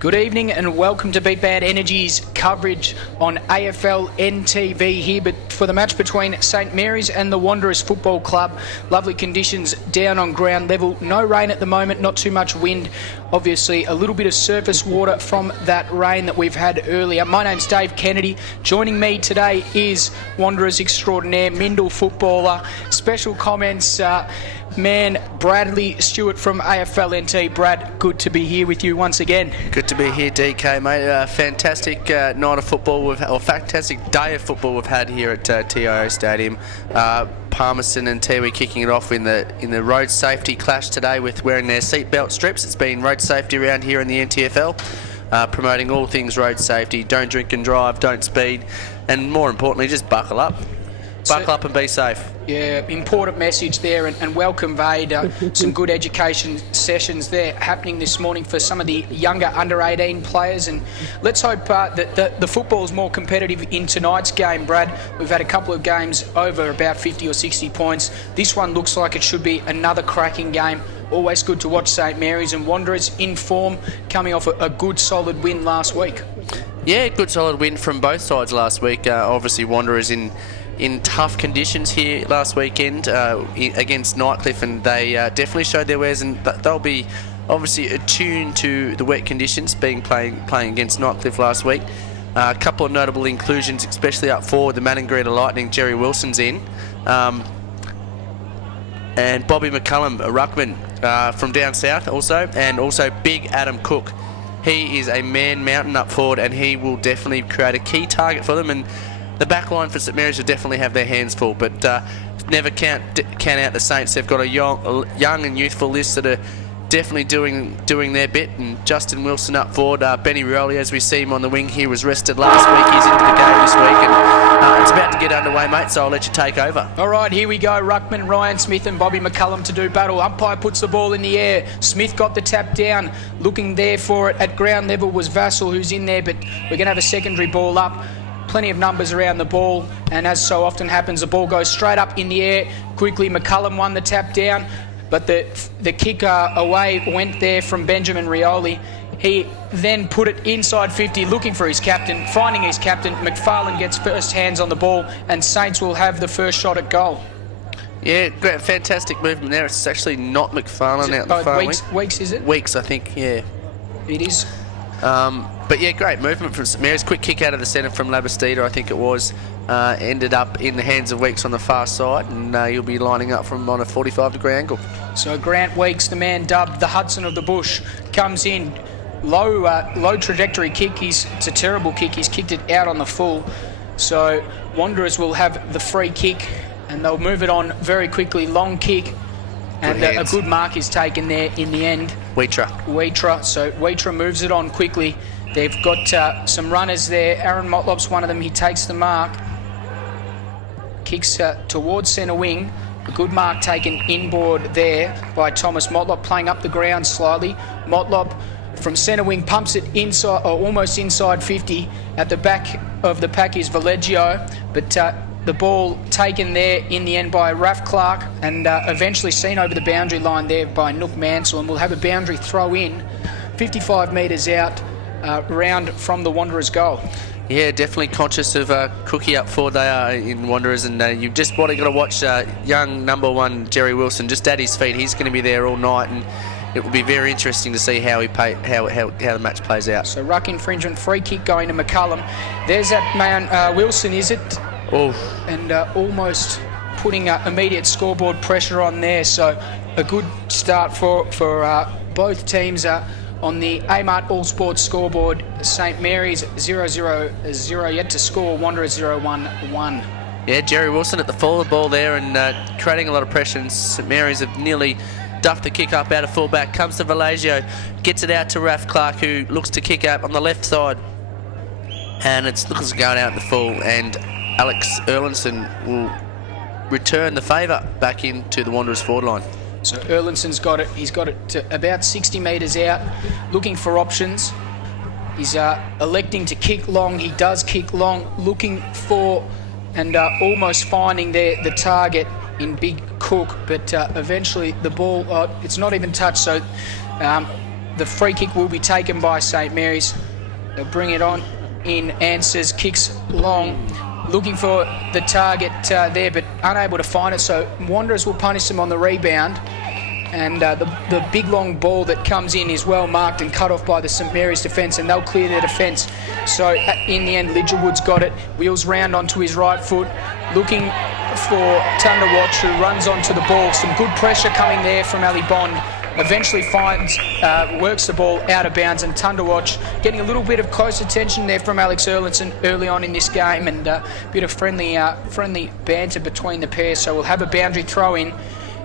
Good evening and welcome to Beat Bad Energy's coverage on AFLNTv here but for the match between St Mary's and the Wanderers Football Club. Lovely conditions down on ground level. No rain at the moment, not too much wind. Obviously a little bit of surface water from that rain that we've had earlier. My name's Dave Kennedy. Joining me today is Wanderers extraordinaire, Mindle footballer. Special comments, man Bradley Stewart from AFLNT. Brad, good to be here with you once again. Good to be here, DK, mate. Fantastic night of football, or fantastic day of football we've had here at TIO Stadium. Palmerston and Tiwi kicking it off in the road safety clash today with wearing their seatbelt strips. It's been road safety around here in the NTFL, promoting all things road safety. Don't drink and drive, don't speed, and more importantly, just buckle up. Buckle up and be safe. Yeah, important message there and well conveyed. Some good education sessions there happening this morning for some of the younger under-18 players, and let's hope that the football is more competitive in tonight's game, Brad. We've had a couple of games over about 50 or 60 points. This one looks like it should be another cracking game. Always good to watch St Mary's and Wanderers in form, coming off a good solid win last week. Yeah, good solid win from both sides last week. Obviously Wanderers in tough conditions here last weekend against Nightcliff, and they definitely showed their wares, and they'll be obviously attuned to the wet conditions playing against Nightcliff last week. A couple of notable inclusions, especially up forward, the Maningrida Lightning, Jerry Wilson's in, and Bobby McCullum, a ruckman from down south also, and also Big Adam Cook. He is a man mountain up forward, and he will definitely create a key target for them, and the back line for St Mary's will definitely have their hands full, but never count out the Saints. They've got a young and youthful list that are definitely doing their bit. And Justin Wilson up forward, Benny Rioli, as we see him on the wing here, was rested last week. He's into the game this week, and it's about to get underway, mate, so I'll let you take over. All right, here we go. Ruckman, Ryan Smith and Bobby McCullum to do battle. Umpire puts the ball in the air. Smith got the tap down. Looking there for it at ground level was Vassell, who's in there, but we're going to have a secondary ball up. Plenty of numbers around the ball, and as so often happens, the ball goes straight up in the air. Quickly, McCullum won the tap down, but the kick away went there from Benjamin Rioli. He then put it inside 50, looking for his captain, finding his captain. McFarlane gets first hands on the ball, and Saints will have the first shot at goal. Yeah, great, fantastic movement there. It's actually not McFarlane out the far wing. Weeks, is it? Weeks, I think, yeah. It is. But yeah, great movement from St Mary's. Quick kick out of the centre from Labastida, I think it was. Ended up in the hands of Weeks on the far side, and you'll be lining up from on a 45-degree angle. So Grant Weeks, the man dubbed the Hudson of the Bush, comes in. Low trajectory kick. It's a terrible kick. He's kicked it out on the full. So Wanderers will have the free kick, and they'll move it on very quickly. Long kick. And a good mark is taken there in the end. Weitra. So Weitra moves it on quickly. They've got some runners there. Aaron Motlop's one of them. He takes the mark. Kicks towards centre wing. A good mark taken inboard there by Thomas Motlop, playing up the ground slightly. Motlop from centre wing pumps it inside, or almost inside 50. At the back of the pack is Valeggio, but the ball taken there in the end by Raf Clark, and eventually seen over the boundary line there by Nook Mansell, and we'll have a boundary throw in 55 metres out round from the Wanderers goal. Yeah, definitely conscious of Cookie up forward they are in Wanderers, and you've just got to watch young number one Jerry Wilson just at his feet. He's going to be there all night, and it will be very interesting to see how the match plays out. So ruck infringement, free kick going to McCullum. There's that man, Wilson, is it? Oh. And almost putting immediate scoreboard pressure on there. So a good start for both teams on the Amart All Sports scoreboard. St Mary's 0-0-0 yet to score, Wanderers 0-1-1. Yeah, Jerry Wilson at the fall of the ball there and creating a lot of pressure, and St Mary's have nearly duffed the kick up out of fullback. Comes to Vallejo, gets it out to Raf Clark, who looks to kick up on the left side. And it's looks going out in the full, and Alex Erlinson will return the favour back into the Wanderers forward line. So Erlinson's got it. He's got it to about 60 metres out, looking for options. He's electing to kick long. He does kick long, looking for and almost finding the target in Big Cook, but eventually the ball, it's not even touched, so the free kick will be taken by St Mary's. They'll bring it on in, answers, kicks long, looking for the target there, but unable to find it, so Wanderers will punish them on the rebound. And the big long ball that comes in is well marked and cut off by the St Mary's defence, and they'll clear their defence. So in the end, Lidgerwood's got it, wheels round onto his right foot, looking for Thunderwatch, who runs onto the ball. Some good pressure coming there from Ali Bond. Eventually works the ball out of bounds, and Thunderwatch getting a little bit of close attention there from Alex Erlinson early on in this game, and a bit of friendly banter between the pair. So we'll have a boundary throw in.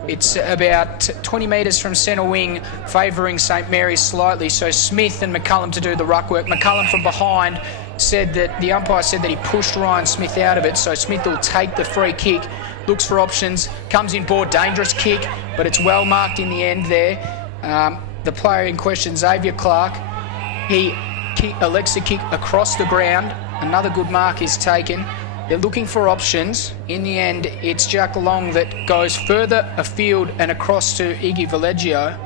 It's about 20 metres from centre wing, favouring St Mary's slightly. So Smith and McCullum to do the ruck work. McCullum from behind said that the umpire said that he pushed Ryan Smith out of it. So Smith will take the free kick, looks for options, comes in board, dangerous kick, but it's well marked in the end there. The player in question, Xavier Clark, he elects to kick across the ground. Another good mark is taken. They're looking for options. In the end, it's Jack Long that goes further afield and across to Iggy Vallejo.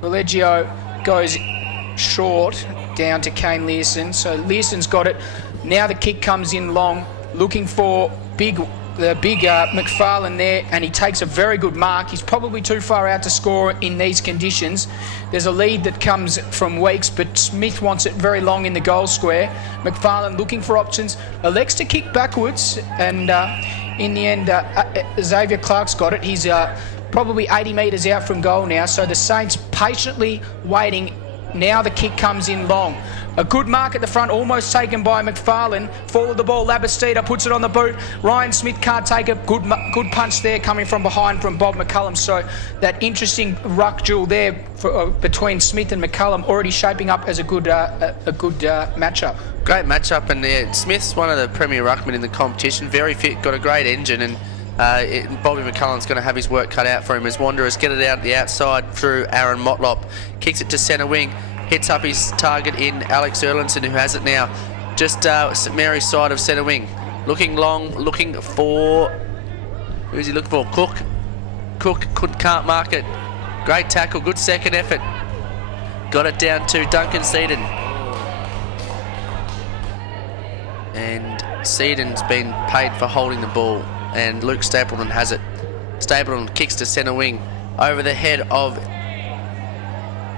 Vallejo goes short down to Kane Learson. So Learson's got it. Now the kick comes in long, looking for the big McFarlane there, and he takes a very good mark. He's probably too far out to score in these conditions. There's a lead that comes from Weeks, but Smith wants it very long in the goal square. McFarlane looking for options, elects to kick backwards, and in the end, Xavier Clark's got it. He's probably 80 metres out from goal now, so the Saints patiently waiting. Now the kick comes in long. A good mark at the front, almost taken by McFarlane. Fall of the ball, Labastida puts it on the boot. Ryan Smith can't take it. Good punch there coming from behind from Bob McCullum. So that interesting ruck duel there between Smith and McCullum already shaping up as a good matchup. Great matchup, and Smith's one of the premier ruckmen in the competition. Very fit, got a great engine, and Bobby McCullum's going to have his work cut out for him as Wanderers get it out the outside through Aaron Motlop. Kicks it to centre wing. Hits up his target in Alex Erlinson, who has it now. Just St Mary's side of centre wing. Looking long, looking for... Who's he looking for? Cook. Cook can't mark it. Great tackle, good second effort. Got it down to Duncan Seaton. And Seaton's been paid for holding the ball. And Luke Stapleton has it. Stapleton kicks to centre wing. Over the head of...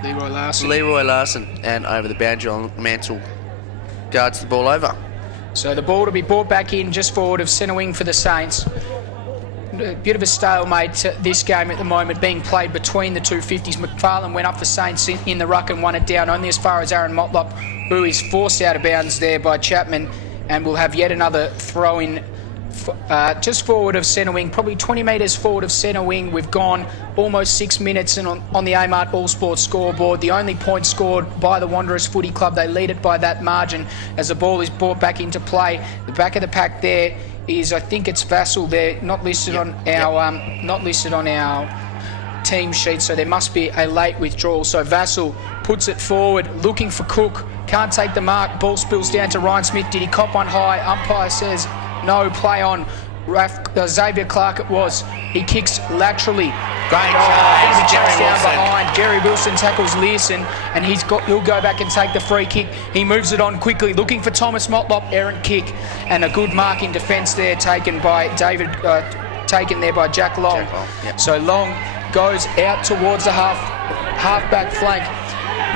Leroy Larson, and over the boundary on Mansell guards the ball over. So the ball to be brought back in just forward of centre wing for the Saints. A bit of a stalemate this game at the moment being played between the two 50s. McFarlane went up for Saints in the ruck and won it down only as far as Aaron Motlop, who is forced out of bounds there by Chapman, and will have yet another throw in just forward of centre wing, probably 20 metres forward of centre wing. We've gone almost 6 minutes, and on the Amart All Sports scoreboard, the only point scored by the Wanderers Footy Club. They lead it by that margin as the ball is brought back into play. The back of the pack there is, I think it's Vassal there, not listed on our team sheet, so there must be a late withdrawal. So Vassal puts it forward, looking for Cook, can't take the mark. Ball spills down to Ryan Smith. Did he cop one high? Umpire says no, play on. Xavier Clark it was. He kicks laterally. Great chase, Jerry Jerry down Wilson. behind. Jerry Wilson tackles Learson, and he'll go back and take the free kick. He moves it on quickly, looking for Thomas Motlop. Errant kick, and a good mark in defence there, taken by taken there by Jack Long. Yep. So Long goes out towards the half. half-back flank.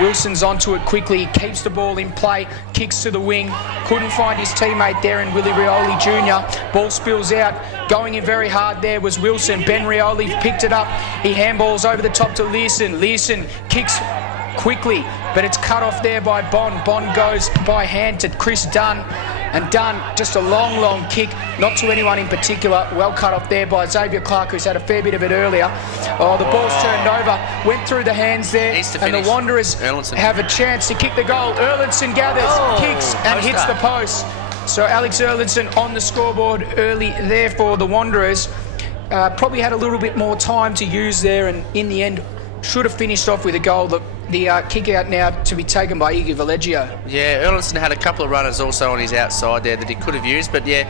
Wilson's onto it quickly, keeps the ball in play, kicks to the wing, couldn't find his teammate there in Willie Rioli Jr. Ball spills out, going in very hard there was Wilson. Ben Rioli picked it up, he handballs over the top to Learson. Learson kicks quickly, but it's cut off there by Bond. Bond goes by hand to Chris Dunn, and Dunn, just a long kick, not to anyone in particular, well cut off there by Xavier Clark, who's had a fair bit of it earlier. Oh, the ball's turned over, went through the hands there, and the Wanderers have a chance to kick the goal. Erlandson gathers, kicks, and hits the post. So Alex Erlandson on the scoreboard early there for the Wanderers. Probably had a little bit more time to use there, and in the end should have finished off with a goal. The kick out now to be taken by Igor Valeggio. Yeah, Erlandson had a couple of runners also on his outside there that he could have used, but yeah,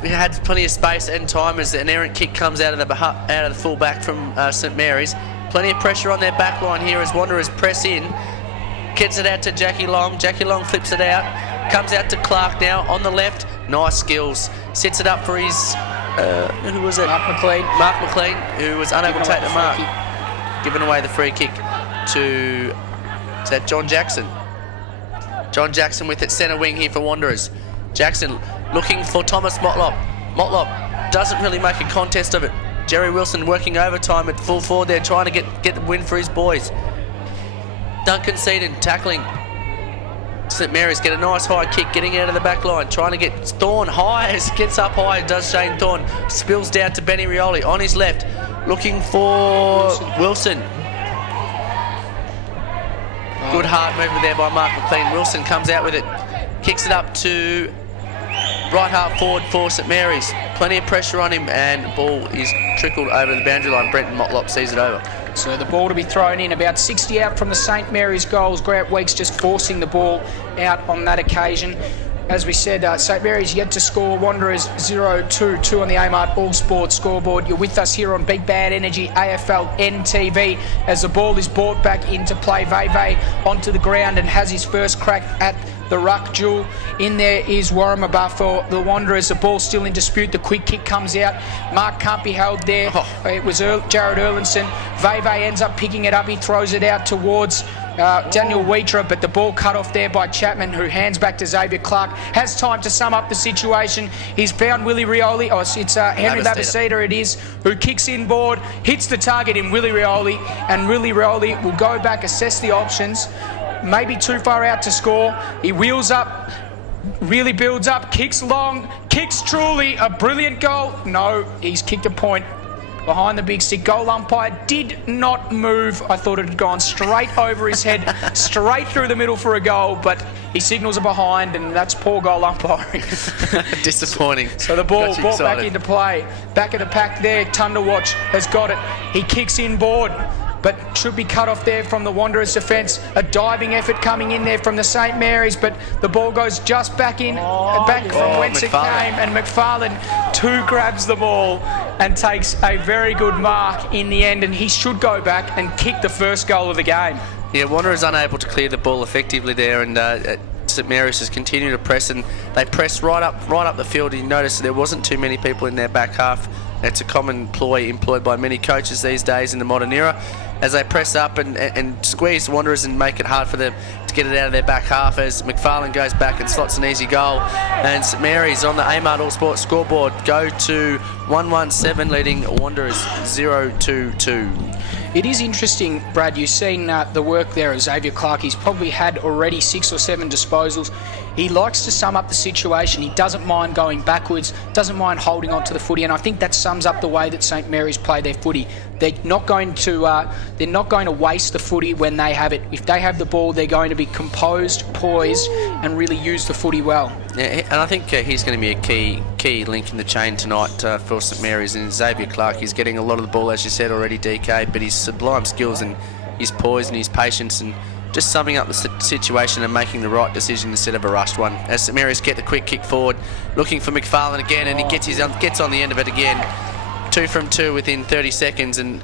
we had plenty of space and time as an errant kick comes out of the full back from St Mary's. Plenty of pressure on their back line here as Wanderers press in. Gets it out to Jackie Long. Jackie Long flips it out. Comes out to Clark now on the left. Nice skills. Sets it up for his... who was it? Mark McLean. Mark McLean, who was unable to take the mark. Giving away the free kick to... Is that John Jackson? John Jackson with it centre wing here for Wanderers. Jackson looking for Thomas Motlop. Motlop doesn't really make a contest of it. Jerry Wilson working overtime at full forward there, trying to get the win for his boys. Duncan Seaton tackling. St Mary's get a nice high kick, getting out of the back line, trying to get Thorne high. As gets up high, does Shane Thorne. Spills down to Benny Rioli on his left, looking for Wilson. Good hard movement there by Mark McLean. Wilson comes out with it, kicks it up to right half forward for St Mary's. Plenty of pressure on him, and the ball is trickled over the boundary line. Brenton Motlop sees it over. So the ball to be thrown in, about 60 out from the St Mary's goals. Grant Weeks just forcing the ball out on that occasion. As we said, St Mary's yet to score. Wanderers 0-2-2 on the Amart All Sports scoreboard. You're with us here on Big Bad Energy AFLNTv as the ball is brought back into play. Veve onto the ground and has his first crack at the ruck duel. In there is Warramaba for the Wanderers. The ball still in dispute. The quick kick comes out. Mark can't be held there. It was Jared Erlandson. Veve ends up picking it up. He throws it out towards Daniel Wheatra, but the ball cut off there by Chapman, who hands back to Xavier Clark. Has time to sum up the situation. He's found Willie Rioli. Oh, it's Henry Labastida it is, who kicks inboard, hits the target in Willie Rioli, and Willie Rioli will go back, assess the options. Maybe too far out to score. He wheels up, really builds up, kicks long, kicks truly. A brilliant goal. No, he's kicked a point behind the big stick. Goal umpire did not move. I thought it had gone straight over his head, straight through the middle for a goal, but he signals a behind, and that's poor goal umpiring. Disappointing. So the ball brought back into play. Back of the pack there, Tunderwatch has got it. He kicks inboard, but should be cut off there from the Wanderers defence. A diving effort coming in there from the St Mary's, but the ball goes just back in, back from whence it came, and McFarlane too grabs the ball and takes a very good mark in the end, and he should go back and kick the first goal of the game. Yeah, Wanderers unable to clear the ball effectively there, and St Mary's has continued to press, and they press right up the field. You notice there wasn't too many people in their back half. It's a common ploy employed by many coaches these days in the modern era, as they press up and squeeze Wanderers and make it hard for them to get it out of their back half, as McFarlane goes back and slots an easy goal. And St Mary's on the Amart All Sports scoreboard go to 1-1-7, leading Wanderers 0-2-2. It is interesting, Brad, you've seen the work there of Xavier Clark. He's probably had already 6 or 7 disposals. He likes to sum up the situation. He doesn't mind going backwards, doesn't mind holding on to the footy, and I think that sums up the way that St Mary's play their footy. They're not going to waste the footy when they have it. If they have the ball, they're going to be composed, poised, and really use the footy well. Yeah, and I think he's going to be a key link in the chain tonight for St Mary's. And Xavier Clark, he's getting a lot of the ball, as you said already, DK, but his sublime skills and his poise and his patience and just summing up the situation and making the right decision instead of a rushed one. As St Mary's get the quick kick forward, looking for McFarlane again, and he gets on the end of it again. 2 from 2 within 30 seconds, and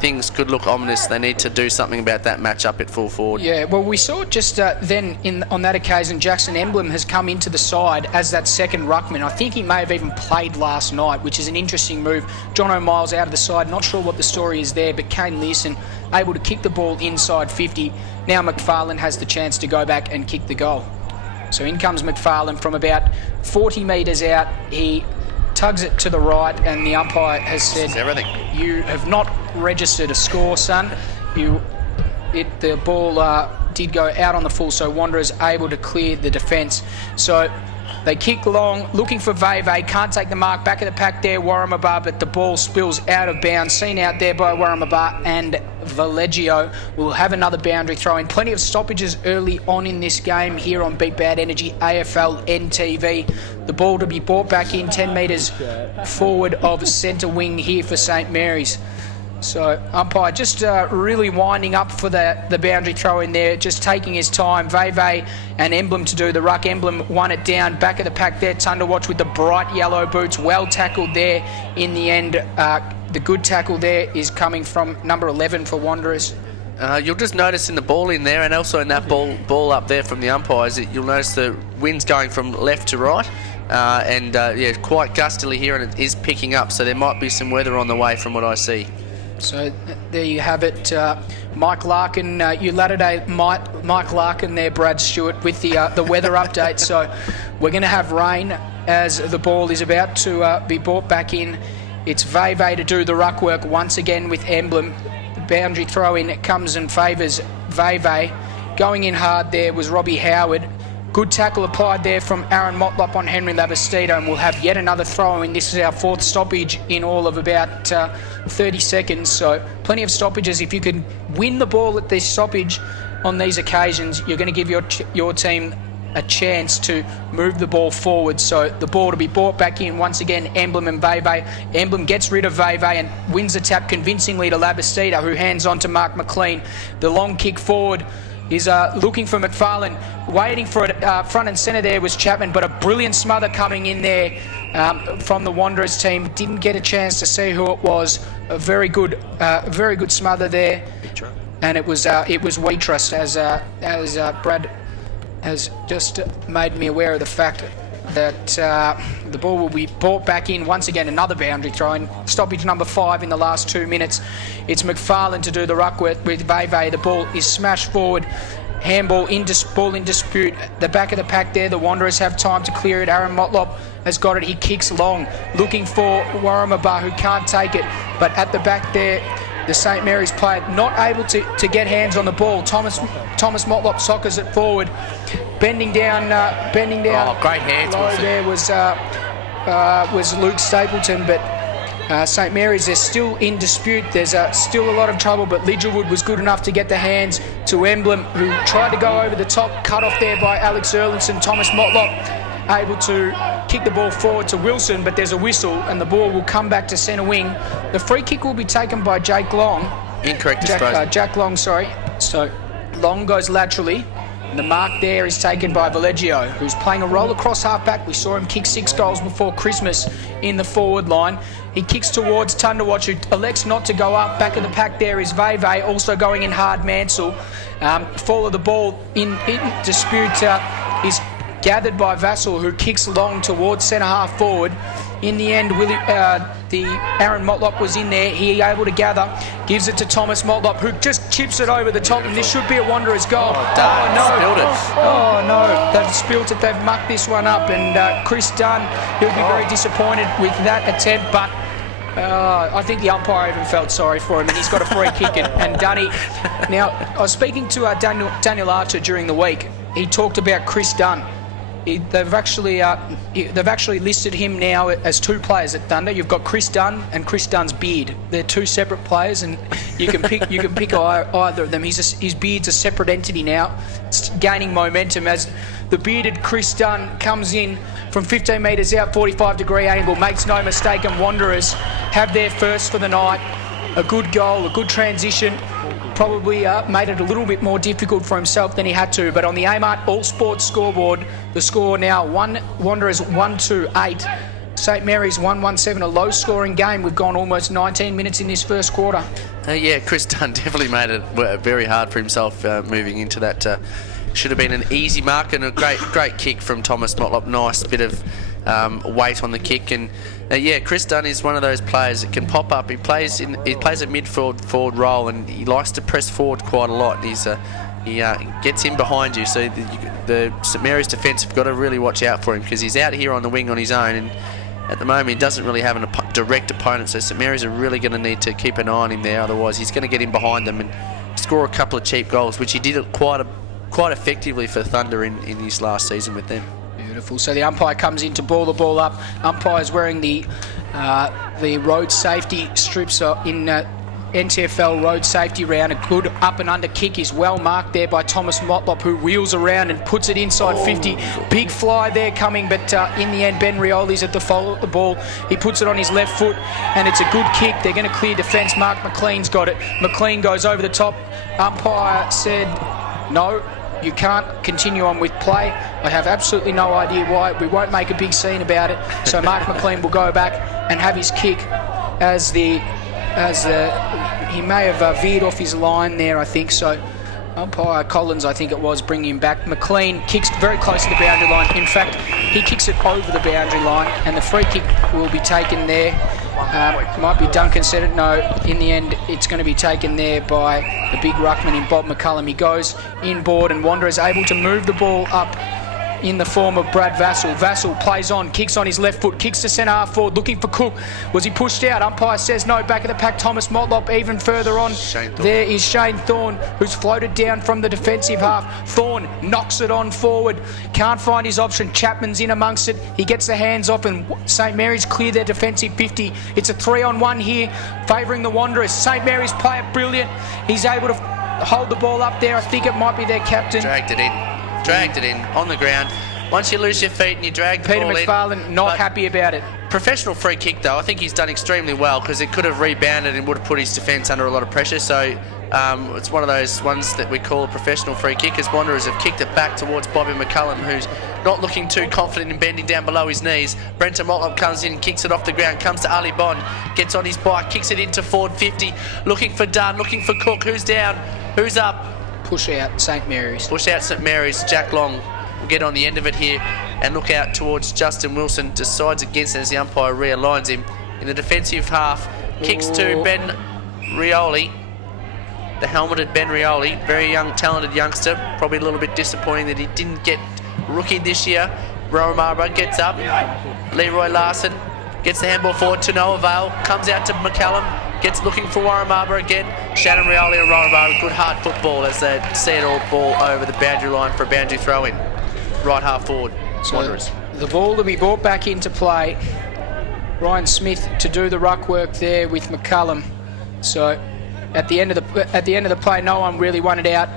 things could look ominous. They need to do something about that matchup at full forward. Yeah, well, we saw just then on that occasion, Jackson Emblem has come into the side as that second ruckman. I think he may have even played last night, which is an interesting move. John O'Miles out of the side, not sure what the story is there, but Kane Leeson able to kick the ball inside 50. Now McFarlane has the chance to go back and kick the goal. So in comes McFarlane from about 40 metres out. He tugs it to the right, and the umpire has said, "You have not registered a score, son." The ball did go out on the full, so Wanderers able to clear the defence. So they kick long, looking for Veve, can't take the mark, back of the pack there, Warramaba, but the ball spills out of bounds, seen out there by Warramaba, and Valleggio will have another boundary throw in. Plenty of stoppages early on in this game here on Beat Bad Energy, AFLNTv. The ball to be brought back in 10 metres forward of centre wing here for St Mary's. So umpire just really winding up for the boundary throw in there, just taking his time. Veve and Emblem to do the ruck. Emblem won it down, back of the pack there. Tunderwatch with the bright yellow boots, well tackled there in the end. The good tackle there is coming from number 11 for Wanderers. You'll just notice in the ball in there, and also in that ball up there from the umpires, you'll notice the wind's going from left to right. Yeah, quite gustily here, and it is picking up, so there might be some weather on the way from what I see. So there you have it. Mike Larkin, you latter day Mike Larkin there, Brad Stewart, with the weather update. So we're going to have rain as the ball is about to be brought back in. It's Veve to do the ruck work once again with Emblem. The boundary throw in comes and favours Veve. Going in hard there was Robbie Howard. Good tackle applied there from Aaron Motlop on Henry Labastida, and we'll have yet another throw in. This is our fourth stoppage in all of about 30 seconds, so plenty of stoppages. If you can win the ball at this stoppage on these occasions, you're going to give your team a chance to move the ball forward. So the ball to be brought back in once again, Emblem and Veve. Emblem gets rid of Veve and wins the tap convincingly to Labastida, who hands on to Mark McLean. The long kick forward is looking for McFarlane. Waiting for it front and centre there was Chapman, but a brilliant smother coming in there from the Wanderers team. Didn't get a chance to see who it was. A very good smother there, and it was Waitress, as Brad has just made me aware of the fact that the ball will be brought back in once again. Another boundary throw in, stoppage number 5 in the last 2 minutes. It's McFarlane to do the ruck with Veve. The ball is smashed forward. Handball ball in dispute. The back of the pack there. The Wanderers have time to clear it. Aaron Motlop has got it. He kicks long, looking for Warramaba, who can't take it. But at the back there, the St Mary's player not able to get hands on the ball. Thomas Motlop soccers it forward. Bending down. Oh, great hands. Low there was Luke Stapleton, but St Mary's, they're still in dispute. There's still a lot of trouble, but Lidgerwood was good enough to get the hands to Emblem, who tried to go over the top, cut off there by Alex Erlinson. Thomas Motlop able to kick the ball forward to Wilson, but there's a whistle and the ball will come back to centre wing. The free kick will be taken by Jake Long. Incorrect disposal. Jack Long, sorry. So Long goes laterally. And the mark there is taken by Valleggio, who's playing a role across half-back. We saw him kick 6 goals before Christmas in the forward line. He kicks towards Tunderwatch, who elects not to go up. Back of the pack there is Veve, also going in hard. Mansell. Fall of the ball in dispute is gathered by Vassell, who kicks long towards centre-half forward. In the end, the Aaron Motlop was in there. He able to gather, gives it to Thomas Motlop, who just chips it over the top, and this should be a Wanderers goal. Spilled it. Oh no, they've spilt it. They've mucked this one up, and Chris Dunn, he'll be very disappointed with that attempt, but I think the umpire even felt sorry for him, and he's got a free kick. And Dunny, now I was speaking to Daniel Archer during the week. He talked about Chris Dunn. They've actually listed him now as 2 players at Thunder. You've got Chris Dunn and Chris Dunn's beard. They're 2 separate players, and you can pick either of them. His beard's a separate entity now. It's gaining momentum as the bearded Chris Dunn comes in from 15 metres out, 45-degree angle. Makes no mistake, and Wanderers have their first for the night. A good goal, a good transition. Probably made it a little bit more difficult for himself than he had to. But on the Amart All Sports scoreboard, the score now Wanderers 1-8, St Mary's 1-1-7, a low-scoring game. We've gone almost 19 minutes in this first quarter. Yeah, Chris Dunn definitely made it very hard for himself moving into that. Should have been an easy mark, and a great kick from Thomas Motlop. Nice bit of weight on the kick, and yeah, Chris Dunn is one of those players that can pop up. He plays a midfield role, and he likes to press forward quite a lot. He gets in behind you, so the St Mary's defence have got to really watch out for him, because he's out here on the wing on his own, and at the moment he doesn't really have a direct opponent, so St Mary's are really going to need to keep an eye on him there, otherwise he's going to get in behind them and score a couple of cheap goals, which he did quite effectively for Thunder in his last season with them. Beautiful. So the umpire comes in to ball the ball up. Umpire's wearing the road safety strips in NTFL road safety round. A good up and under kick is well marked there by Thomas Motlop, who wheels around and puts it inside 50. Big fly there coming, but in the end Ben Rioli's at the follow at the ball. He puts it on his left foot, and it's a good kick. They're going to clear defence. Mark McLean's got it. McLean goes over the top. Umpire said no, you can't continue on with play. I have absolutely no idea why. We won't make a big scene about it. So Mark McLean will go back and have his kick as he may have veered off his line there, I think. So umpire Collins, I think it was, bringing him back. McLean kicks very close to the boundary line. In fact, he kicks it over the boundary line, and the free kick will be taken there. Might be Duncan said it. No, in the end, it's going to be taken there by the big ruckman in Bob McCullum. He goes inboard, and Wanderers able to move the ball up in the form of Brad Vassell. Vassell plays on, kicks on his left foot, kicks to centre half forward, looking for Cook. Was he pushed out? Umpire says no. Back of the pack, Thomas Motlop. Even further on, there is Shane Thorne, who's floated down from the defensive half. Thorne knocks it on forward. Can't find his option. Chapman's in amongst it. He gets the hands off, and St Mary's clear their defensive 50. It's a 3-on-1 here, favouring the Wanderers. St Mary's player brilliant. He's able to hold the ball up there. I think it might be their captain. Dragged it in on the ground. Once you lose your feet and you drag the Peter ball McFarlane in, not happy about it. Professional free kick though, I think he's done extremely well, because it could have rebounded and would have put his defence under a lot of pressure. So it's one of those ones that we call a professional free kick, as Wanderers have kicked it back towards Bobby McCullum, who's not looking too confident in bending down below his knees. Brenton Motlop comes in and kicks it off the ground, comes to Ali Bond, gets on his bike, kicks it into forward 50, looking for Dunn, looking for Cook. Who's down? Who's up? Push out St Mary's. Push out St Mary's. Jack Long will get on the end of it here and look out towards Justin Wilson. Decides against it as the umpire realigns him in the defensive half. Kicks to Ben Rioli, the helmeted Ben Rioli, very young, talented youngster. Probably a little bit disappointing that he didn't get rookie this year. Romarba gets up. Leroy Larson gets the handball forward to no avail. Comes out to McCallum. Gets looking for Warramaba again. Shannon Rioli and Warramaba, good hard football as they see it all ball over the boundary line for a boundary throw in. Right half forward, Wanderers. The ball to be brought back into play. Ryan Smith to do the ruck work there with McCullum. So at the end of the play, no one really won it out.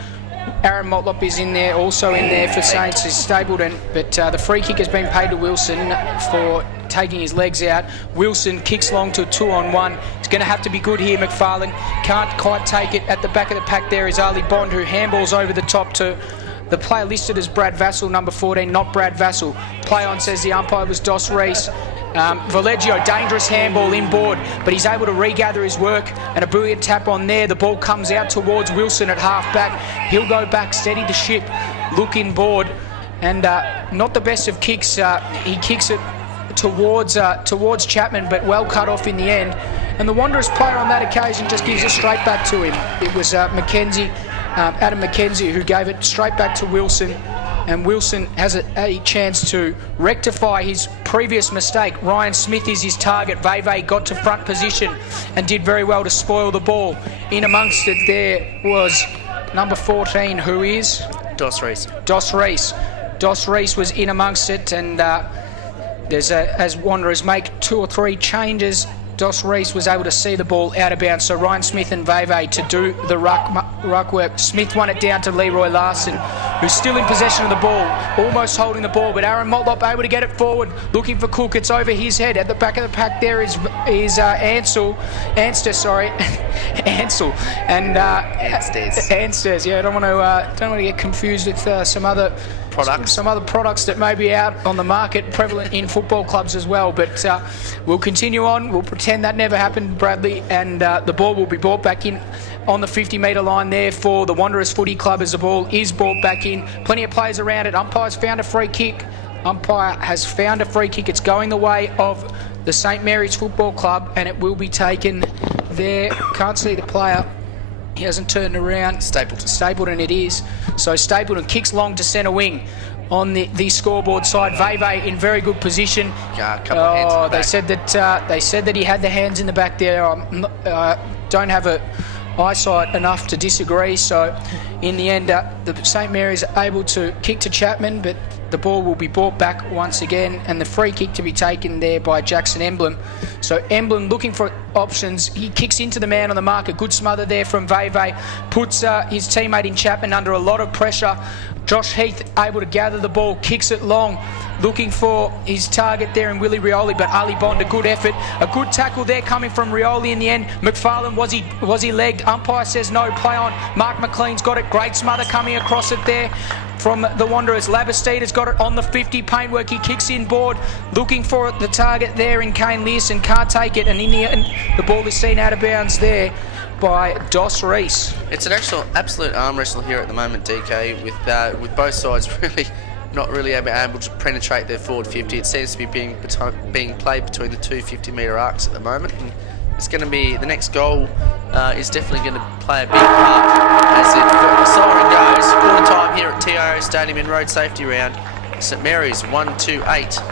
Aaron Motlop is also in there for Saints. He's stabled, but the free kick has been paid to Wilson for taking his legs out. Wilson kicks long to a 2-on-1. It's going to have to be good here. McFarlane can't quite take it. At the back of the pack there is Ali Bond, who handballs over the top to the player listed as Brad Vassell, number 14, not Brad Vassell. Play on, says the umpire, was Dos Reese. Valeggio, dangerous handball inboard, but he's able to regather his work, and a brilliant tap on there. The ball comes out towards Wilson at half back. He'll go back, steady the ship, look inboard, and not the best of kicks. He kicks it towards Chapman, but well cut off in the end. And the Wanderers player on that occasion just gives it straight back to him. It was Adam McKenzie, who gave it straight back to Wilson. And Wilson has a chance to rectify his previous mistake. Ryan Smith is his target. Veve got to front position and did very well to spoil the ball. In amongst it there was number 14, who is? Dos Reese. Dos Reese was in amongst it, and as Wanderers make 2 or 3 changes, Dos Reese was able to see the ball out of bounds. So Ryan Smith and Veve to do the ruck work. Smith won it down to Leroy Larson, who's still in possession of the ball, almost holding the ball, but Aaron Motlop able to get it forward, looking for Cook. It's over his head. At the back of the pack there is Anster, Ansel, and Ansters. Yeah, I don't want to get confused with some other products that may be out on the market, prevalent in football clubs as well. But we'll continue on. We'll pretend that never happened, Bradley, and the ball will be brought back in on the 50-metre line there for the Wanderers Footy Club as the ball is brought back in. Plenty of players around it. Umpire's found a free kick. Umpire has found a free kick. It's going the way of the St Mary's Football Club, and it will be taken there. Can't see the player. He hasn't turned around. Stapleton it is. So Stapleton kicks long to centre wing. On the scoreboard side, Veve in very good position. They said that he had the hands in the back there. Don't have a eyesight enough to disagree. So in the end, the St Mary's are able to kick to Chapman, but the ball will be brought back once again, and the free kick to be taken there by Jackson Emblem. So Emblem looking for options. He kicks into the man on the mark. A good smother there from Veve. Puts his teammate in Chapman under a lot of pressure. Josh Heath able to gather the ball, kicks it long, looking for his target there in Willie Rioli, but Ali Bond, a good effort. A good tackle there coming from Rioli in the end. McFarlane, was he legged? Umpire says no, play on. Mark McLean's got it. Great smother coming across it there from the Wanderers. Labistida's got it on the 50. Paintwork, he kicks in board, looking for the target there in Kane Learson, can't take it, and in the end, the ball is seen out of bounds there by Dos Reese. It's an absolute arm wrestle here at the moment, DK, with both sides really not really able to penetrate their forward 50. It seems to be being played between the two 50-metre arcs at the moment. And it's going to be, the next goal is definitely going to play a big part as the siren goes. Quarter time here at TIO Stadium in road safety round. St Mary's 1-2-8.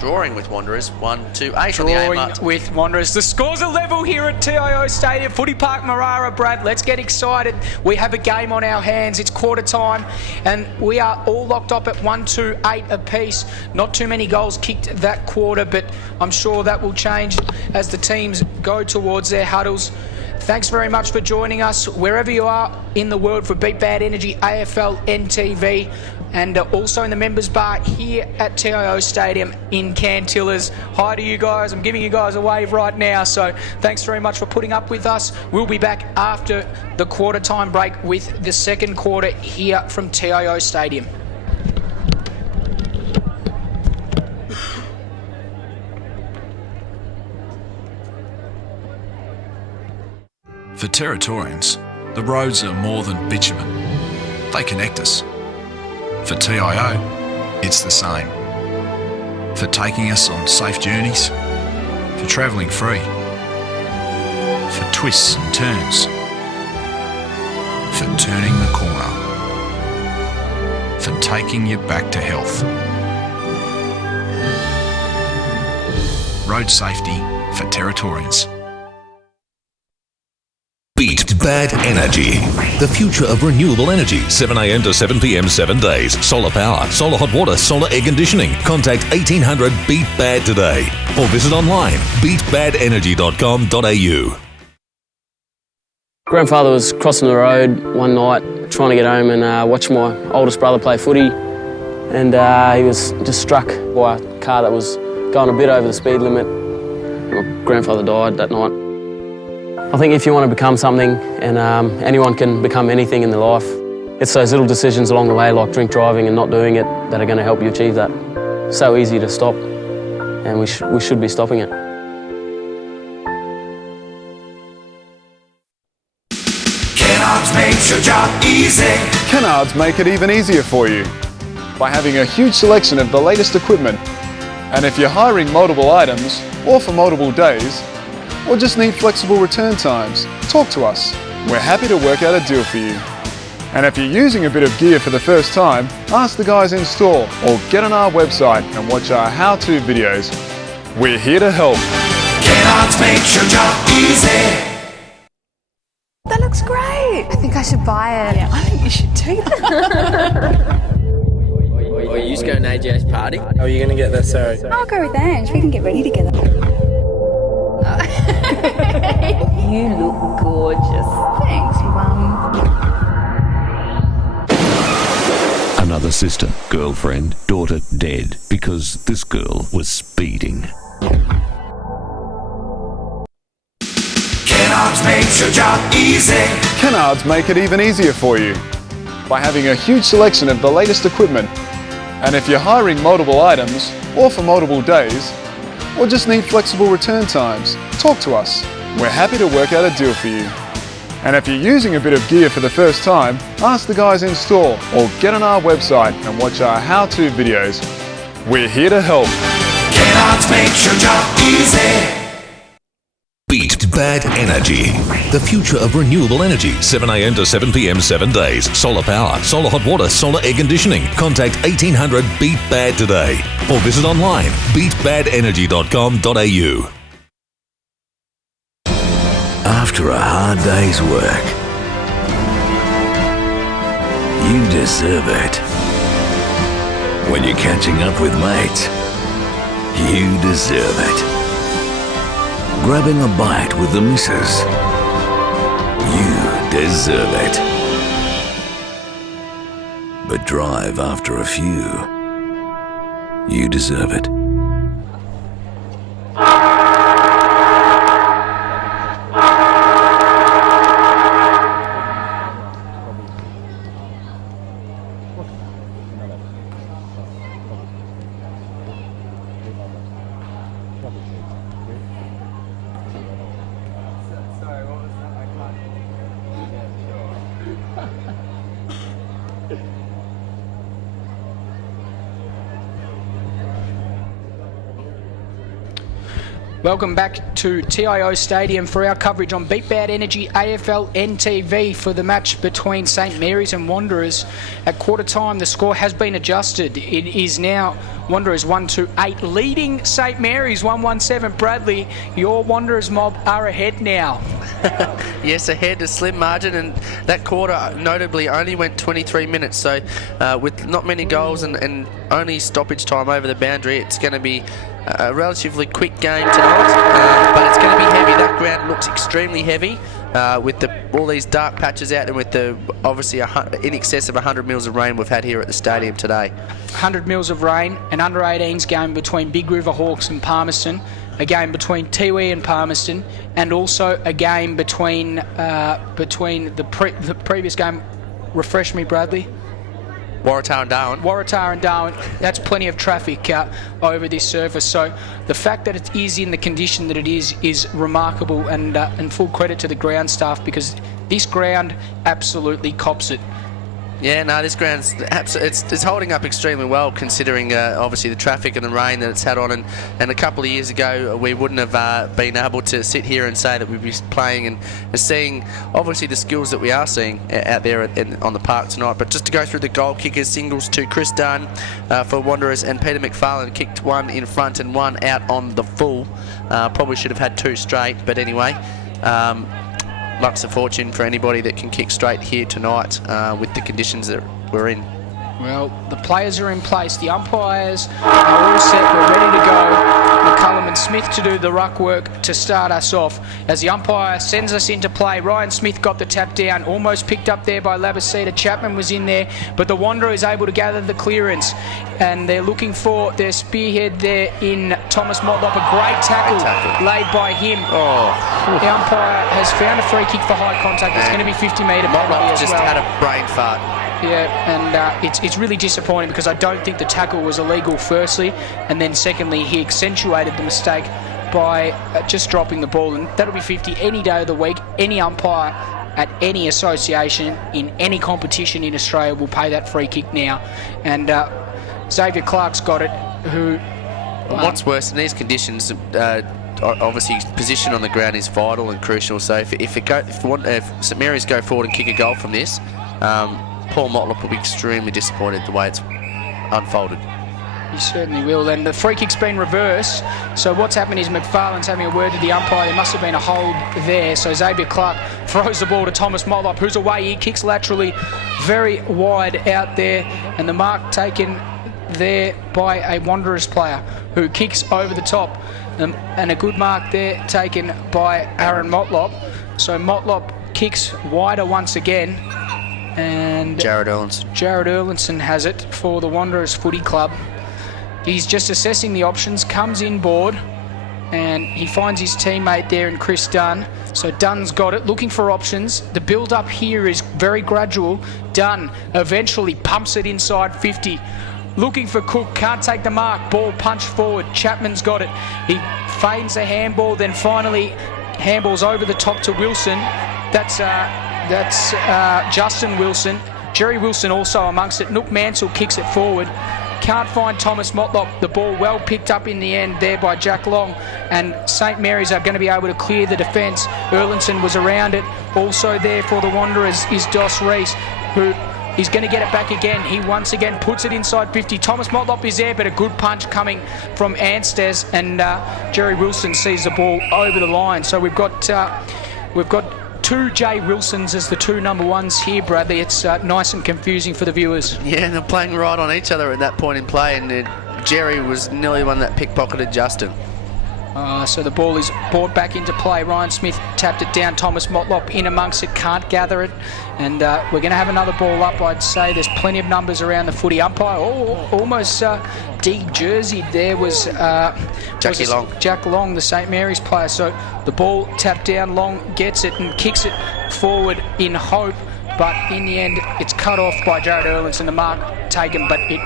Drawing with Wanderers 1-2-8 on the A mark. With Wanderers. The scores are level here at TIO Stadium. Footy Park Marara, Brad. Let's get excited. We have a game on our hands. It's quarter time, and we are all locked up at 1-2-8 apiece. Not too many goals kicked that quarter, but I'm sure that will change as the teams go towards their huddles. Thanks very much for joining us wherever you are in the world for Beat Bad Energy AFLNTv, and also in the members bar here at TIO Stadium in Cantillas. Hi to you guys. I'm giving you guys a wave right now, so thanks very much for putting up with us. We'll be back after the quarter time break with the second quarter here from TIO Stadium. For Territorians, the roads are more than bitumen. They connect us. For TIO, it's the same. For taking us on safe journeys, for travelling free, for twists and turns, for turning the corner, for taking you back to health. Road safety for Territorians. Beat Bad Energy. The future of renewable energy. 7 a.m. to 7 p.m. 7 days. Solar power, solar hot water, solar air conditioning. Contact 1800 Beat Bad today or visit online beatbadenergy.com.au. Grandfather was crossing the road one night trying to get home and watch my oldest brother play footy, and he was just struck by a car that was going a bit over the speed limit. My grandfather died that night. I think if you want to become something, and anyone can become anything in their life, it's those little decisions along the way, like drink driving and not doing it, that are going to help you achieve that. So easy to stop, and we should be stopping it. Kennards makes your job easy. Kennards make it even easier for you by having a huge selection of the latest equipment. And if you're hiring multiple items, or for multiple days, or just need flexible return times, talk to us. We're happy to work out a deal for you. And if you're using a bit of gear for the first time, ask the guys in store or get on our website and watch our how-to videos. We're here to help. Kennards makes your job easy. That looks great. I think I should buy it. Yeah, I think you should too. Are you just going to AJ's party? How are you going to get there, Sarah? I'll go with Ange. We can get ready together. You look gorgeous. Thanks, Mum. brother, sister, girlfriend, daughter dead because this girl was speeding. Kennards makes your job easy. Kennards make it even easier for you by having a huge selection of the latest equipment. And if you're hiring multiple items, or for multiple days, or just need flexible return times, talk to us. We're happy to work out a deal for you. And if you're using a bit of gear for the first time, ask the guys in store or get on our website and watch our how-to videos. We're here to help. Kennards makes your job easy. Beat Bad Energy. The future of renewable energy. 7 a.m. to 7 p.m. 7 days. Solar power, solar hot water, solar air conditioning. Contact 1800 Beat Bad today or visit online beatbadenergy.com.au. After a hard day's work, you deserve it. When you're catching up with mates, you deserve it. Grabbing a bite with the missus, you deserve it. But drive after a few, you deserve it. Welcome back to TIO Stadium for our coverage on Beat Bad Energy AFLNTv for the match between St Mary's and Wanderers. At quarter time, the score has been adjusted. It is now Wanderers 1-8, leading St Mary's 1-17. Bradley, your Wanderers mob are ahead now. Yes, ahead, a slim margin, and that quarter notably only went 23 minutes. So with not many goals and only stoppage time over the boundary, it's going to be a relatively quick game tonight, but it's going to be heavy. That ground looks extremely heavy with all these dark patches out, and with the obviously in excess of 100 mils of rain we've had here at the stadium today. 100 mils of rain, an under-18s game between Big River Hawks and Palmerston, a game between Tiwi and Palmerston, and also a game between the previous game. Refresh me, Bradley. Waratah and Darwin. Waratah and Darwin. That's plenty of traffic over this surface. So the fact that it is in the condition that it is remarkable, and full credit to the ground staff, because this ground absolutely cops it. Yeah, no, this ground's it's holding up extremely well, considering obviously the traffic and the rain that it's had on, and a couple of years ago we wouldn't have been able to sit here and say that we'd be playing and seeing obviously the skills that we are seeing out there on the park tonight. But just to go through the goal kickers, singles to Chris Dunn for Wanderers, and Peter McFarlane kicked one in front and one out on the full. Probably should have had two straight, but anyway. Luck's of fortune for anybody that can kick straight here tonight with the conditions that we're in. Well, the players are in place. The umpires are all set. We're ready to go. McCullum and Smith to do the ruck work to start us off. As the umpire sends us into play, Ryan Smith got the tap down, almost picked up there by Labasita. Chapman was in there, but the Wanderer is able to gather the clearance, and they're looking for their spearhead there in Thomas Motlop. A great tackle laid by him. Oh. The umpire has found a free kick for high contact. It's going to be 50-metre penalty as just well. had a brain fart. Yeah, and it's really disappointing, because I don't think the tackle was illegal, firstly, and then secondly, he accentuated the mistake by just dropping the ball, and that'll be 50 any day of the week. Any umpire at any association in any competition in Australia will pay that free kick now, and Xavier Clark's got it. Who? What's worse in these conditions? Obviously, position on the ground is vital and crucial. So if St Mary's go forward and kick a goal from this, Paul Motlop will be extremely disappointed the way it's unfolded. He certainly will. And the free kick's been reversed. So what's happened is McFarlane's having a word with the umpire. There must have been a hold there. So Xavier Clark throws the ball to Thomas Motlop, who's away. He kicks laterally very wide out there. And the mark taken there by a Wanderers player who kicks over the top. And a good mark there taken by Aaron Motlop. So Motlop kicks wider once again. And Jared Erlinson has it for the Wanderers Footy Club. He's just assessing the options, comes inboard, and he finds his teammate there in Chris Dunn. So Dunn's got it, looking for options. The build-up here is very gradual. Dunn eventually pumps it inside 50. Looking for Cook, can't take the mark. Ball punched forward. Chapman's got it. He feigns a handball, then finally handballs over the top to Wilson. That's Justin Wilson. Jerry Wilson also amongst it. Nook Mansell kicks it forward. Can't find Thomas Motlop. The ball well picked up in the end there by Jack Long, and St Mary's are going to be able to clear the defence. Erlinson was around it. Also there for the Wanderers is Dos Reese, who is going to get it back again. He once again puts it inside 50. Thomas Motlop is there, but a good punch coming from Anstes, and Jerry Wilson sees the ball over the line. So we've got two J Wilsons as the two number ones here, Bradley. It's nice and confusing for the viewers. Yeah, and they're playing right on each other at that point in play, and Jerry was nearly the one that pickpocketed Justin. So the ball is brought back into play. Ryan Smith tapped it down. Thomas Motlop in amongst it, can't gather it. And we're going to have another ball up, I'd say. There's plenty of numbers around the footy. Umpire almost de-jerseyed there was Jack Long, the St Mary's player. So the ball tapped down, Long gets it and kicks it forward in hope. But in the end, it's cut off by Jared Erlinson. The mark taken, but it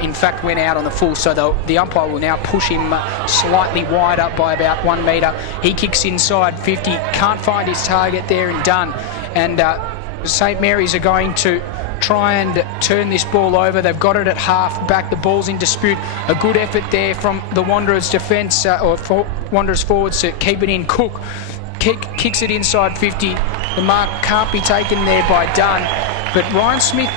in fact went out on the full. So the umpire will now push him slightly wide up by about 1 metre. He kicks inside 50, can't find his target there and done. And St Mary's are going to try and turn this ball over. They've got it at half back. The ball's in dispute. A good effort there from the Wanderers defence, Wanderers forwards to keep it in. Cook kicks it inside 50. The mark can't be taken there by Dunn. But Ryan Smith,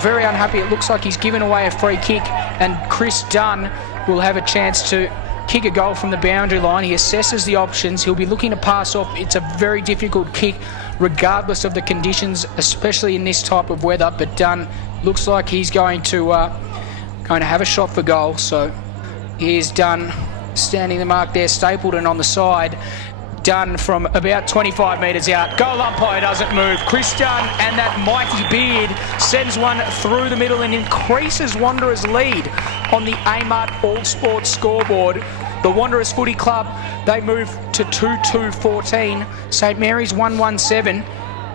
very unhappy. It looks like he's given away a free kick, and Chris Dunn will have a chance to kick a goal from the boundary line. He assesses the options. He'll be looking to pass off. It's a very difficult kick, regardless of the conditions, especially in this type of weather. But Dunn looks like he's going to have a shot for goal. So here's Dunn standing the mark there. Stapleton on the side. Dunn from about 25 metres out. Goal umpire doesn't move. Chris Dunn and that mighty beard sends one through the middle and increases Wanderers' lead on the Amart All Sports scoreboard. The Wanderers Footy Club, they move to 2-2-14. St Mary's 1-1-7.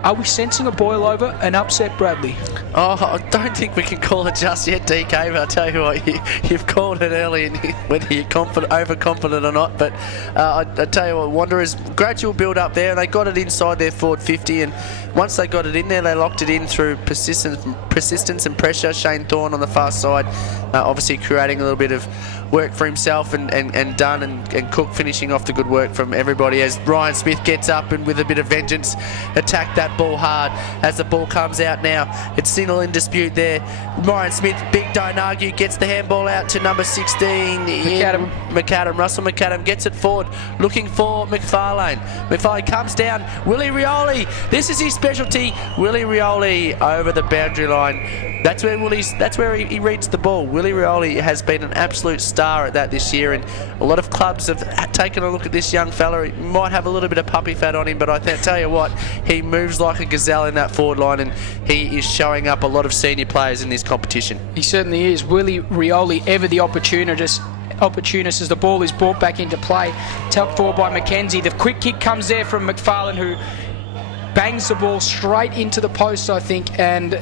Are we sensing a boil over, an upset, Bradley? Oh, I don't think we can call it just yet, DK, but I'll tell you what, you've called it early, and whether you're overconfident or not, but I tell you what, Wanderers, gradual build up there, and they got it inside their forward 50, and once they got it in there, they locked it in through persistence and pressure. Shane Thorne on the far side, obviously creating a little bit of work for himself, and Dunn and Cook finishing off the good work from everybody as Ryan Smith gets up and with a bit of vengeance attack that ball hard as the ball comes out now. It's still in dispute there. Ryan Smith, big don't argue, gets the handball out to number 16. Russell McAdam gets it forward, looking for McFarlane. McFarlane comes down. Willie Rioli, this is his specialty. Willie Rioli over the boundary line. That's where he reads the ball. Willie Rioli has been an absolute star at that this year, and a lot of clubs have taken a look at this young fella. He might have a little bit of puppy fat on him, but I tell you what, he moves like a gazelle in that forward line, and he is showing up a lot of senior players in this competition. He certainly is. Willie Rioli, ever the opportunist as the ball is brought back into play. Tucked forward by McKenzie. The quick kick comes there from McFarlane, who bangs the ball straight into the post, I think, and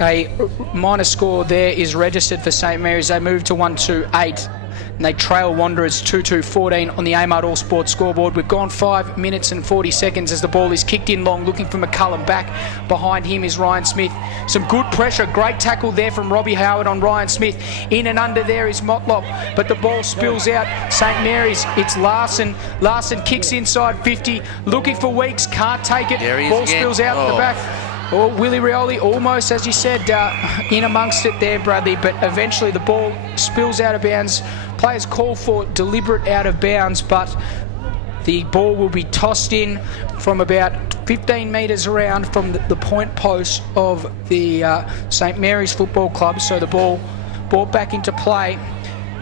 a minor score there is registered for St Mary's. They move to 1-2-8. And they trail Wanderers 2-2-14 on the Amart All Sports scoreboard. We've gone 5 minutes and 40 seconds as the ball is kicked in long, looking for McCullum. Back behind him is Ryan Smith. Some good pressure, great tackle there from Robbie Howard on Ryan Smith. In and under there is Motlop, but the ball spills out. St Mary's, it's Larson. Larson kicks inside 50, looking for Weeks, can't take it. Ball spills out at the back. Oh, Willie Rioli almost, as you said, in amongst it there, Bradley, but eventually the ball spills out of bounds. Players call for deliberate out of bounds, but the ball will be tossed in from about 15 metres around from the point post of the St Mary's Football Club. So the ball brought back into play.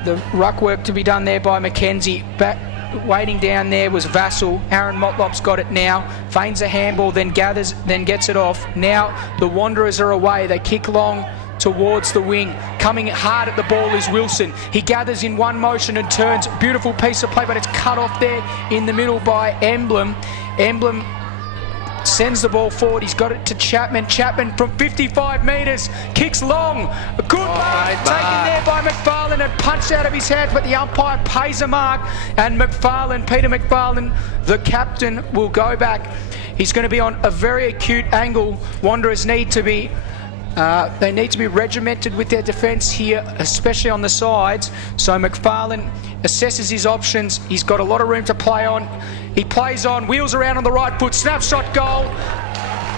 The ruck work to be done there by McKenzie. Back waiting down there was Vassal. Aaron Motlop's got it now. Feigns a handball, then gathers, then gets it off. Now the Wanderers are away. They kick long towards the wing. Coming hard at the ball is Wilson. He gathers in one motion and turns. Beautiful piece of play, but it's cut off there in the middle by Emblem. Emblem sends the ball forward. He's got it to Chapman. Chapman from 55 metres kicks long. A good mark taken there by McFarlane and punched out of his hands, but the umpire pays a mark, and Peter McFarlane, the captain, will go back. He's going to be on a very acute angle. Wanderers need to be they need to be regimented with their defence here, especially on the sides. So McFarlane assesses his options. He's got a lot of room to play on. He plays on, wheels around on the right foot, snapshot goal.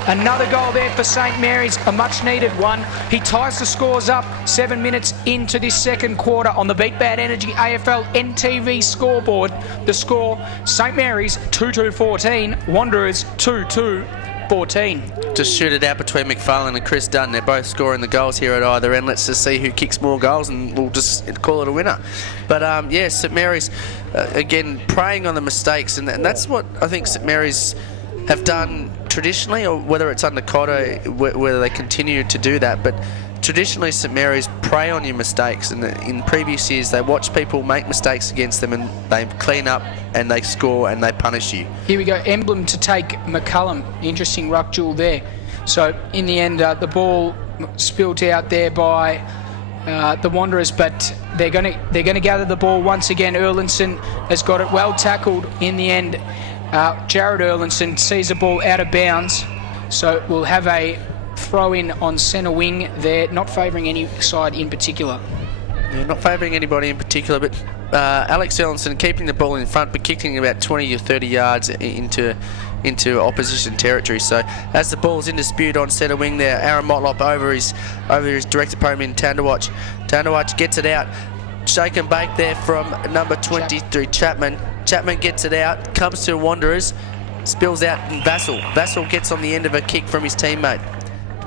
Another goal there for St Mary's, a much needed one. He ties the scores up 7 minutes into this second quarter on the Beat Bad Energy AFLNTv scoreboard. The score, St Mary's 2-2-14, Wanderers 2-2-14. Just shoot it out between McFarlane and Chris Dunn. They're both scoring the goals here at either end. Let's just see who kicks more goals and we'll just call it a winner. But yeah, St Mary's, again, preying on the mistakes, and that's what I think St Mary's have done traditionally, or whether it's under Cotto, whether they continue to do that. But traditionally, St Mary's prey on your mistakes, and in previous years they watch people make mistakes against them and they clean up and they score and they punish you. Here we go, Emblem to take McCullum. Interesting ruck duel there. So in the end, the ball spilled out there by the Wanderers, but they're going to gather the ball once again. Erlinson has got it well tackled in the end. Jared Erlinson sees the ball out of bounds, so we'll have a throw in on centre wing there, not favouring any side in particular. Yeah, not favouring anybody in particular, but Alex Erlinson keeping the ball in front but kicking about 20 or 30 yards into opposition territory. So as the ball's in dispute on centre wing there, Aaron Motlop over his direct opponent in Tandawatch. Tandawatch gets it out, shake and bake there from number 23 Chapman. Chapman gets it out, comes to Wanderers, spills out in Vassal. Vassal gets on the end of a kick from his teammate.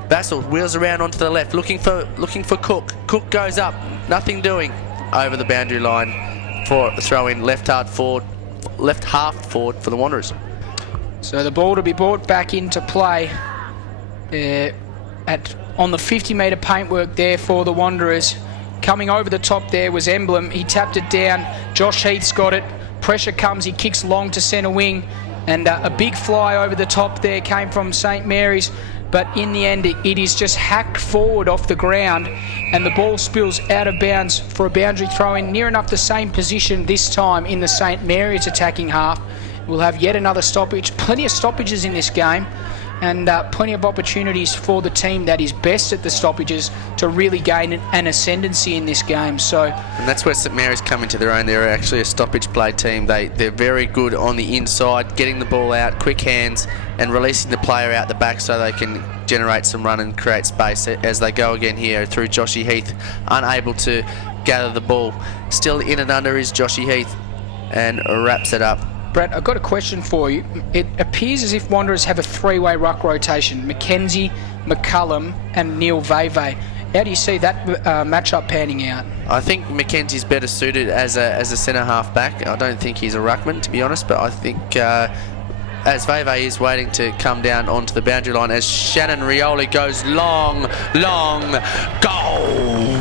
Vassal wheels around onto the left, looking for Cook. Cook goes up, nothing doing, over the boundary line for a throw in, left half forward for the Wanderers. So the ball to be brought back into play on the 50-metre paintwork there for the Wanderers. Coming over the top there was Emblem. He tapped it down. Josh Heath's got it. Pressure comes. He kicks long to centre wing, and a big fly over the top there came from St Mary's. But in the end, it is just hacked forward off the ground, and the ball spills out of bounds for a boundary throw-in, near enough the same position this time in the St Mary's attacking half. We'll have yet another stoppage. Plenty of stoppages in this game, and plenty of opportunities for the team that is best at the stoppages to really gain an ascendancy in this game. And that's where St Mary's come into their own. They're actually a stoppage play team. They're very good on the inside, getting the ball out, quick hands, and releasing the player out the back so they can generate some run and create space as they go again here through Joshy Heath, unable to gather the ball. Still in and under is Joshy Heath, and wraps it up. Brett, I've got a question for you. It appears as if Wanderers have a three-way ruck rotation: McKenzie, McCullum and Neil Veve. How do you see that matchup panning out? I think McKenzie's better suited as a centre half back. I don't think he's a ruckman, to be honest, but I think as Veve is waiting to come down onto the boundary line, as Shannon Rioli goes long goal.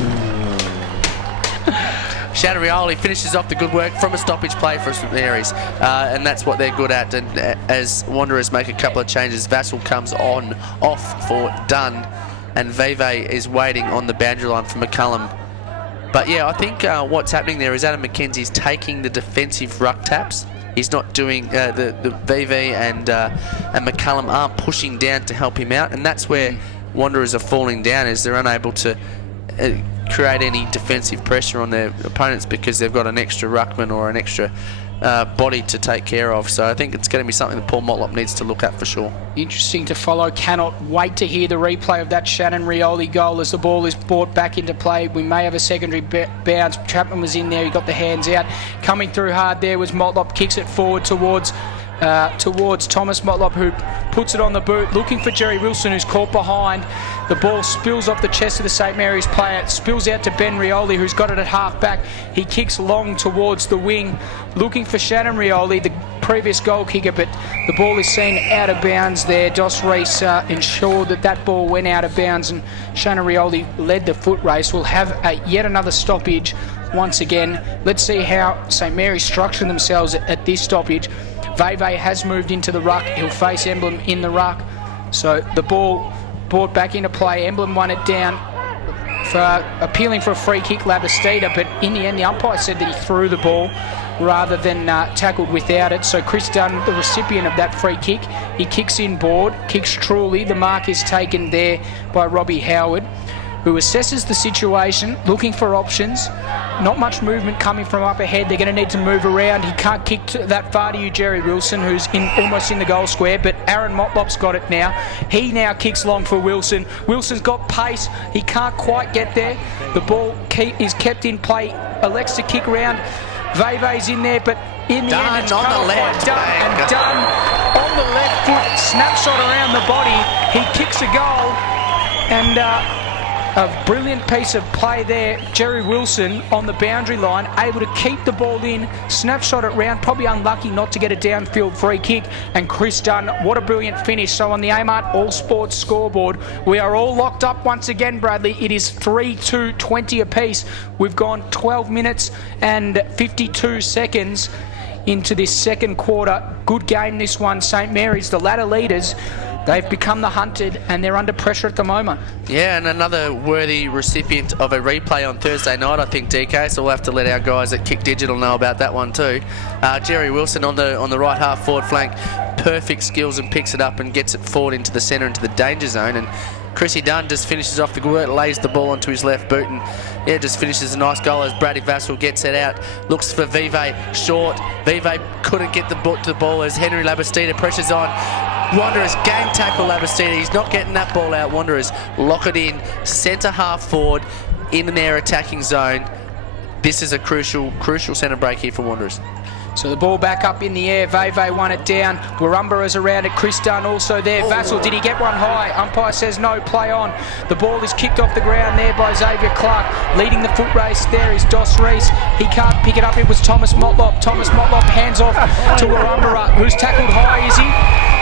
Shannon Rioli finishes off the good work from a stoppage play for St Mary's, and that's what they're good at. And as Wanderers make a couple of changes, Vassal comes off for Dunn, and Veve is waiting on the boundary line for McCullum. But yeah, I think what's happening there is Adam McKenzie's taking the defensive ruck taps. He's not doing the Veve and McCullum aren't pushing down to help him out, and that's where Wanderers are falling down, is they're unable to create any defensive pressure on their opponents because they've got an extra ruckman or an extra body to take care of. So I think it's going to be something that Paul Motlop needs to look at for sure. Interesting to follow. Cannot wait to hear the replay of that Shannon Rioli goal as the ball is brought back into play. We may have a secondary bounce. Chapman was in there. He got the hands out. Coming through hard there was Motlop. Kicks it forward towards towards Thomas Motlop, who puts it on the boot, looking for Jerry Wilson, who's caught behind. The ball spills off the chest of the St Mary's player, spills out to Ben Rioli, who's got it at half back. He kicks long towards the wing, looking for Shannon Rioli, the previous goal kicker, but the ball is seen out of bounds there. Dos Reese ensured that ball went out of bounds, and Shannon Rioli led the foot race. We'll have yet another stoppage once again. Let's see how St Mary's structure themselves at this stoppage. Veve has moved into the ruck. He'll face Emblem in the ruck. So the ball brought back into play. Emblem won it down for appealing for a free kick, Labastida, but in the end the umpire said that he threw the ball rather than tackled without it. So Chris Dunn, the recipient of that free kick, he kicks inboard, kicks truly. The mark is taken there by Robbie Howard, who assesses the situation, looking for options. Not much movement coming from up ahead. They're going to need to move around. He can't kick that far to you, Jerry Wilson, who's almost in the goal square, but Aaron Motlop's got it now. He now kicks long for Wilson. Wilson's got pace. He can't quite get there. The ball is kept in play. Elects to kick round. Veve's in there, but in the end it's on cut the off left. by Dunn, and Dunn on the left foot, snapshot around the body. He kicks a goal, and a brilliant piece of play there. Jerry Wilson on the boundary line, able to keep the ball in, snapshot it round, probably unlucky not to get a downfield free kick. And Chris Dunn, what a brilliant finish. So on the Amart All Sports scoreboard, we are all locked up once again, Bradley. It is 3-2-20 apiece. We've gone 12 minutes and 52 seconds into this second quarter. Good game this one. St Mary's, the ladder leaders, they've become the hunted and they're under pressure at the moment. Yeah, and another worthy recipient of a replay on Thursday night, I think, DK, so we'll have to let our guys at Kick Digital know about that one too. Jerry Wilson on the right half forward flank, perfect skills, and picks it up and gets it forward into the centre, into the danger zone. And Chrissy Dunn just finishes off the work, lays the ball onto his left boot, and yeah, just finishes a nice goal as Brady Vassell gets it out, looks for Vive, short. Vive couldn't get the ball as Henry Labastida pressures on. Wanderers game tackle Labastida. He's not getting that ball out. Wanderers lock it in, centre half forward in their attacking zone. This is a crucial centre break here for Wanderers. So the ball back up in the air. Veve won it down. Warumba is around it. Chris Dunn also there. Vassell, did he get one high? Umpire says no, play on. The ball is kicked off the ground there by Xavier Clark. Leading the foot race there is Dos Reese. He can't pick it up. It was Thomas Motlop. Thomas Motlop hands off to Warumba, who's tackled high, is he?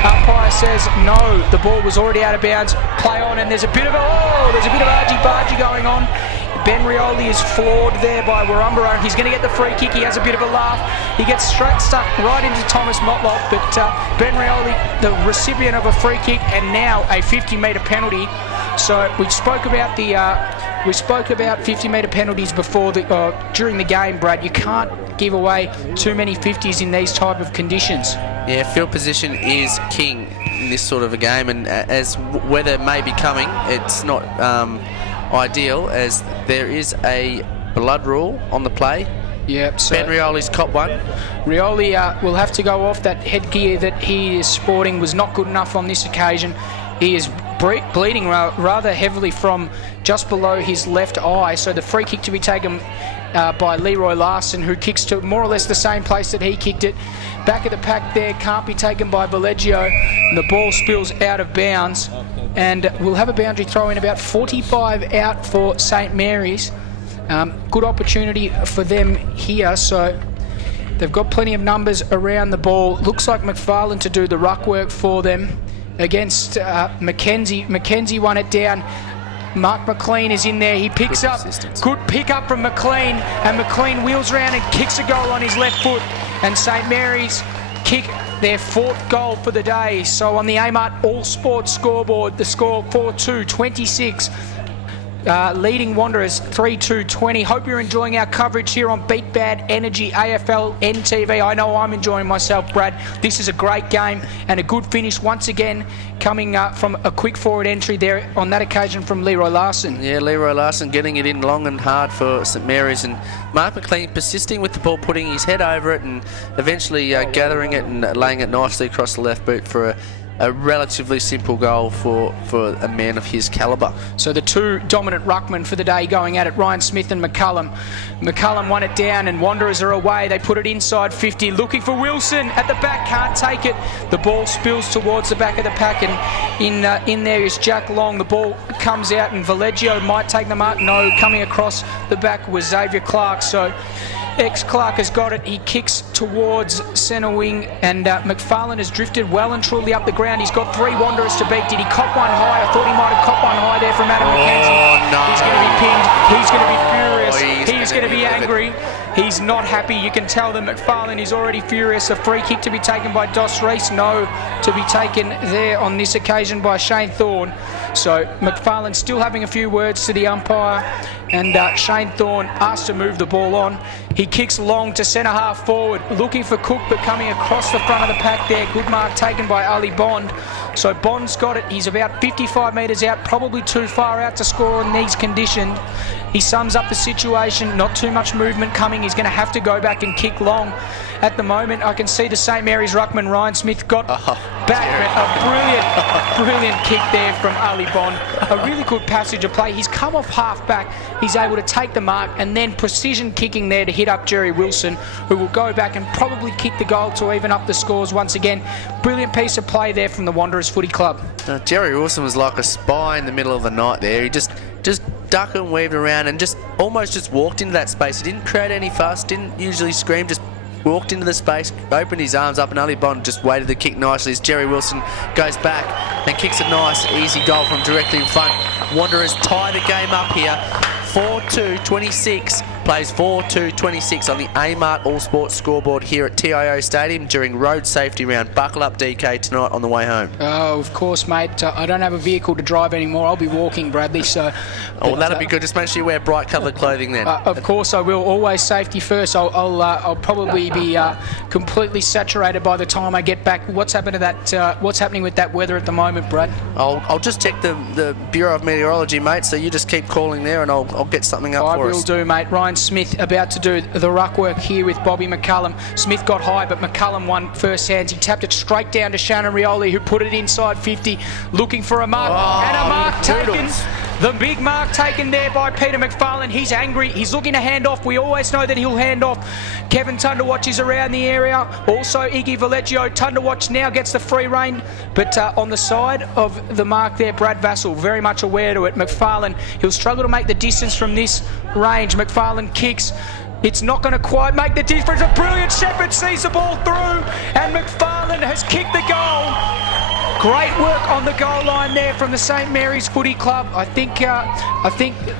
Umpire says no. The ball was already out of bounds. Play on, and there's a bit of argy-bargy going on. Ben Rioli is floored there by Warumba. He's going to get the free kick. He has a bit of a laugh. He gets stuck right into Thomas Motlop, but Ben Rioli, the recipient of a free kick, and now a 50-metre penalty. So we spoke about 50-metre penalties before during the game, Brad. You can't give away too many 50s in these type of conditions. Yeah, field position is king in this sort of a game, and as weather may be coming, it's not ideal, as there is a blood rule on the play. Yep. So Ben Rioli's cop one. Rioli will have to go off. That headgear that he is sporting was not good enough on this occasion. He is bleeding rather heavily from just below his left eye. So the free kick to be taken by Leroy Larson, who kicks to more or less the same place that he kicked it. Back of the pack there, can't be taken by Valeggio. The ball spills out of bounds, and we'll have a boundary throw in about 45 out for St Mary's. Good opportunity for them here, so they've got plenty of numbers around the ball. Looks like McFarlane to do the ruck work for them against Mackenzie. Mackenzie won it down. Mark McLean is in there. He picks up. Good pick up from McLean, and McLean wheels around and kicks a goal on his left foot. And St Mary's kick their fourth goal for the day. So on the Amart All Sports scoreboard, the score 4-2-26. Leading Wanderers 3-2-20. Hope you're enjoying our coverage here on Beat Bad Energy AFLNTv. I know I'm enjoying myself, Brad. This is a great game and a good finish once again, coming from a quick forward entry there on that occasion from Leroy Larson. Yeah, Leroy Larson getting it in long and hard for St Mary's, and Mark McLean persisting with the ball, putting his head over it and eventually gathering it and laying it nicely across the left boot for a relatively simple goal for a man of his calibre. So the two dominant ruckmen for the day going at it, Ryan Smith and McCullum. McCullum won it down and Wanderers are away. They put it inside 50, looking for Wilson at the back, can't take it. The ball spills towards the back of the pack, and in there is Jack Long. The ball comes out and Valeggio might take the mark. No, coming across the back was Xavier Clark. So Clark has got it. He kicks towards centre wing, and McFarlane has drifted well and truly up the ground. He's got 3 Wanderers to beat. Did he cop one high? I thought he might have copped one high there from Adam McKenzie. Oh, no. He's going to be pinned. He's going to be furious. Oh, he's going to be angry. He's not happy. You can tell that McFarlane is already furious. A free kick to be taken by Dos Reis. No, to be taken there on this occasion by Shane Thorne. So McFarlane still having a few words to the umpire, and Shane Thorne asked to move the ball on. He kicks long to centre half forward, looking for Cook, but coming across the front of the pack there. Good mark taken by Ali Bond. So Bond's got it. He's about 55 metres out, probably too far out to score in these conditions. He sums up the situation, not too much movement coming. He's going to have to go back and kick long. At the moment, I can see the St Mary's ruckman Ryan Smith got back. A brilliant kick there from Ali Bond. A really good passage of play. He's come off half back. He's able to take the mark and then precision kicking there to hit up Jerry Wilson, who will go back and probably kick the goal to even up the scores once again. Brilliant piece of play there from the Wanderers Footy Club. Jerry Wilson was like a spy in the middle of the night there. He just ducked and weaved around and almost just walked into that space. He didn't create any fuss, didn't usually scream, just walked into the space, opened his arms up, and Ali Bond just waited the kick nicely as Jerry Wilson goes back and kicks a nice, easy goal from directly in front. Wanderers tie the game up here. 4-2-26, plays 4-2-26 on the Amart All Sports scoreboard here at TIO Stadium during road safety round. Buckle up, DK, tonight on the way home. Oh, of course, mate. I don't have a vehicle to drive anymore. I'll be walking, Bradley. So. Oh, that'll be good. Just make sure you wear bright coloured clothing then. Of course, I will. Always safety first. I'll probably be completely saturated by the time I get back. What's happened to that? What's happening with that weather at the moment, Brad? I'll just check the Bureau of Meteorology, mate. So you just keep calling there, and I'll get something up for us. I will do, mate. Ryan Smith about to do the ruck work here with Bobby McCullum. Smith got high, but McCullum won first hands. He tapped it straight down to Shannon Rioli, who put it inside 50, looking for a mark. And a mark taken. The big mark taken there by Peter McFarlane. He's angry. He's looking to hand off. We always know that he'll hand off. Kevin Tunderwatch is around the area. Also, Iggy Valeggio. Tunderwatch now gets the free rein. But on the side of the mark there, Brad Vassell, very much aware to it. McFarlane, he'll struggle to make the distance from this range. McFarlane kicks. It's not going to quite make the difference. A brilliant Shepherd sees the ball through, and McFarlane has kicked the goal. Great work on the goal line there from the St Mary's Footy Club. I think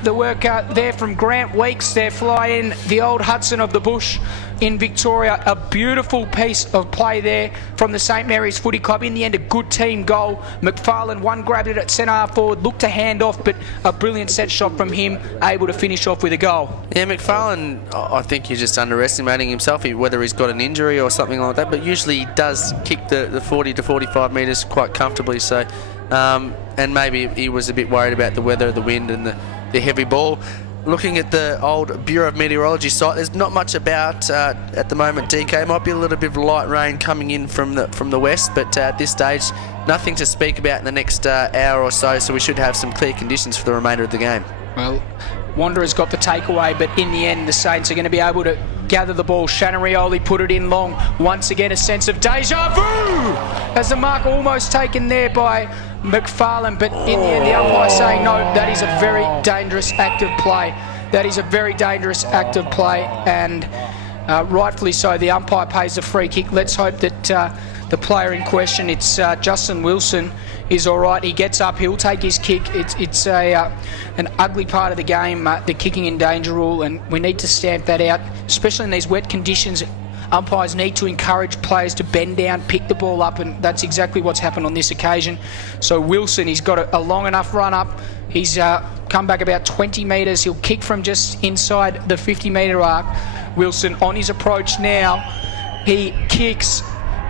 the work there from Grant Weeks, they're flying the old Hudson of the Bush in Victoria. A beautiful piece of play there from the St Mary's Footy Club. In the end, a good team goal. McFarlane grabbed it at centre half forward, looked to hand off, but a brilliant set shot from him, able to finish off with a goal. Yeah, McFarlane, I think he's just underestimating himself, whether he's got an injury or something like that, but usually he does kick the 40 to 45 metres quite comfortably. So, and maybe he was a bit worried about the weather, the wind, and the heavy ball. Looking at the old Bureau of Meteorology site, there's not much about at the moment, DK. Might be a little bit of light rain coming in from the west, but at this stage, nothing to speak about in the next hour or so, so we should have some clear conditions for the remainder of the game. Well, Wanderers got the takeaway, but in the end, the Saints are going to be able to gather the ball. Shannon Rioli put it in long. Once again, a sense of deja vu as the mark almost taken there by McFarlane, but in the end, the umpire saying no, that is a very dangerous act of play. That is a very dangerous act of play, and rightfully so. The umpire pays the free kick. Let's hope that the player in question, it's Justin Wilson, is all right. He gets up, he'll take his kick. It's an ugly part of the game, the kicking in danger rule, and we need to stamp that out, especially in these wet conditions. Umpires need to encourage players to bend down, pick the ball up, and that's exactly what's happened on this occasion. So Wilson, he's got a long enough run up. He's come back about 20 metres. He'll kick from just inside the 50-metre arc. Wilson on his approach now. He kicks,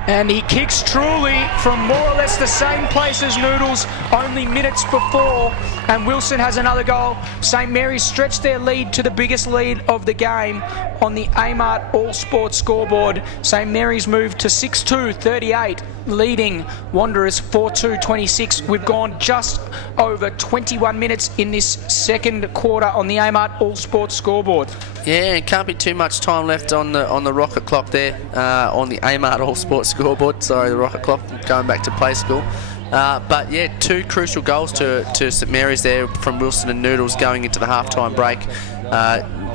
and he kicks truly from more or less the same place as Noodles only minutes before, and Wilson has another goal. St Mary's stretched their lead to the biggest lead of the game on the Amart All Sports scoreboard. St Mary's moved to 6-2, 38. leading Wanderers 4-2-26. We've gone just over 21 minutes in this second quarter on the Amart All Sports scoreboard. Yeah, and can't be too much time left on the rocket clock there, on the Amart All Sports scoreboard. Sorry, the rocket clock, going back to play school. But yeah, 2 crucial goals to St Mary's there from Wilson and Noodles going into the half-time break,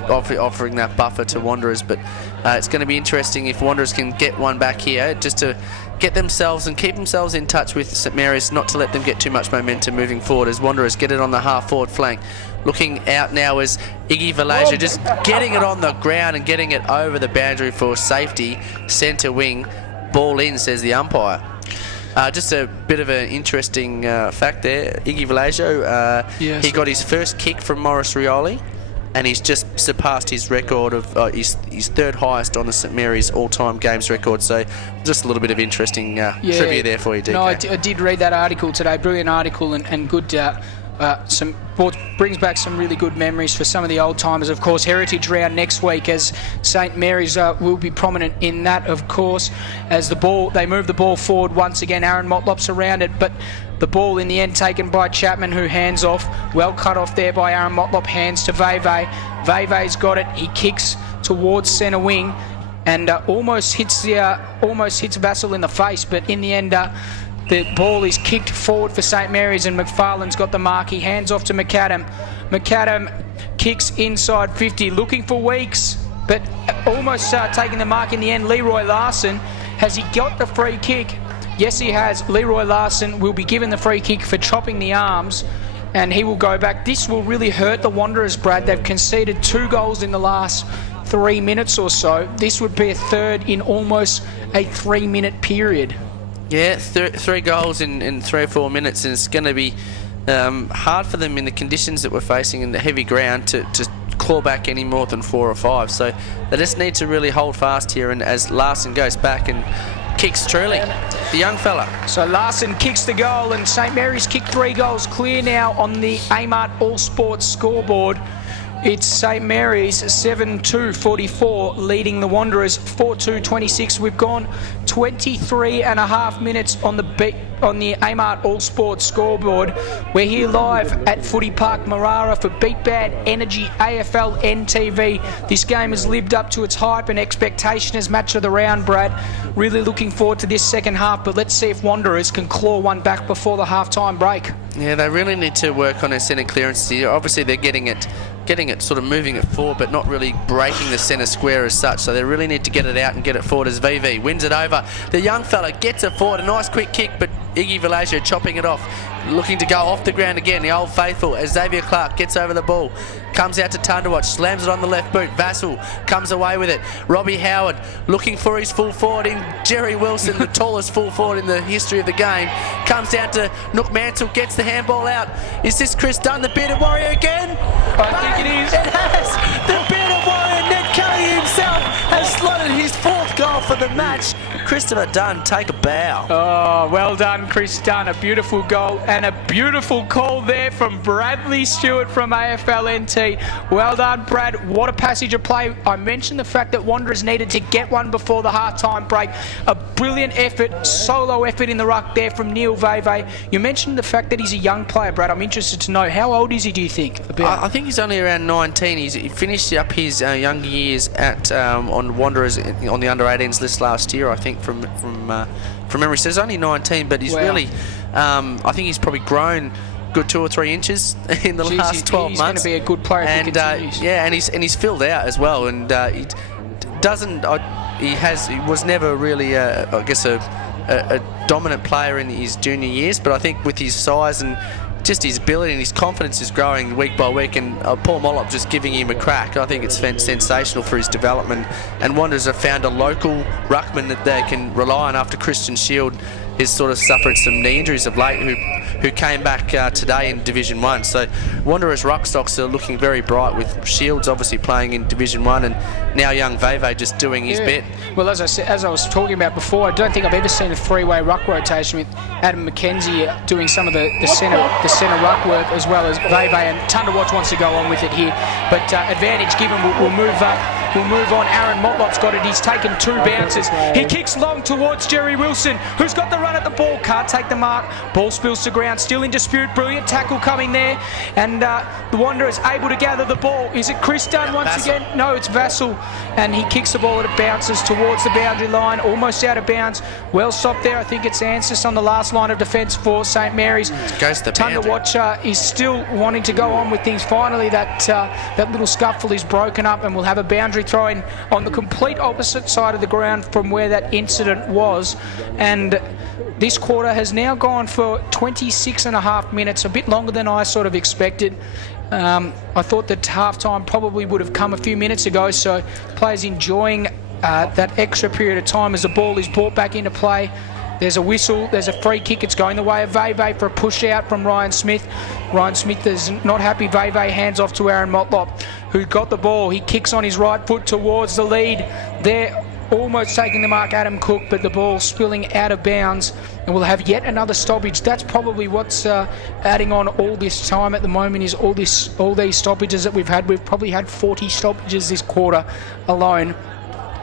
offering that buffer to Wanderers. But it's going to be interesting if Wanderers can get one back here, just to get themselves and keep themselves in touch with St Mary's, not to let them get too much momentum moving forward as Wanderers get it on the half-forward flank. Looking out now as Iggy Valasia just getting it on the ground and getting it over the boundary for safety. Centre wing, ball in, says the umpire. Just a bit of an interesting fact there. Iggy Valasia, he got his first kick from Maurice Rioli, and he's just surpassed his record of his third highest on the St Mary's all-time games record. So just a little bit of interesting trivia there for you, DK. No, I did read that article today. Brilliant article and good. Brings back some really good memories for some of the old timers. Of course, Heritage Round next week, as St Mary's will be prominent in that. Of course, as they move the ball forward once again. Aaron Motlop's around it, but the ball in the end taken by Chapman, who hands off. Well cut off there by Aaron Motlop. Hands to Veve. Veve's got it. He kicks towards centre wing and almost hits Vassell in the face, but in the end. The ball is kicked forward for St Mary's and McFarlane's got the mark. He hands off to McAdam. McAdam kicks inside 50, looking for Weeks, but almost taking the mark in the end. Leroy Larson, has he got the free kick? Yes, he has. Leroy Larson will be given the free kick for chopping the arms, and he will go back. This will really hurt the Wanderers, Brad. They've conceded 2 goals in the last 3 minutes or so. This would be a third in almost a 3-minute period. Yeah, 3 goals in 3 or 4 minutes, and it's going to be hard for them in the conditions that we're facing in the heavy ground to claw back any more than 4 or 5. So they just need to really hold fast here, and as Larson goes back and kicks truly, the young fella. So Larson kicks the goal, and St Mary's kicked 3 goals clear now on the Amart All Sports scoreboard. It's St Mary's 7-2-44 leading the Wanderers 4-2-26. We've gone 23 and a half minutes on the Amart All Sports scoreboard. We're here live at Footy Park Marara for Beat Bad Energy AFLNTv. This game has lived up to its hype and expectation as match of the round, Brad. Really looking forward to this second half, but let's see if Wanderers can claw one back before the half-time break. Yeah, they really need to work on their centre clearance here. Obviously, they're getting it sort of moving it forward, but not really breaking the centre square as such. So they really need to get it out and get it forward as VV wins it over. The young fella gets it forward, a nice quick kick, but Iggy Valasia chopping it off, looking to go off the ground again. The old faithful, as Xavier Clark gets over the ball, comes out to Tunderwatch, slams it on the left boot. Vassell comes away with it. Robbie Howard looking for his full forward in Jerry Wilson, the tallest full forward in the history of the game. Comes down to Nook Mansell, gets the handball out. Is this Chris Dunn, the bearded warrior again? I think it is. It has. The bearded warrior, Ned Kelly himself, has slotted his 4th goal for the match. Christopher Dunn, take a bow. Oh, well done, Chris Dunn. A beautiful goal and a beautiful call there from Bradley Stewart from AFLNT. Well done, Brad. What a passage of play. I mentioned the fact that Wanderers needed to get one before the half-time break. A brilliant effort, solo effort in the ruck there from Neil Veve. You mentioned the fact that he's a young player, Brad. I'm interested to know, how old is he, do you think? I think he's only around 19. He finished up his younger years at on Wanderers on the under-18s list last year, I think, from memory. So he's only 19, but he's really, I think he's probably grown good 2 or 3 inches in the last 12 months. He's going to be a good player if he continues. Yeah, and he's filled out as well, and he was never really, I guess, a dominant player in his junior years, but I think with his size and just his ability and his confidence is growing week by week, and Paul Mollop just giving him a crack. I think it's sensational for his development, and Wanderers have found a local ruckman that they can rely on after Christian Shield has sort of suffered some knee injuries of late, who came back today in Division 1. So Wanderers ruck stocks are looking very bright, with Shields obviously playing in Division 1 and now young Veve just doing his bit. Well, as I was talking about before, I don't think I've ever seen a 3-way ruck rotation with Adam McKenzie doing some of the centre ruck work, as well as Veve, and Tunderwatch wants to go on with it here. But advantage given, will move up will move on. Aaron Motlop's got it. He's taken 2 bounces. He kicks long towards Jerry Wilson, who's got the run at the ball. Can't take the mark. Ball spills to ground. Still in dispute. Brilliant tackle coming there. And the Wanderers able to gather the ball. Is it Chris Dunn once again? No, it's Vassell. And he kicks the ball and it bounces towards the boundary line. Almost out of bounds. Well stopped there. I think it's Ansis on the last line of defence for St Mary's. Goes to the boundary. Watcher is still wanting to go on with things. Finally, that little scuffle is broken up, and we'll have a boundary throw in on the complete opposite side of the ground from where that incident was. And this quarter has now gone for 26.5 minutes, a bit longer than I sort of expected. I thought that half-time probably would have come a few minutes ago, so players enjoying that extra period of time as the ball is brought back into play. There's a whistle, there's a free kick. It's going the way of Veve for a push out from Ryan Smith. Ryan Smith is not happy. Veve hands off to Aaron Motlop, who got the ball. He kicks on his right foot towards the lead. They're almost taking the mark, Adam Cook, but the ball spilling out of bounds. And we'll have yet another stoppage. That's probably what's adding on all this time at the moment, is all these stoppages that we've had. We've probably had 40 stoppages this quarter alone.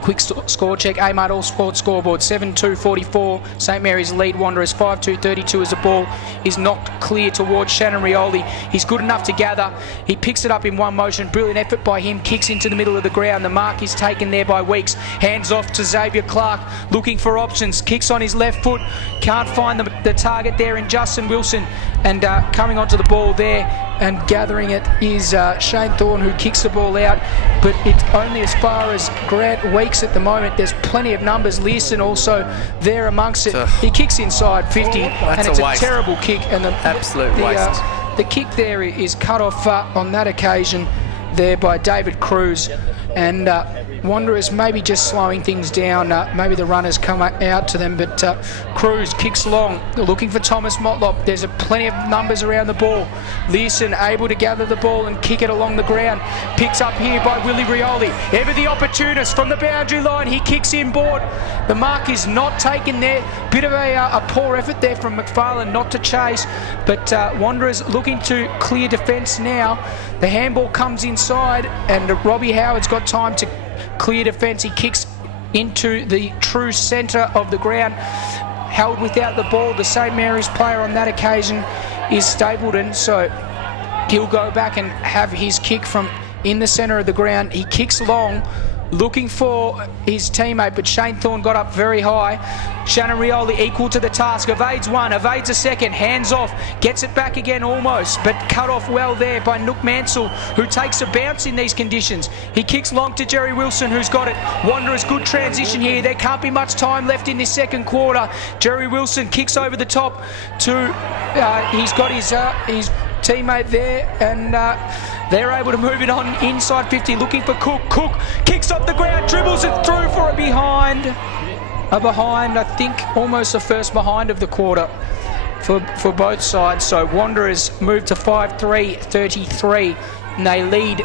Quick score check, Amart All Sports scoreboard, 7-2-44. St Mary's lead Wanderers 5-2-32 as the ball is knocked clear towards Shannon Rioli. He's good enough to gather. He picks it up in one motion. Brilliant effort by him. Kicks into the middle of the ground. The mark is taken there by Weeks. Hands off to Xavier Clark, looking for options. Kicks on his left foot. Can't find the target there in Justin Wilson. And coming onto the ball there and gathering it is Shane Thorne, who kicks the ball out. But it's only as far as Grant Weeks at the moment. There's plenty of numbers. Learson also there amongst it. He kicks inside 50, and it's a terrible kick. And the absolute waste. The kick there is cut off on that occasion there by David Cruz. And Wanderers maybe just slowing things down. Maybe the runners come out to them, but Cruz kicks long, looking for Thomas Motlop. There's plenty of numbers around the ball. Learson able to gather the ball and kick it along the ground. Picks up here by Willie Rioli. Ever the opportunist from the boundary line. He kicks inboard. The mark is not taken there. Bit of a poor effort there from McFarlane not to chase, but Wanderers looking to clear defence now. The handball comes inside, and Robbie Howard's got time to clear defence. He kicks into the true centre of the ground. Held without the ball. The St Mary's player on that occasion is Stapleton, so he'll go back and have his kick from in the centre of the ground. He kicks long, looking for his teammate, but Shane Thorne got up very high. Shannon Rioli equal to the task. Evades one, evades a second, hands off, gets it back again almost, but cut off well there by Nook Mansell, who takes a bounce in these conditions. He kicks long to Jerry Wilson, who's got it. Wanderers good transition here. There can't be much time left in this second quarter. Jerry Wilson kicks over the top to, he's got his teammate there, and they're able to move it on inside 50, looking for Cook. Cook kicks off the ground, dribbles it through for a behind. I think almost the first behind of the quarter for both sides. So Wanderers move to 5-3-33, and they lead.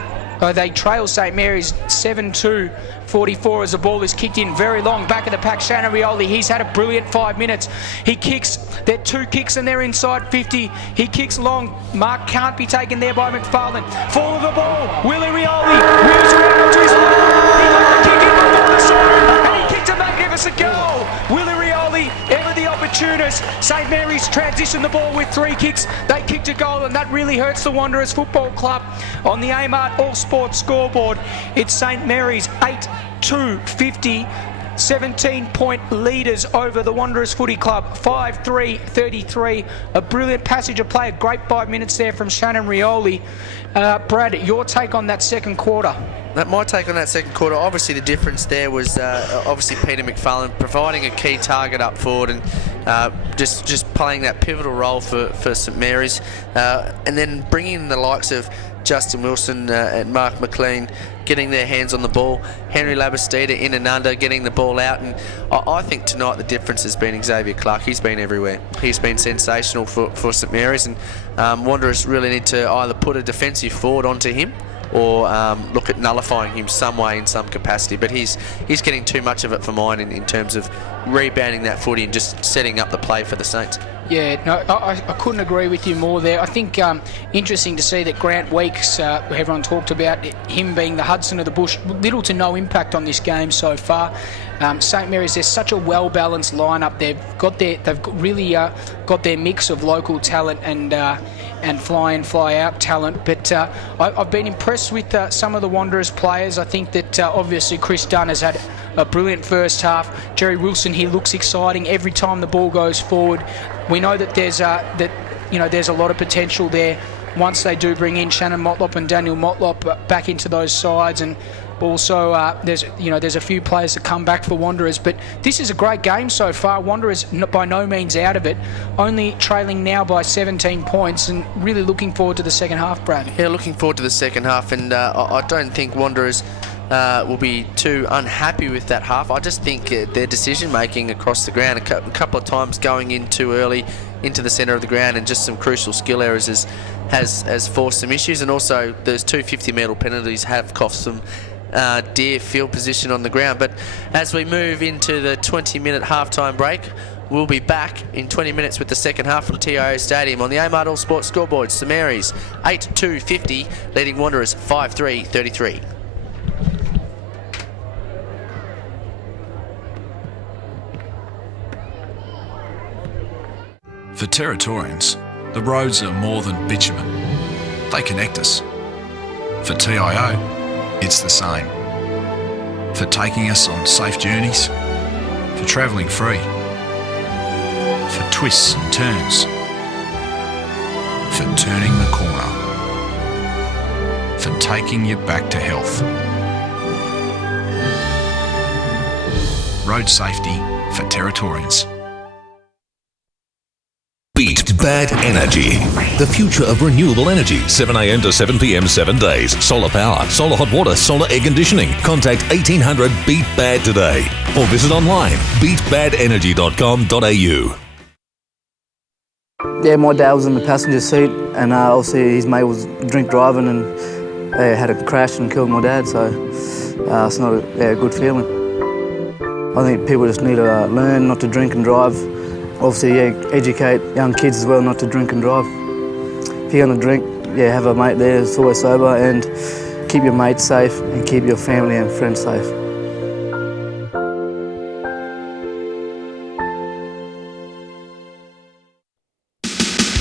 They trail St Mary's 7-2-44 as the ball is kicked in very long. Back of the pack, Shannon Rioli. He's had a brilliant 5 minutes. He kicks. They're 2 kicks and they're inside 50. He kicks long. Mark can't be taken there by McFarlane. Fall of the ball. Willie Rioli wheels around to his left. He got the kick in before the zone, and he kicked a magnificent goal. Willie Rioli, ever the opportunist. St Mary's transition the ball with 3 kicks. They kicked a goal, and that really hurts the Wanderers Football Club. On the Amart All Sports scoreboard, it's St Mary's 8-2-50. 17-point leaders over the Wanderers Footy Club, 5-3-33. A brilliant passage of play, a great 5 minutes there from Shannon Rioli. Brad, your take on that second quarter? My take on that second quarter, obviously the difference there was obviously Peter McFarlane providing a key target up forward and just playing that pivotal role for St Mary's, and then bringing in the likes of Justin Wilson and Mark McLean getting their hands on the ball. Henry Labastida in and under, getting the ball out. And I think tonight the difference has been Xavier Clark. He's been everywhere. He's been sensational for St Mary's. And Wanderers really need to either put a defensive forward onto him or look at nullifying him some way in some capacity. But he's getting too much of it for mine in terms of rebounding that footy and just setting up the play for the Saints. Yeah, no, I couldn't agree with you more there. I think interesting to see that Grant Weeks, everyone talked about him being the Hudson of the Bush, little to no impact on this game so far. St Mary's, there's such a well-balanced lineup. They've really got their mix of local talent and fly-in, fly-out talent. But I've been impressed with some of the Wanderers players. I think that obviously Chris Dunn has had a brilliant first half. Jerry Wilson here looks exciting every time the ball goes forward. We know that there's a lot of potential there once they do bring in Shannon Motlop and Daniel Motlop back into those sides, and also there's a few players that come back for Wanderers. But this is a great game so far. Wanderers by no means out of it, only trailing now by 17 points, and really looking forward to the second half, Brad. Yeah, looking forward to the second half, and I don't think Wanderers will be too unhappy with that half. I just think their decision making across the ground, a couple of times going in too early into the centre of the ground, and just some crucial skill errors has forced some issues. And also those 2 50-metre penalties have cost them dear field position on the ground. But as we move into the 20-minute halftime break, we'll be back in 20 minutes with the second half from TIO Stadium on the Amart All Sports scoreboard. St Mary's 8-2-50, leading Wanderers 5-3-33. For Territorians, the roads are more than bitumen. They connect us. For TIO, it's the same. For taking us on safe journeys, for travelling free, for twists and turns, for turning the corner, for taking you back to health. Road safety for Territorians. Beat Bad Energy. The future of renewable energy. 7am to 7pm 7 days. Solar power, solar hot water, solar air conditioning. Contact 1800 Beat Bad today. Or visit online beatbadenergy.com.au. Yeah, my dad was in the passenger seat, and obviously his mate was drink driving, and they had a crash and killed my dad, so it's not a good feeling. I think people just need to learn not to drink and drive. Obviously, educate young kids as well not to drink and drive. If you're going to drink, have a mate there that's always sober, and keep your mates safe and keep your family and friends safe.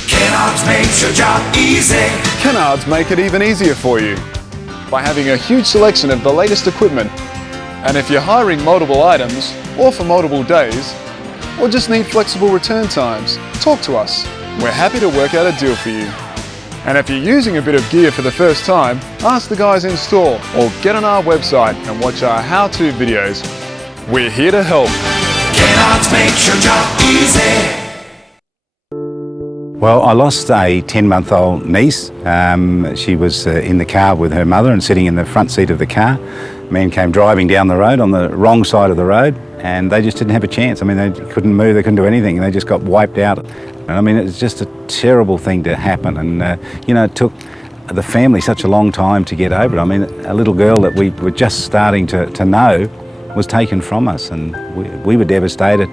Kennards makes your job easy. Kennards make it even easier for you by having a huge selection of the latest equipment. And if you're hiring multiple items or for multiple days, or just need flexible return times, talk to us. We're happy to work out a deal for you. And if you're using a bit of gear for the first time, ask the guys in store or get on our website and watch our how-to videos. We're here to help. Kennards makes your job easy. Well, I lost a 10-month-old niece. She was in the car with her mother and sitting in the front seat of the car. A man came driving down the road on the wrong side of the road, and they just didn't have a chance. I mean, they couldn't move, they couldn't do anything, and they just got wiped out. And I mean, it's just a terrible thing to happen. And, it took the family such a long time to get over it. I mean, a little girl that we were just starting to know was taken from us, and we were devastated.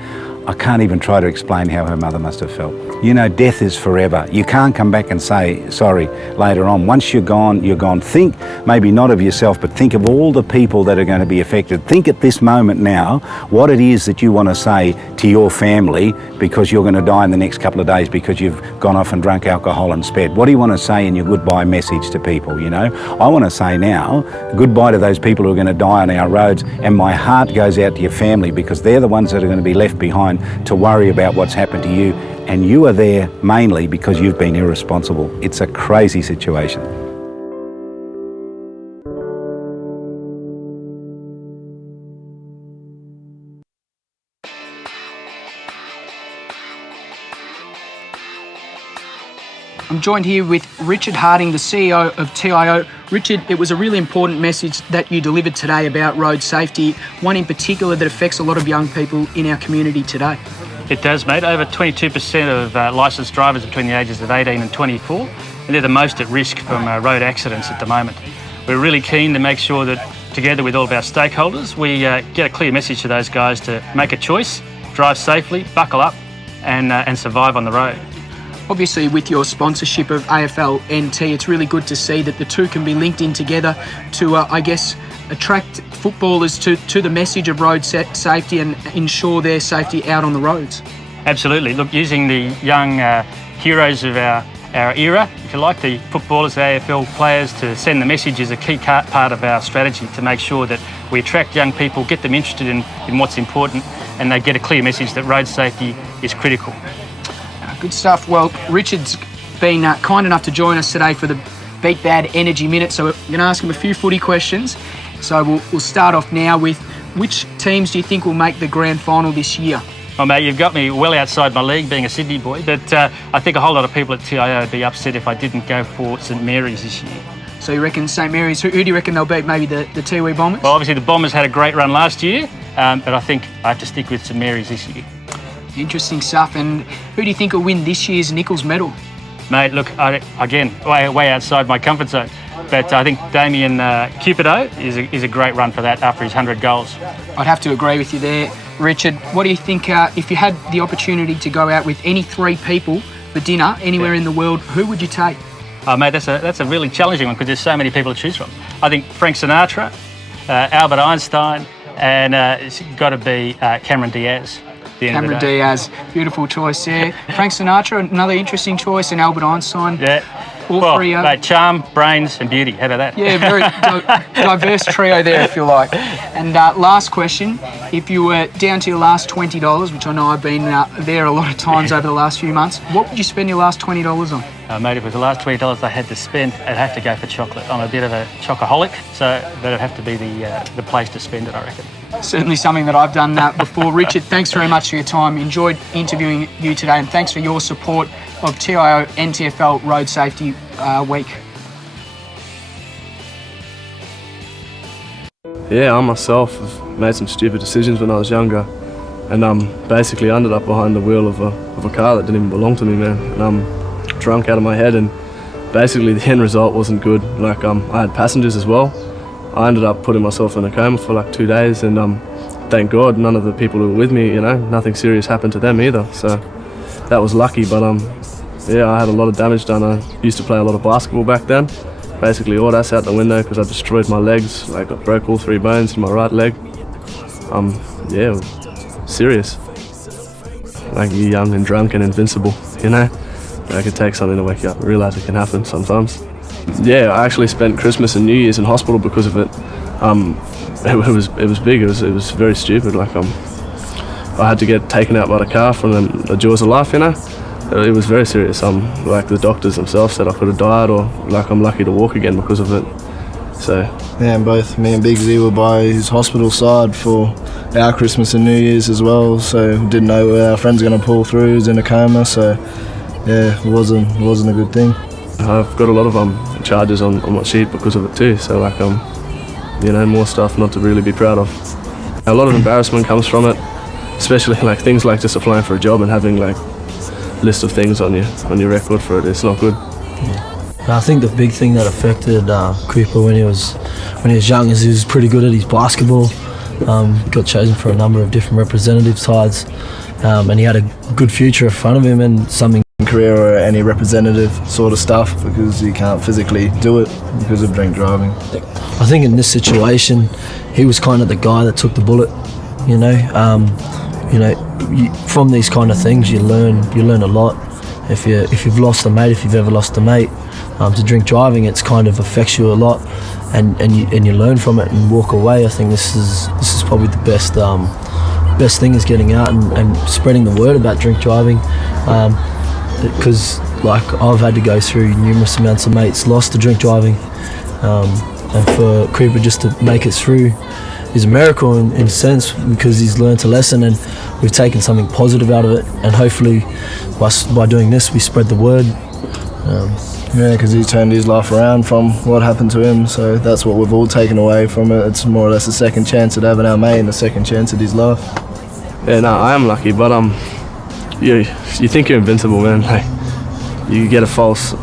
I can't even try to explain how her mother must have felt. You know, death is forever. You can't come back and say sorry later on. Once you're gone, you're gone. Think maybe not of yourself, but think of all the people that are going to be affected. Think at this moment now what it is that you want to say to your family, because you're going to die in the next couple of days because you've gone off and drunk alcohol and sped. What do you want to say in your goodbye message to people, you know? I want to say now, goodbye to those people who are going to die on our roads, and my heart goes out to your family, because they're the ones that are going to be left behind to worry about what's happened to you, and you are there mainly because you've been irresponsible. It's a crazy situation. I'm joined here with Richard Harding, the CEO of TIO. Richard, it was a really important message that you delivered today about road safety, one in particular that affects a lot of young people in our community today. It does, mate. Over 22% of licensed drivers between the ages of 18 and 24, and they're the most at risk from road accidents at the moment. We're really keen to make sure that, together with all of our stakeholders, we get a clear message to those guys to make a choice, drive safely, buckle up, and survive on the road. Obviously, with your sponsorship of AFLNT, it's really good to see that the two can be linked in together to, I guess, attract footballers to the message of road safety and ensure their safety out on the roads. Absolutely. Look, using the young heroes of our era, if you like, the footballers, the AFL players, to send the message is a key part of our strategy to make sure that we attract young people, get them interested in what's important, and they get a clear message that road safety is critical. Good stuff. Well, Richard's been kind enough to join us today for the Beat Bad Energy Minute, so we're going to ask him a few footy questions. So we'll start off now with, which teams do you think will make the grand final this year? Oh, mate, you've got me well outside my league, being a Sydney boy, but I think a whole lot of people at TIO would be upset if I didn't go for St Mary's this year. So you reckon St Mary's, who do you reckon they'll beat? Maybe the Tiwi Bombers? Well, obviously the Bombers had a great run last year, but I think I have to stick with St Mary's this year. Interesting stuff. And who do you think will win this year's Nichols medal? Mate, look, again, way outside my comfort zone, but I think Damien Cupido is a great run for that after his 100 goals. I'd have to agree with you there. Richard, what do you think, if you had the opportunity to go out with any three people for dinner anywhere in the world, who would you take? Oh, mate, that's a really challenging one because there's so many people to choose from. I think Frank Sinatra, Albert Einstein, and it's got to be Cameron Diaz. Cameron Diaz, beautiful choice there. Frank Sinatra, another interesting choice, and Albert Einstein. Yeah. All three. Mate, charm, brains, and beauty. How about that? Yeah, very diverse trio there, if you like. And last question: if you were down to your last $20, which I know I've been there a lot of times over the last few months, what would you spend your last $20 on? Mate, if it was the last $20 I had to spend, I'd have to go for chocolate. I'm a bit of a chocoholic, so that'd have to be the place to spend it, I reckon. Certainly something that I've done before. Richard, thanks very much for your time. Enjoyed interviewing you today, and thanks for your support of TIO NTFL Road Safety Week. Yeah, I myself have made some stupid decisions when I was younger, and basically ended up behind the wheel of a car that didn't even belong to me, man. And I'm drunk out of my head, and basically the end result wasn't good. Like I had passengers as well. I ended up putting myself in a coma for like 2 days, and thank God none of the people who were with me, nothing serious happened to them either. So that was lucky, but yeah, I had a lot of damage done. I used to play a lot of basketball back then. Basically all that's out the window because I destroyed my legs. Like I broke all 3 bones in my right leg. Yeah, it was serious. Like you're young and drunk and invincible, Like it takes something to wake you up and realise it can happen sometimes. Yeah, I actually spent Christmas and New Year's in hospital because of it. It was big. It was very stupid. Like I had to get taken out by the car from the jaws of life. It was very serious. Like the doctors themselves said I could have died, or like I'm lucky to walk again because of it. So yeah, and both me and Big Z were by his hospital side for our Christmas and New Year's as well. So we didn't know where our friend's going to pull through. He was in a coma. So yeah, it wasn't a good thing. I've got a lot of charges on my sheet because of it too, so like more stuff not to really be proud of. A lot of embarrassment comes from it, especially like things like just applying for a job and having like a list of things on your record for it. It's not good. I think the big thing that affected Cooper when he was young is he was pretty good at his basketball. Got chosen for a number of different representative sides, and he had a good future in front of him and something. Career or any representative sort of stuff because you can't physically do it because of drink driving. I think in this situation he was kind of the guy that took the bullet. From these kind of things you learn a lot. If you've lost a mate, if you've ever lost a mate to drink driving, it's kind of affects you a lot, and you learn from it and walk away. I think this is probably the best thing is getting out and spreading the word about drink driving. Because like I've had to go through numerous amounts of mates lost to drink driving, and for Cooper just to make it through is a miracle in a sense, because he's learned a lesson and we've taken something positive out of it, and hopefully by doing this we spread the word. Yeah, because he turned his life around from what happened to him, so that's what we've all taken away from it. It's more or less a second chance at having our mate and a second chance at his life. Yeah, no, I am lucky, but you think you're invincible, man. Like, you get a false,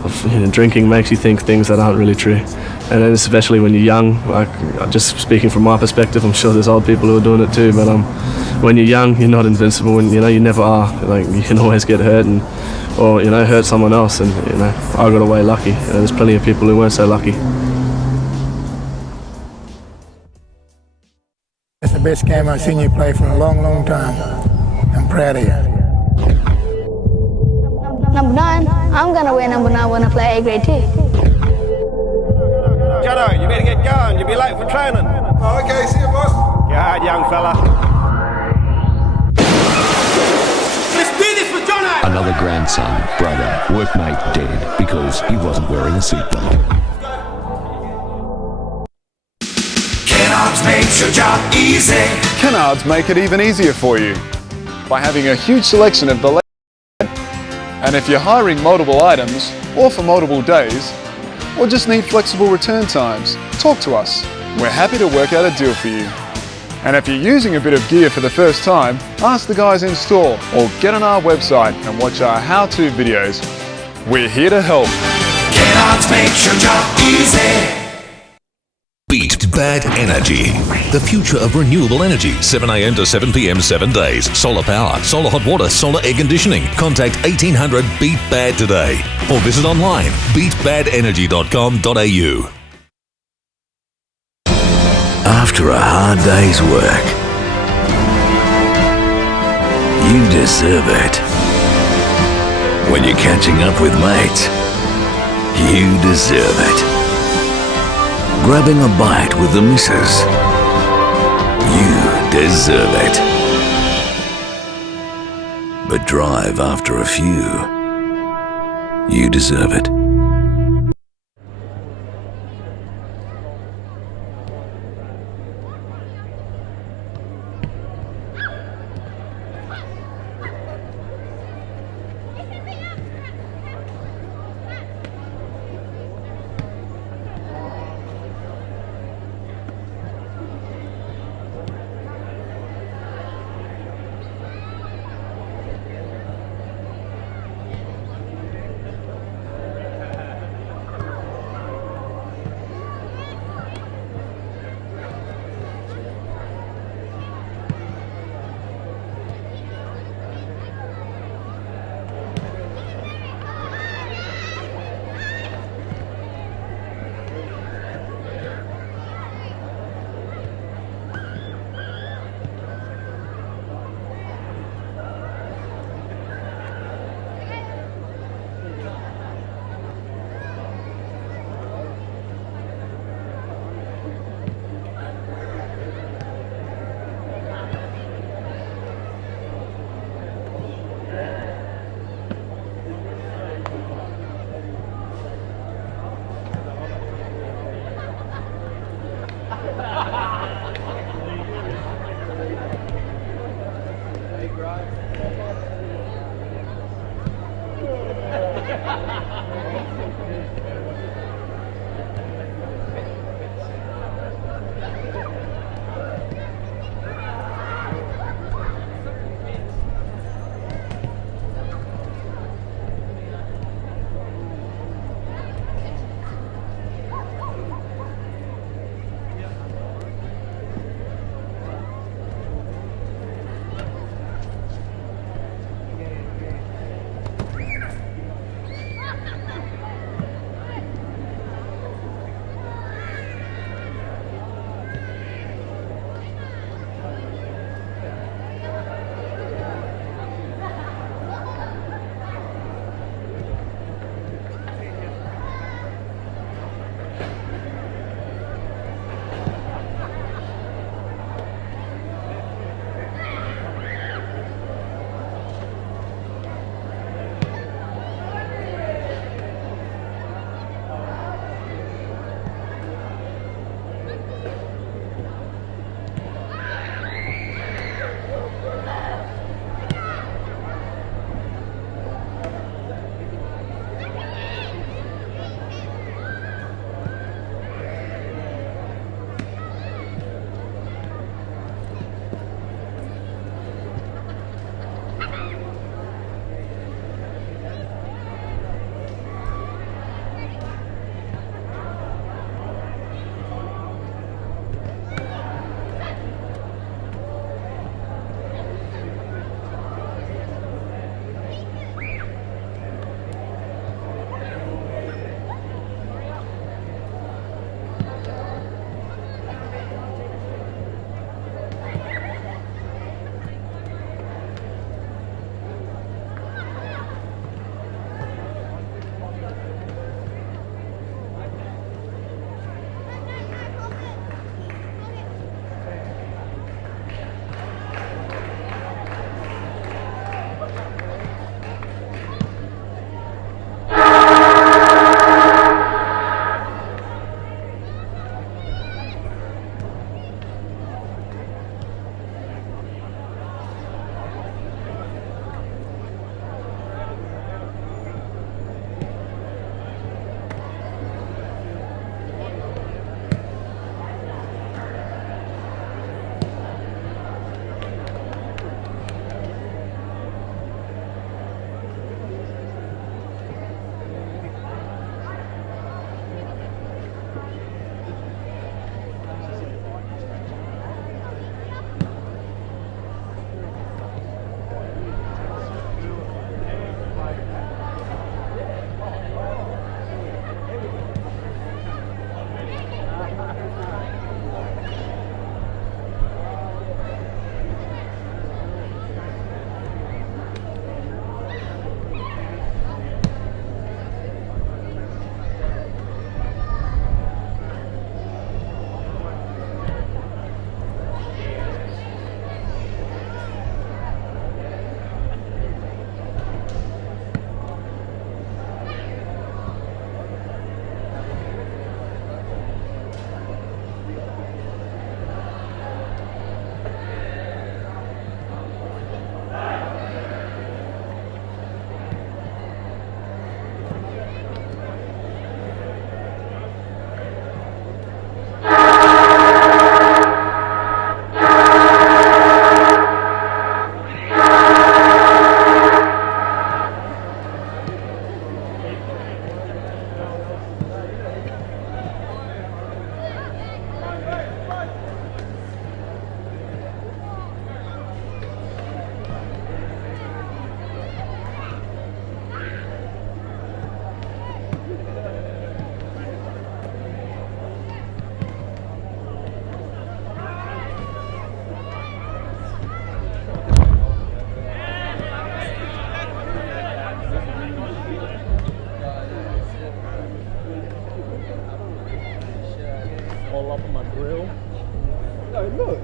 drinking makes you think things that aren't really true, and then especially when you're young. Like, just speaking from my perspective, I'm sure there's old people who are doing it too. But when you're young, you're not invincible, and you know you never are. Like, you can always get hurt, and or hurt someone else, and I got away lucky. There's plenty of people who weren't so lucky. It's the best game I've seen you play for a long, long time. I'm proud of you. Number 9, I'm gonna wear number 9 when I play A grade 2. Shadow, you better get going. You'll be late for training. Oh, okay, see you, boss. Go hard, young fella. Let's do this for Jono! Another grandson, brother, workmate dead because he wasn't wearing a seatbelt. Kennards makes your job easy. Kennards make it even easier for you by having a huge selection of the latest. And if you're hiring multiple items, or for multiple days, or just need flexible return times, talk to us. We're happy to work out a deal for you. And if you're using a bit of gear for the first time, ask the guys in store or get on our website and watch our how-to videos. We're here to help. Kennards makes your job easy. Beat Bad Energy. The future of renewable energy. 7 a.m. to 7 p.m. 7 days. Solar power, solar hot water, solar air conditioning. Contact 1800 Beat Bad today or visit online beatbadenergy.com.au. After a hard day's work, you deserve it. When you're catching up with mates, you deserve it. Grabbing a bite with the missus, you deserve it. But drive after a few, you deserve it. ball up on my grill. No, look.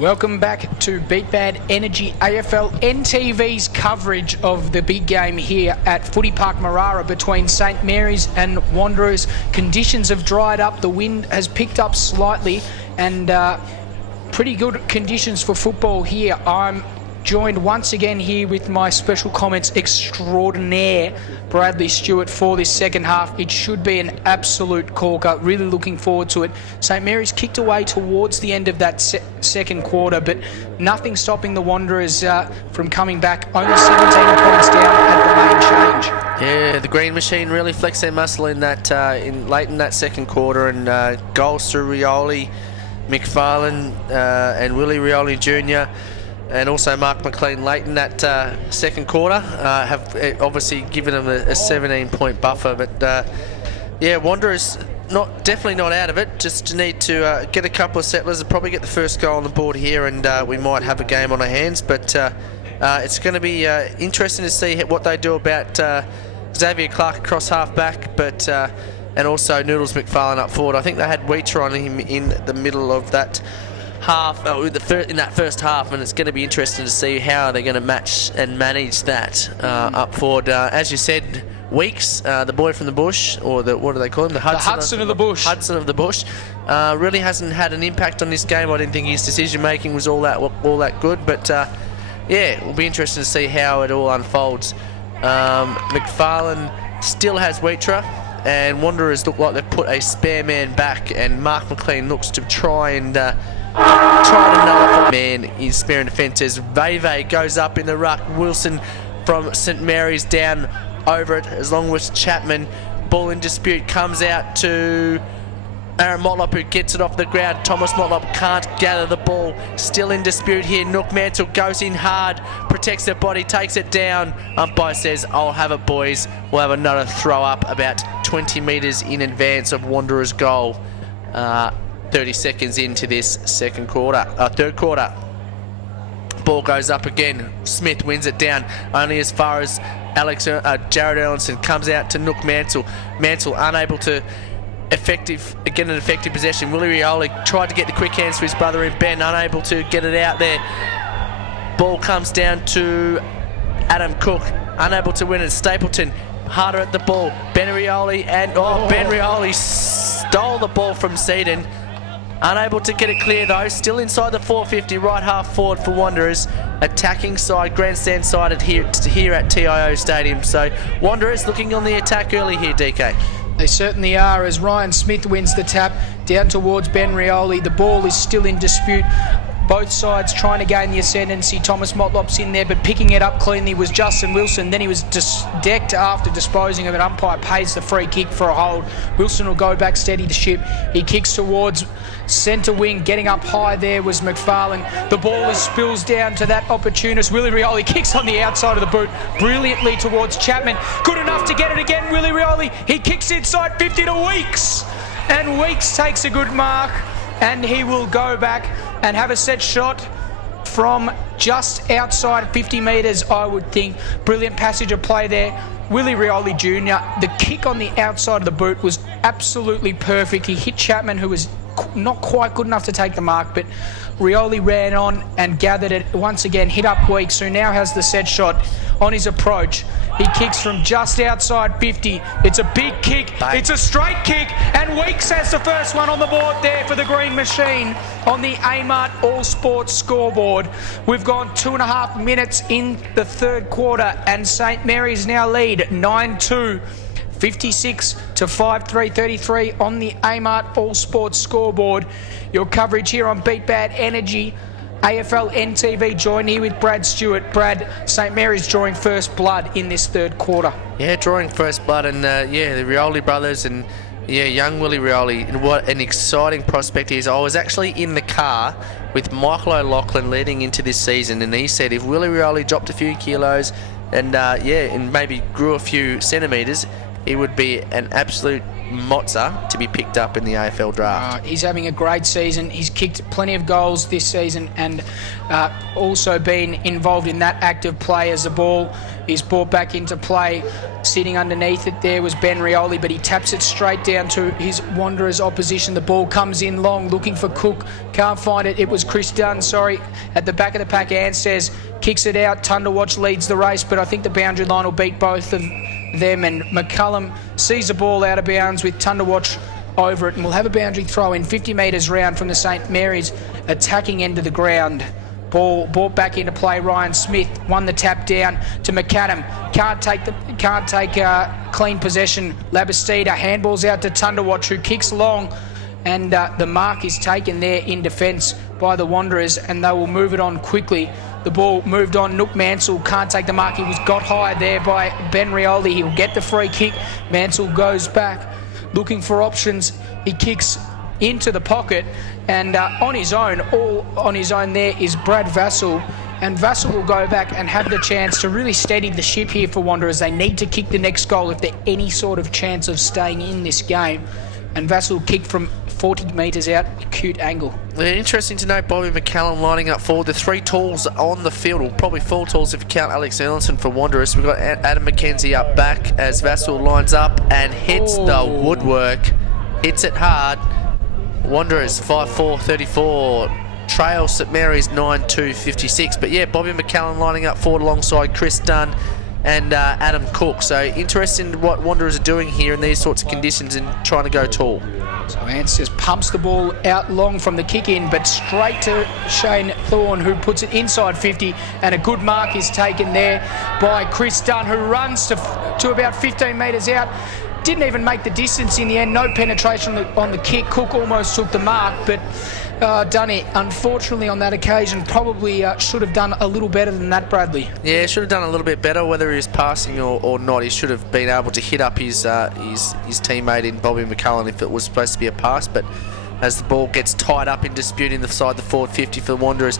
Welcome back to Beat Bad Energy AFLNTv's coverage of the big game here at Footy Park Marara between St Mary's and Wanderers. Conditions have dried up, the wind has picked up slightly, and pretty good conditions for football here. I'm joined once again here with my special comments extraordinaire, Bradley Stewart, for this second half. It should be an absolute corker. Really looking forward to it. St Mary's kicked away towards the end of that second quarter, but nothing stopping the Wanderers from coming back. Only 17 points down at the main change. Yeah, the Green Machine really flexed their muscle in that late in that second quarter, and goals through Rioli, McFarlane, and Willie Rioli Jr. and also Mark McLean late in that second quarter have obviously given them a 17-point buffer. But yeah, Wanderers definitely not out of it. Just need to get a couple of settlers and probably get the first goal on the board here, and we might have a game on our hands. But it's going to be interesting to see what they do about Xavier Clark across half back, but and also Noodles McFarlane up forward. I think they had Wheater on him in the middle of that half, in that first half, and it's going to be interesting to see how they're going to match and manage that up forward. As you said, Weeks, the boy from the bush, or what do they call him? The Hudson of the bush. Hudson of the bush. Really hasn't had an impact on this game. I didn't think his decision making was all that good, but yeah, it'll be interesting to see how it all unfolds. McFarlane still has Wheater, and Wanderers look like they've put a spare man back, and Mark McLean looks to try and nullify man in spare defences. Veve goes up in the ruck. Wilson from St Mary's down over it, as long as Chapman. Ball in dispute comes out to Aaron Motlop, who gets it off the ground. Thomas Motlop can't gather the ball. Still in dispute here. Nook Mantle goes in hard, protects the body, takes it down. Umpire says, "I'll have it, boys." We'll have another throw up about 20 metres in advance of Wanderers' goal. 30 seconds into this third quarter. Ball goes up again. Smith wins it down only as far as Jared Erlinson comes out to Nook Mantle. Mantle unable to get an effective possession. Willie Rioli tried to get the quick hands to his brother in Ben, unable to get it out there. Ball comes down to Adam Cook, unable to win it. Stapleton harder at the ball. Ben Rioli stole the ball from Seaton. Unable to get it clear though, still inside the 450, right half forward for Wanderers. Attacking side, grandstand side here at TIO Stadium. So Wanderers looking on the attack early here, DK. They certainly are, as Ryan Smith wins the tap down towards Ben Rioli. The ball is still in dispute. Both sides trying to gain the ascendancy. Thomas Motlop's in there, but picking it up cleanly was Justin Wilson. Then he was decked after disposing of it. Umpire pays the free kick for a hold. Wilson will go back, steady the ship. He kicks towards centre wing. Getting up high there was McFarlane. The ball spills down to that opportunist. Willie Rioli kicks on the outside of the boot brilliantly towards Chapman. Good enough to get it again, Willie Rioli. He kicks inside 50 to Weeks. And Weeks takes a good mark, and he will go back and have a set shot from just outside 50 metres, I would think. Brilliant passage of play there. Willie Rioli Jr., the kick on the outside of the boot was absolutely perfect. He hit Chapman, who was not quite good enough to take the mark, but Rioli ran on and gathered it once again, hit up Weeks, who now has the set shot on his approach. He kicks from just outside 50. It's a big kick. It's a straight kick, and Weeks has the first one on the board there for the Green Machine on the Amart All Sports scoreboard. We've gone 2.5 minutes in the third quarter, and St Mary's now lead 9-2. 56 to 5-3-33 on the Amart All Sports scoreboard. Your coverage here on Beat Bad Energy. AFLNTv joined here with Brad Stewart. Brad, St Mary's drawing first blood in this third quarter. Yeah, drawing first blood, and yeah, the Rioli brothers and young Willie Rioli. And what an exciting prospect he is. I was actually in the car with Michael O'Loughlin leading into this season, and he said if Willie Rioli dropped a few kilos and and maybe grew a few centimetres, he would be an absolute mozza to be picked up in the AFL draft. He's having a great season. He's kicked plenty of goals this season and also been involved in that active play as the ball is brought back into play. Sitting underneath it there was Ben Rioli, but he taps it straight down to his Wanderers opposition. The ball comes in long, looking for Cook. Can't find it. It was Chris Dunn, sorry. At the back of the pack, Ann says, kicks it out. Tunderwatch leads the race, but I think the boundary line will beat both of them, and McCullum sees the ball out of bounds with Tunderwatch over it, and we'll have a boundary throw in 50 metres round from the St Mary's attacking end of the ground. Ball brought back into play. Ryan Smith won the tap down to McAdam. Can't take clean possession. Labastida handballs out to Tunderwatch, who kicks long, and the mark is taken there in defence by the Wanderers, and they will move it on quickly. The ball moved on. Nook Mansell can't take the mark. He was got high there by Ben Rioli. He'll get the free kick. Mansell goes back looking for options. He kicks into the pocket, and on his own, all on his own there is Brad Vassell, and Vassell will go back and have the chance to really steady the ship here for Wanderers. They need to kick the next goal if they're any sort of chance of staying in this game, and Vassell kicked from 40 metres out, acute angle. Interesting to note Bobby McCallum lining up forward. The three tools on the field, or probably four tools if you count Alex Ellenson for Wanderers. We've got Adam McKenzie up back as Vassell lines up and hits the woodwork. Hits it hard. Wanderers 5-4-34. Trail St Mary's 9-2-56. But yeah, Bobby McCallum lining up forward alongside Chris Dunn and Adam Cook. So interesting what Wanderers are doing here in these sorts of conditions and trying to go tall. So Ants just pumps the ball out long from the kick in, but straight to Shane Thorne, who puts it inside 50, and a good mark is taken there by Chris Dunn, who runs to about 15 metres out. Didn't even make the distance in the end. No penetration on the kick. Cook almost took the mark, but Dunny, unfortunately on that occasion, probably should have done a little better than that, Bradley. Yeah, should have done a little bit better, whether he was passing or not. He should have been able to hit up his teammate in Bobby McCullen if it was supposed to be a pass, but as the ball gets tied up in dispute inside the forward 50 for the Wanderers,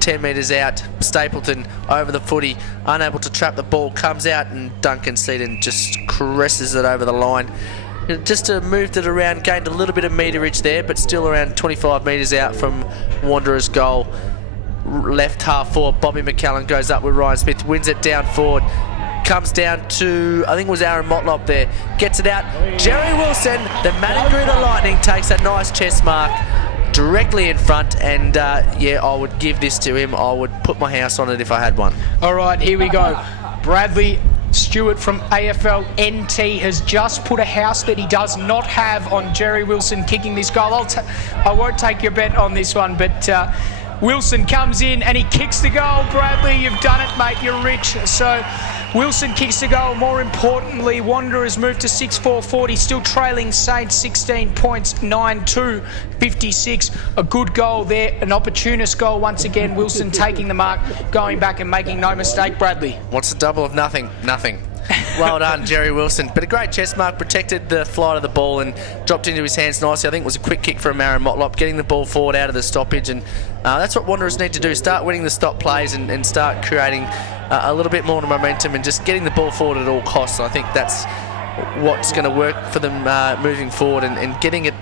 10 metres out, Stapleton over the footy, unable to trap the ball, comes out, and Duncan Seaton just caresses it over the line. Just moved it around, gained a little bit of meterage there, but still around 25 metres out from Wanderers' goal. Left half forward, Bobby McCallum goes up with Ryan Smith, wins it down forward, comes down to, I think it was Aaron Motlop there, gets it out. Jerry Wilson, the manager of the Lightning, takes a nice chest mark directly in front, and yeah, I would give this to him. I would put my house on it if I had one. All right, here we go. Bradley Stewart from AFLNT has just put a house that he does not have on Jerry Wilson kicking this goal. I won't take your bet on this one, but Wilson comes in and he kicks the goal. Bradley, you've done it, mate. You're rich. So Wilson kicks the goal. More importantly, Wanderers move to 6-4-40, still trailing Saints 16 points, 9-2-56. A good goal there, an opportunist goal once again. Wilson taking the mark, going back and making no mistake, Bradley. What's the double of nothing? Nothing. Well done, Jerry Wilson. But a great chest mark, protected the flight of the ball and dropped into his hands nicely. I think it was a quick kick from Aaron Motlop, getting the ball forward out of the stoppage, and that's what Wanderers need to do. Start winning the stop plays and start creating a little bit more momentum and just getting the ball forward at all costs. I think that's what's going to work for them moving forward, and getting it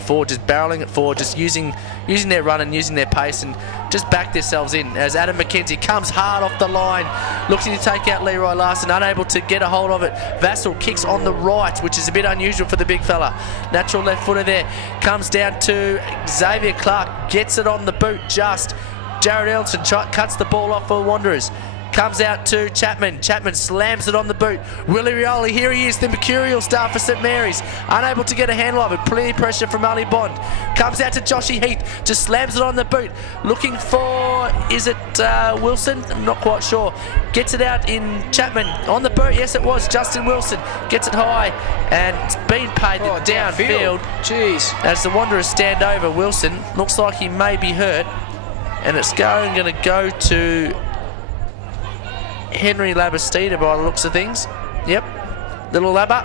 forward, just barreling it forward, just using their run and using their pace, and just back themselves in as Adam McKenzie comes hard off the line, looking to take out Leroy Larson, unable to get a hold of it. Vassell kicks on the right, which is a bit unusual for the big fella. Natural left footer there, comes down to Xavier Clark, gets it on the boot just. Jared Elson cuts the ball off for the Wanderers. Comes out to Chapman. Chapman slams it on the boot. Willie Rioli, here he is, the mercurial star for St Mary's. Unable to get a handle of it. Plenty of pressure from Ali Bond. Comes out to Joshy Heath. Just slams it on the boot. Looking for, is it Wilson? I'm not quite sure. Gets it out in Chapman. On the boot, yes it was. Justin Wilson gets it high. And it's been paid downfield. Jeez. As the Wanderers stand over Wilson. Looks like he may be hurt. And it's going to go to Henry Labastida by the looks of things. Yep, little Labba.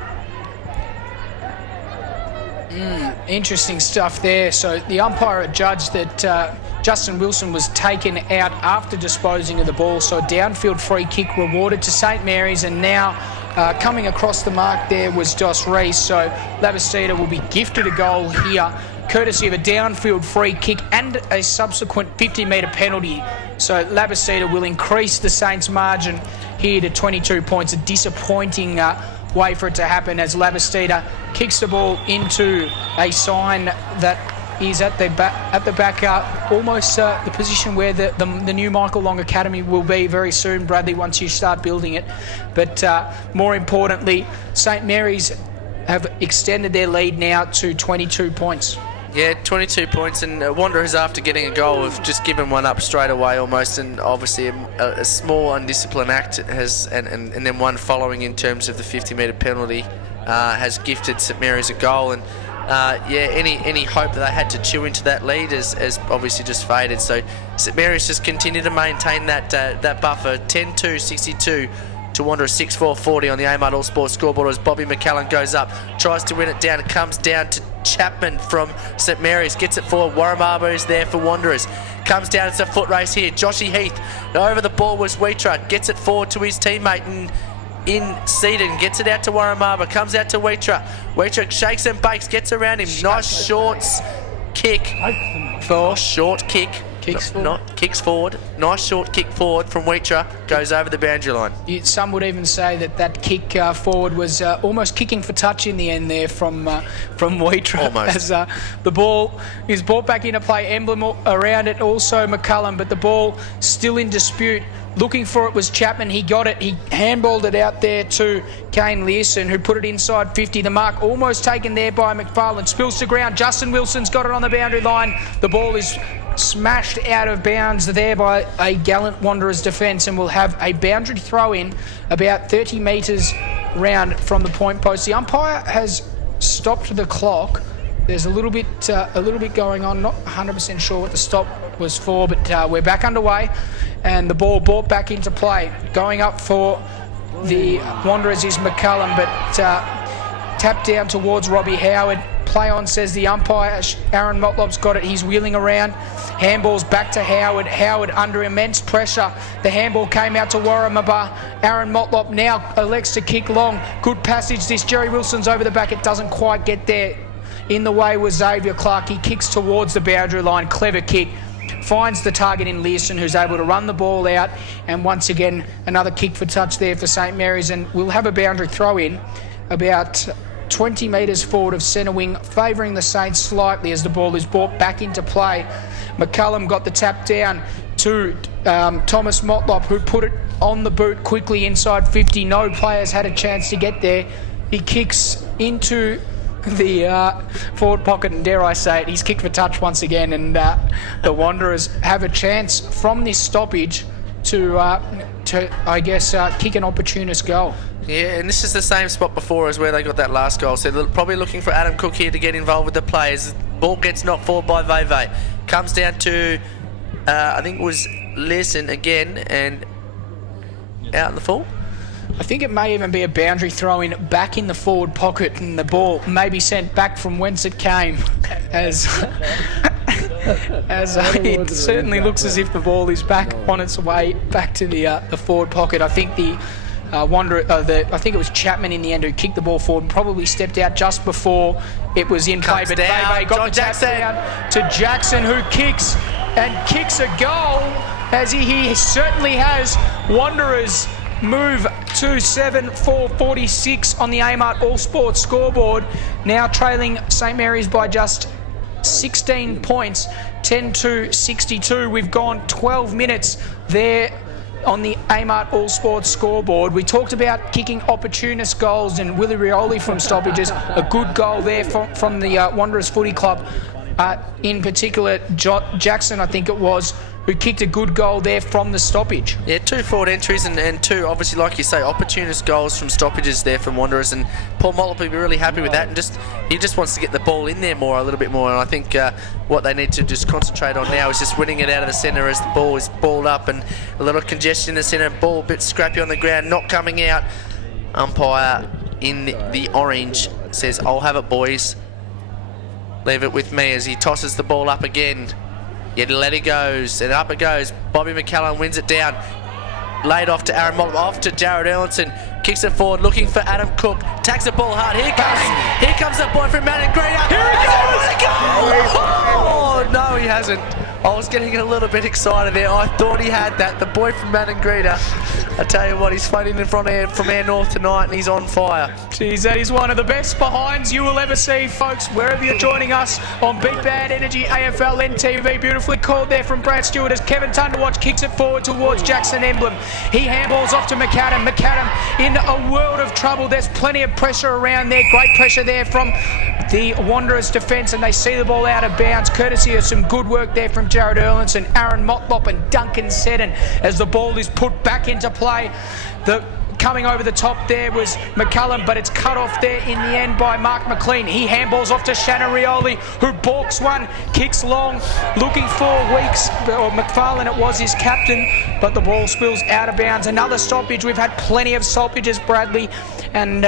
Interesting stuff there. So the umpire judged that Justin Wilson was taken out after disposing of the ball. So a downfield free kick rewarded to St Mary's, and now coming across the mark there was Josh Rees. So Labastida will be gifted a goal here, courtesy of a downfield free kick and a subsequent 50-metre penalty. So Labastida will increase the Saints' margin here to 22 points. A disappointing way for it to happen as Labastida kicks the ball into a sign that is at the back, almost the position where the new Michael Long Academy will be very soon, Bradley, once you start building it. But more importantly, St Mary's have extended their lead now to 22 points. Yeah, 22 points, and Wanderers, after getting a goal, have just given one up straight away almost, and obviously a small undisciplined act has, and then one following in terms of the 50-metre penalty, has gifted St Mary's a goal, and any hope that they had to chew into that lead has obviously just faded. So St Mary's just continue to maintain that buffer, 10-2, 62 to Wanderers 6-4-40 on the Amart All Sports scoreboard as Bobby McCallum goes up, tries to win it down, it comes down to Chapman from St Mary's, gets it forward. Warramaba is there for Wanderers. Comes down, it's a foot race here. Joshy Heath, over the ball was Wheatrut, gets it forward to his teammate in Seaton, gets it out to Warramaba, comes out to Wheatrut. Wheatrut shakes and bakes, gets around him. Nice shorts kick. Short kick. Kicks forward. Not kicks forward. Nice short kick forward from Wheatrut, goes over the boundary line. Some would even say that kick forward was almost kicking for touch in the end there from Wheatrut. Almost. As the ball is brought back into play, emblem around it also McCullum, but the ball still in dispute. Looking for it was Chapman. He got it. He handballed it out there to Kane Learson, who put it inside 50. The mark almost taken there by McFarlane. Spills to ground. Justin Wilson's got it on the boundary line. The ball is smashed out of bounds there by a gallant Wanderers defence, and will have a boundary throw in about 30 metres round from the point post. The umpire has stopped the clock. There's a little bit going on. Not 100% sure what the stop was for, but we're back underway, and the ball brought back into play. Going up for the Wanderers is McCullum, but tapped down towards Robbie Howard. Play on, says the umpire. Aaron Motlop's got it. He's wheeling around. Handballs back to Howard. Howard under immense pressure. The handball came out to Warramaba. Aaron Motlop now elects to kick long. Good passage this. Jerry Wilson's over the back. It doesn't quite get there. In the way was Xavier Clark. He kicks towards the boundary line. Clever kick. Finds the target in Learson, who's able to run the ball out. And once again, another kick for touch there for St Mary's. And we'll have a boundary throw in about 20 metres forward of centre wing, favouring the Saints slightly as the ball is brought back into play. McCullum got the tap down to Thomas Motlop, who put it on the boot quickly inside 50. No players had a chance to get there. He kicks into the forward pocket, and dare I say it, he's kicked for touch once again, and the Wanderers have a chance from this stoppage to I guess, kick an opportunist goal. Yeah, and this is the same spot before as where they got that last goal. So they're probably looking for Adam Cook here to get involved with the players. Ball gets knocked forward by Veve. Comes down to, I think it was Learson again, and out in the full. I think it may even be a boundary throw in back in the forward pocket, and the ball may be sent back from whence it came, as it certainly looks as if the ball is back on its way back to the forward pocket. I think I think it was Chapman in the end who kicked the ball forward, probably stepped out just before it was in play. But Veve got the tap down to Jackson, who kicks a goal, as he certainly has. Wanderers move to 7-4-46 on the Amart All Sports scoreboard, now trailing St Mary's by just 16 points, 10-62. We've gone 12 minutes there on the Amart All Sports scoreboard. We talked about kicking opportunist goals, and Willie Rioli from stoppages, a good goal there from the Wanderers Footy Club. In particular, Jackson, I think it was, who kicked a good goal there from the stoppage. Yeah, 2 forward entries and 2, obviously, like you say, opportunist goals from stoppages there from Wanderers, and Paul Mollop will be really happy with that, and he just wants to get the ball in there a little bit more, and I think what they need to just concentrate on now is just winning it out of the centre as the ball is balled up, and a little congestion in the centre, ball a bit scrappy on the ground, not coming out. Umpire in the orange says, "I'll have it, boys. Leave it with me," as he tosses the ball up again. Yet let it goes, and up it goes. Bobby McCallum wins it down. Laid off to Aaron Mollop, off to Jared Erlinson. Kicks it forward, looking for Adam Cook. Tags the ball hard. Here comes the boy from Madden Greener. Here he goes! Oh, no, he hasn't. I was getting a little bit excited there. I thought he had that. The boy from Madden Greener. I tell you what, he's floating in front from Air North tonight, and he's on fire. Geez, that is one of the best behinds you will ever see, folks, wherever you're joining us on Beat Bad Energy AFLNTv. Beautifully called there from Brad Stewart as Kevin Tunderwatch kicks it forward towards Jackson Emblem. He handballs off to McAdam. McAdam in a world of trouble. There's plenty of pressure around there. Great pressure there from the Wanderers defence, and they see the ball out of bounds, courtesy of some good work there from Jared Erlinson, Aaron Motlop and Duncan Seddon as the ball is put back into play. Coming over the top there was McCullum, but it's cut off there in the end by Mark McLean. He handballs off to Shannon Rioli, who balks one, kicks long, looking for Weeks, or McFarlane it was, his captain, but the ball spills out of bounds. Another stoppage. We've had plenty of stoppages, Bradley, and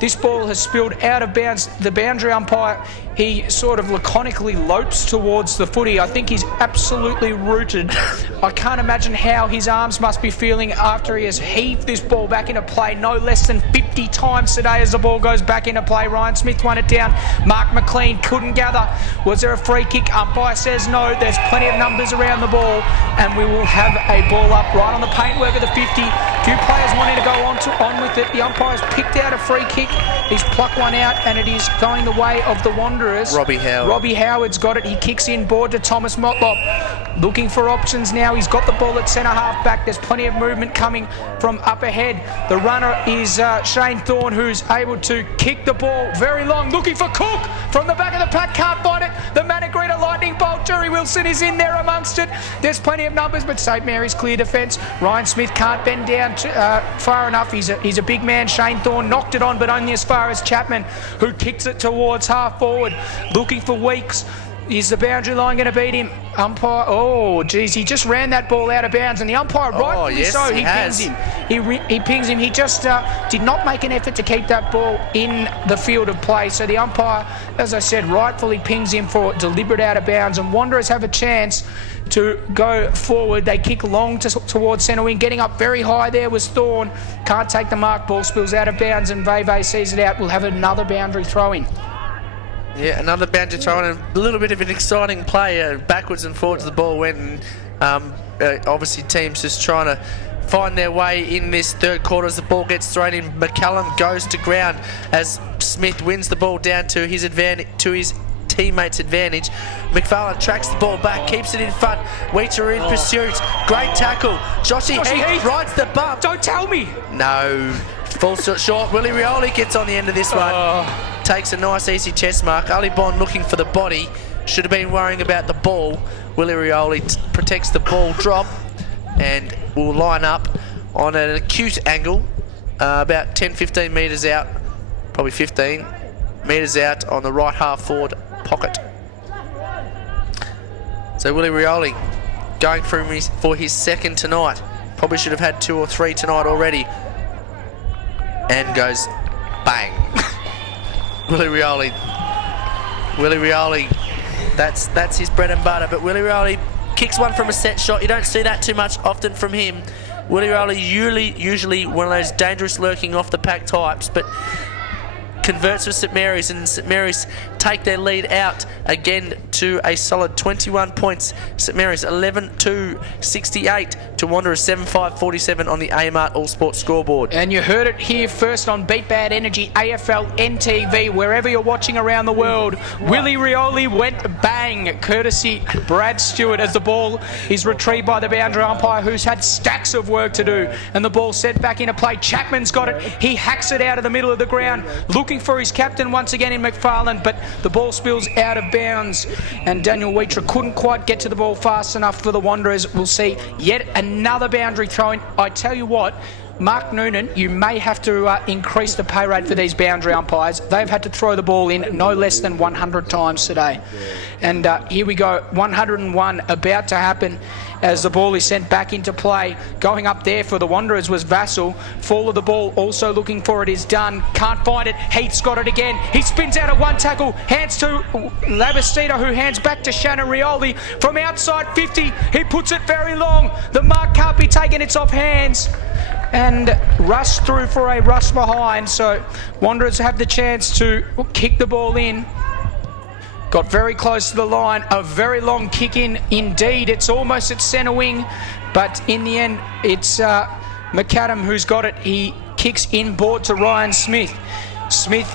this ball has spilled out of bounds. The boundary umpire, he sort of laconically lopes towards the footy. I think he's absolutely rooted. I can't imagine how his arms must be feeling after he has heaved this ball back into play no less than 50 times today as the ball goes back into play. Ryan Smith won it down. Mark McLean couldn't gather. Was there a free kick? Umpire says no. There's plenty of numbers around the ball, and we will have a ball up right on the paintwork of the 50. Few players wanting to go on with it. The umpire's picked out a free kick. He's plucked one out, and it is going the way of the Wanderers. Robbie Howard. Robbie Howard's got it. He kicks in board to Thomas Motlop. Looking for options now. He's got the ball at centre half back. There's plenty of movement coming from up ahead. The runner is Shane Thorne, who's able to kick the ball very long. Looking for Cook from the back of the pack. Can't find it. The Managrita lightning bolt. Jerry Wilson is in there amongst it. There's plenty of numbers, but St Mary's clear defence. Ryan Smith can't bend down far enough. He's a big man. Shane Thorne knocked it on, but only as far as Chapman, who kicks it towards half forward. Looking for Weeks. Is the boundary line going to beat him? Umpire, oh geez, he just ran that ball out of bounds, and the umpire, rightfully so, he pings him. He pings him. He just did not make an effort to keep that ball in the field of play. So the umpire, as I said, rightfully pings him for deliberate out of bounds, and Wanderers have a chance to go forward. They kick long towards centre wing. Getting up very high there was Thorne. Can't take the mark. Ball spills out of bounds, and Veve sees it out. We'll have another boundary throw in. Yeah, another boundary throw and a little bit of an exciting play. Backwards and forwards the ball went, and obviously teams just trying to find their way in this third quarter as the ball gets thrown in. McCallum goes to ground as Smith wins the ball down to his advantage, to his teammates' advantage. McFarlane tracks the ball back, keeps it in front. Wheater in pursuit. Great tackle. Joshy Heath rides the bump. Don't tell me. No. Falls short. Willie Rioli gets on the end of this one. Takes a nice easy chest mark. Ali Bond looking for the body. Should have been worrying about the ball. Willie Rioli protects the ball drop and will line up on an acute angle about 10-15 metres out, probably 15 metres out on the right half forward pocket. So Willie Rioli going through for his second tonight. Probably should have had 2 or 3 tonight already. And goes bang. Willie Rioli, that's his bread and butter, but Willie Rioli kicks one from a set shot. You don't see that too much often from him. Willie Rioli usually one of those dangerous lurking off the pack types, but converts with St Mary's, and St Mary's take their lead out again to a solid 21 points. St Mary's 11-2-68 to Wanderers 7-5-47 on the Amart All Sports scoreboard. And you heard it here first on Beat Bad Energy, AFLNTv, wherever you're watching around the world. Willie Rioli went bang, courtesy Brad Stewart, as the ball is retrieved by the boundary umpire, who's had stacks of work to do. And the ball sent back into play. Chapman's got it. He hacks it out of the middle of the ground, looking for his captain once again in McFarlane, but the ball spills out of bounds, and Daniel Wheater couldn't quite get to the ball fast enough for the Wanderers. We'll see yet another boundary throw-in. I tell you what, Mark Noonan, you may have to increase the pay rate for these boundary umpires. They've had to throw the ball in no less than 100 times today. And here we go, 101 about to happen as the ball is sent back into play. Going up there for the Wanderers was Vassell. Fall of the ball, also looking for it, is done. Can't find it. Heath's got it again. He spins out of one tackle, hands to Labastida, who hands back to Shannon Rioli from outside 50. He puts it very long. The mark can't be taken. It's off hands. And rush through for a rush behind. So Wanderers have the chance to kick the ball in. Got very close to the line. A very long kick in indeed. It's almost at centre wing, but in the end it's McAdam who's got it. He kicks inboard to Ryan Smith. Smith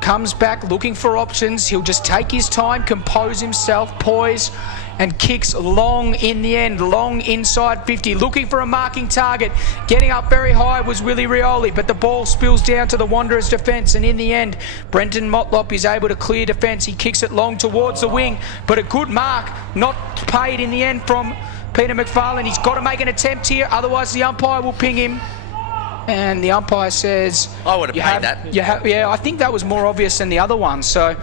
comes back looking for options. He'll just take his time, compose himself, poise, and kicks long in the end, long inside 50, looking for a marking target. Getting up very high was Willie Rioli, but the ball spills down to the Wanderers' defence, and in the end, Brenton Motlop is able to clear defence. He kicks it long towards the wing, but a good mark, not paid in the end from Peter McFarlane. He's got to make an attempt here, otherwise the umpire will ping him. And the umpire says... I would have paid that. Yeah, I think that was more obvious than the other one, so...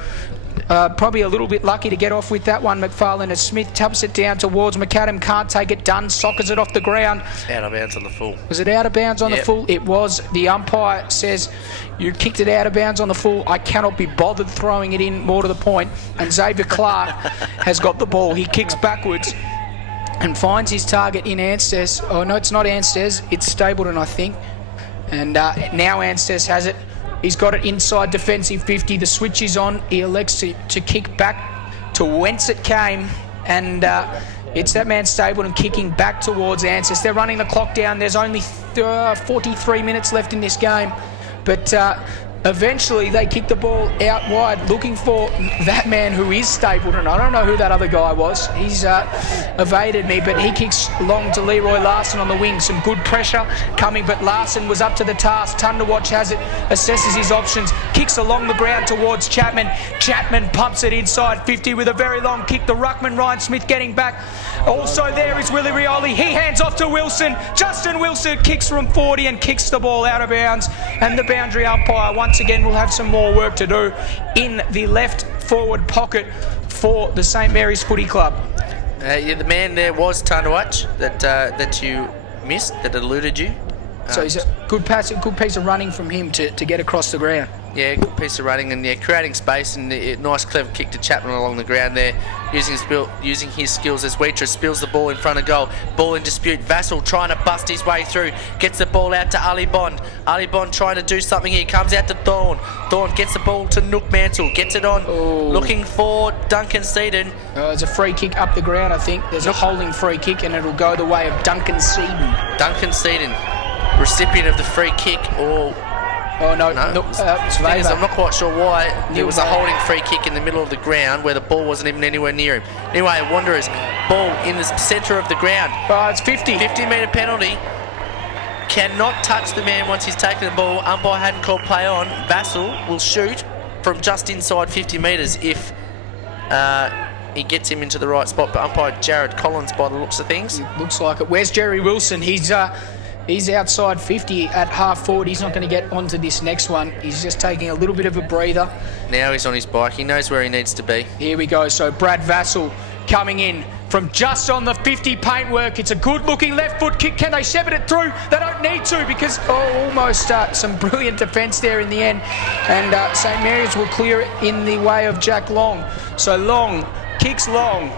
probably a little bit lucky to get off with that one, McFarlane, as Smith taps it down towards McAdam. Can't take it. Dunn sockers it off the ground. Out of bounds on the full. Was it out of bounds on the full? It was. The umpire says, you kicked it out of bounds on the full. I cannot be bothered throwing it in, more to the point. And Xavier Clark has got the ball. He kicks backwards and finds his target in Anstez. Oh, no, it's not Anstez. It's Stapleton, I think. And now Anstez has it. He's got it inside defensive 50. The switch is on. He elects to kick back to whence it came. And it's that man Stapleton kicking back towards Anstez. They're running the clock down. There's only 43 minutes left in this game. But eventually they kick the ball out wide, looking for that man who is Stapleton. I don't know who that other guy was. He's evaded me, but he kicks long to Leroy Larson on the wing. Some good pressure coming, but Larson was up to the task. Tunderwatch has it, assesses his options, kicks along the ground towards Chapman. Chapman pumps it inside 50 with a very long kick. The ruckman, Ryan Smith, getting back. Also there is Willie Rioli. He hands off to Wilson. Justin Wilson kicks from 40 and kicks the ball out of bounds. And the boundary umpire once again will have some more work to do in the left forward pocket for the St Mary's Footy Club. The man there was Tunderwatch that you missed, that eluded you. So it's a good pass, a good piece of running from him to get across the ground. Yeah, good piece of running and creating space, and a nice clever kick to Chapman along the ground there, using his skills as Waitress spills the ball in front of goal. Ball in dispute. Vassell trying to bust his way through, gets the ball out to Ali Bond. Ali Bond trying to do something here, comes out to Thorne. Thorne gets the ball to Nook Mansell, gets it on, looking for Duncan Seaton. It's a free kick up the ground, I think. There's a holding free kick, and it'll go the way of Duncan Seaton. Duncan Seaton, recipient of the free kick, or... Oh, no. I'm not quite sure why. There was a holding free kick in the middle of the ground where the ball wasn't even anywhere near him. Anyway, Wanderers, ball in the centre of the ground. It's 50. 50-metre penalty. Cannot touch the man once he's taken the ball. Umpire hadn't called play on. Vassell will shoot from just inside 50 metres if he gets him into the right spot. But umpire Jared Collins, by the looks of things. Looks like it. Where's Jerry Wilson? He's outside 50 at half forward. He's not going to get onto this next one. He's just taking a little bit of a breather. Now he's on his bike. He knows where he needs to be. Here we go. So Brad Vassell coming in from just on the 50 paintwork. It's a good-looking left foot kick. Can they shepherd it through? They don't need to because almost some brilliant defence there in the end. And St Mary's will clear it in the way of Jack Long. So Long kicks long.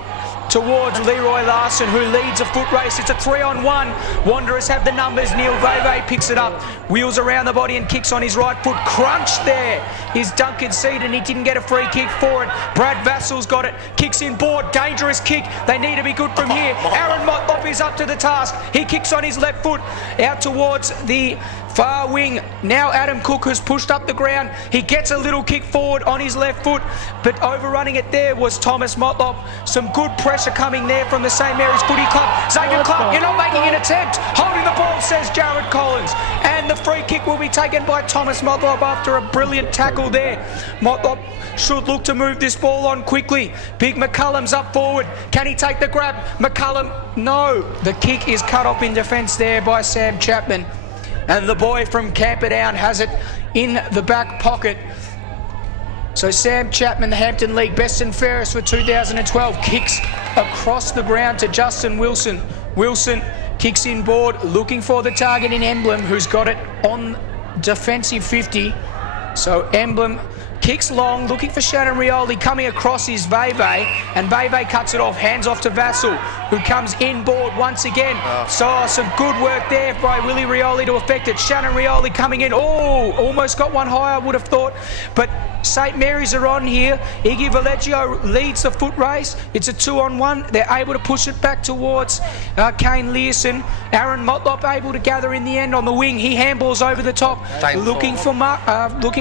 towards Leroy Larson, who leads a foot race. It's a 3-on-1. Wanderers have the numbers. Neil Veve picks it up, wheels around the body and kicks on his right foot. Crunch there is Duncan Seed, and he didn't get a free kick for it. Brad Vassal's got it, kicks in board, dangerous kick. They need to be good from here. Aaron Motlop is up to the task. He kicks on his left foot out towards the far wing. Now Adam Cook has pushed up the ground. He gets a little kick forward on his left foot, but overrunning it there was Thomas Motlop. Some good pressure coming there from the St Mary's Footy Club. Xavier Clark, you're not making an attempt. Holding the ball, says Jared Collins. And the free kick will be taken by Thomas Motlop after a brilliant tackle there. Motlop should look to move this ball on quickly. Big McCullum's up forward. Can he take the grab? McCullum, no. The kick is cut off in defence there by Sam Chapman. And the boy from Camperdown has it in the back pocket. So Sam Chapman, the Hampton League best and fairest for 2012, kicks across the ground to Justin Wilson. Wilson kicks in board, looking for the target in Emblem, who's got it on defensive 50. So Emblem kicks long, looking for Shannon Rioli. Coming across is Veve, and Veve cuts it off, hands off to Vassal, who comes inboard once again. So some good work there by Willie Rioli to affect it. Shannon Rioli coming in. Oh, almost got one high, I would have thought. But St Mary's are on here. Iggy Valleggio leads the foot race. It's a 2-on-1. They're able to push it back towards Kane Learson. Aaron Motlop able to gather in the end on the wing. He handballs over the top, looking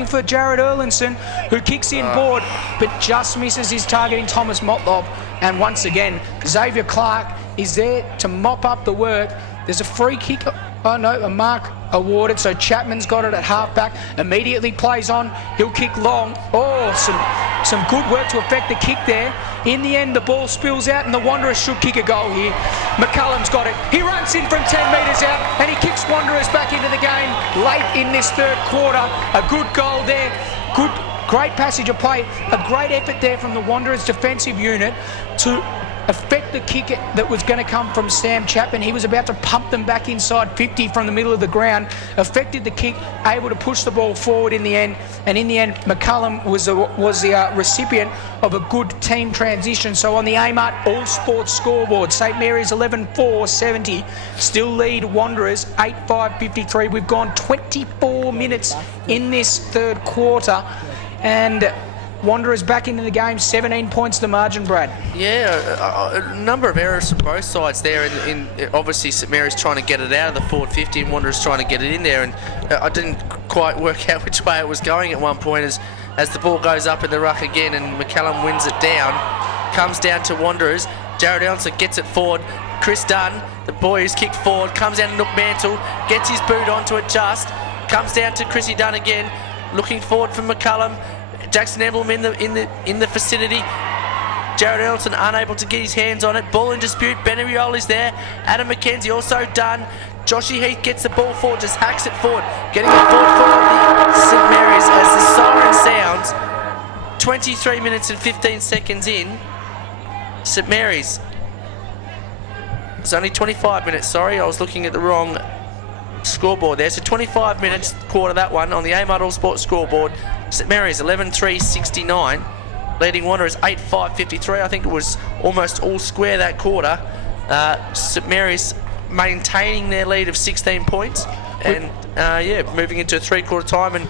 for Jared Erlinson, who kicks in board, but just misses his targeting Thomas Motlop. And once again, Xavier Clark is there to mop up the work. There's a free kick, a mark awarded, so Chapman's got it at halfback, immediately plays on, he'll kick long. Oh, some good work to affect the kick there. In the end, the ball spills out and the Wanderers should kick a goal here. McCullum's got it, he runs in from 10 metres out and he kicks Wanderers back into the game late in this third quarter. A good goal there, great passage of play, a great effort there from the Wanderers defensive unit to affect the kick that was going to come from Sam Chapman. He was about to pump them back inside 50 from the middle of the ground, affected the kick, able to push the ball forward in the end, and in the end McCullum was the recipient of a good team transition. So on the AMART All Sports scoreboard, St Mary's 11-4-70 still lead Wanderers 8-5-53. We've gone 24 minutes in this third quarter, and Wanderers back into the game, 17 points the margin, Brad. Yeah, a number of errors from both sides there. In obviously St Mary's trying to get it out of the forward 50 and Wanderers trying to get it in there. And I didn't quite work out which way it was going at one point as the ball goes up in the ruck again and McCallum wins it down. Comes down to Wanderers. Jared Elson gets it forward. Chris Dunn, the boy who's kicked forward, comes down to Nook Mantle, gets his boot onto it just. Comes down to Chrissy Dunn again, looking forward for McCallum. Jackson Emblem in the vicinity. Jared Ellison unable to get his hands on it. Ball in dispute. Benny Rioli's there. Adam McKenzie also done. Joshy Heath gets the ball forward, just hacks it forward. Getting it forward for the St Mary's as the siren sounds. 23 minutes and 15 seconds in. St Mary's. It's only 25 minutes, sorry. I was looking at the wrong scoreboard there. So 25 minutes, quarter that one on the AMART All Sports scoreboard. St Mary's 11-3-69, leading Wanderers 8-5-53. I think it was almost all square that quarter. St Mary's maintaining their lead of 16 points and moving into a three-quarter time, and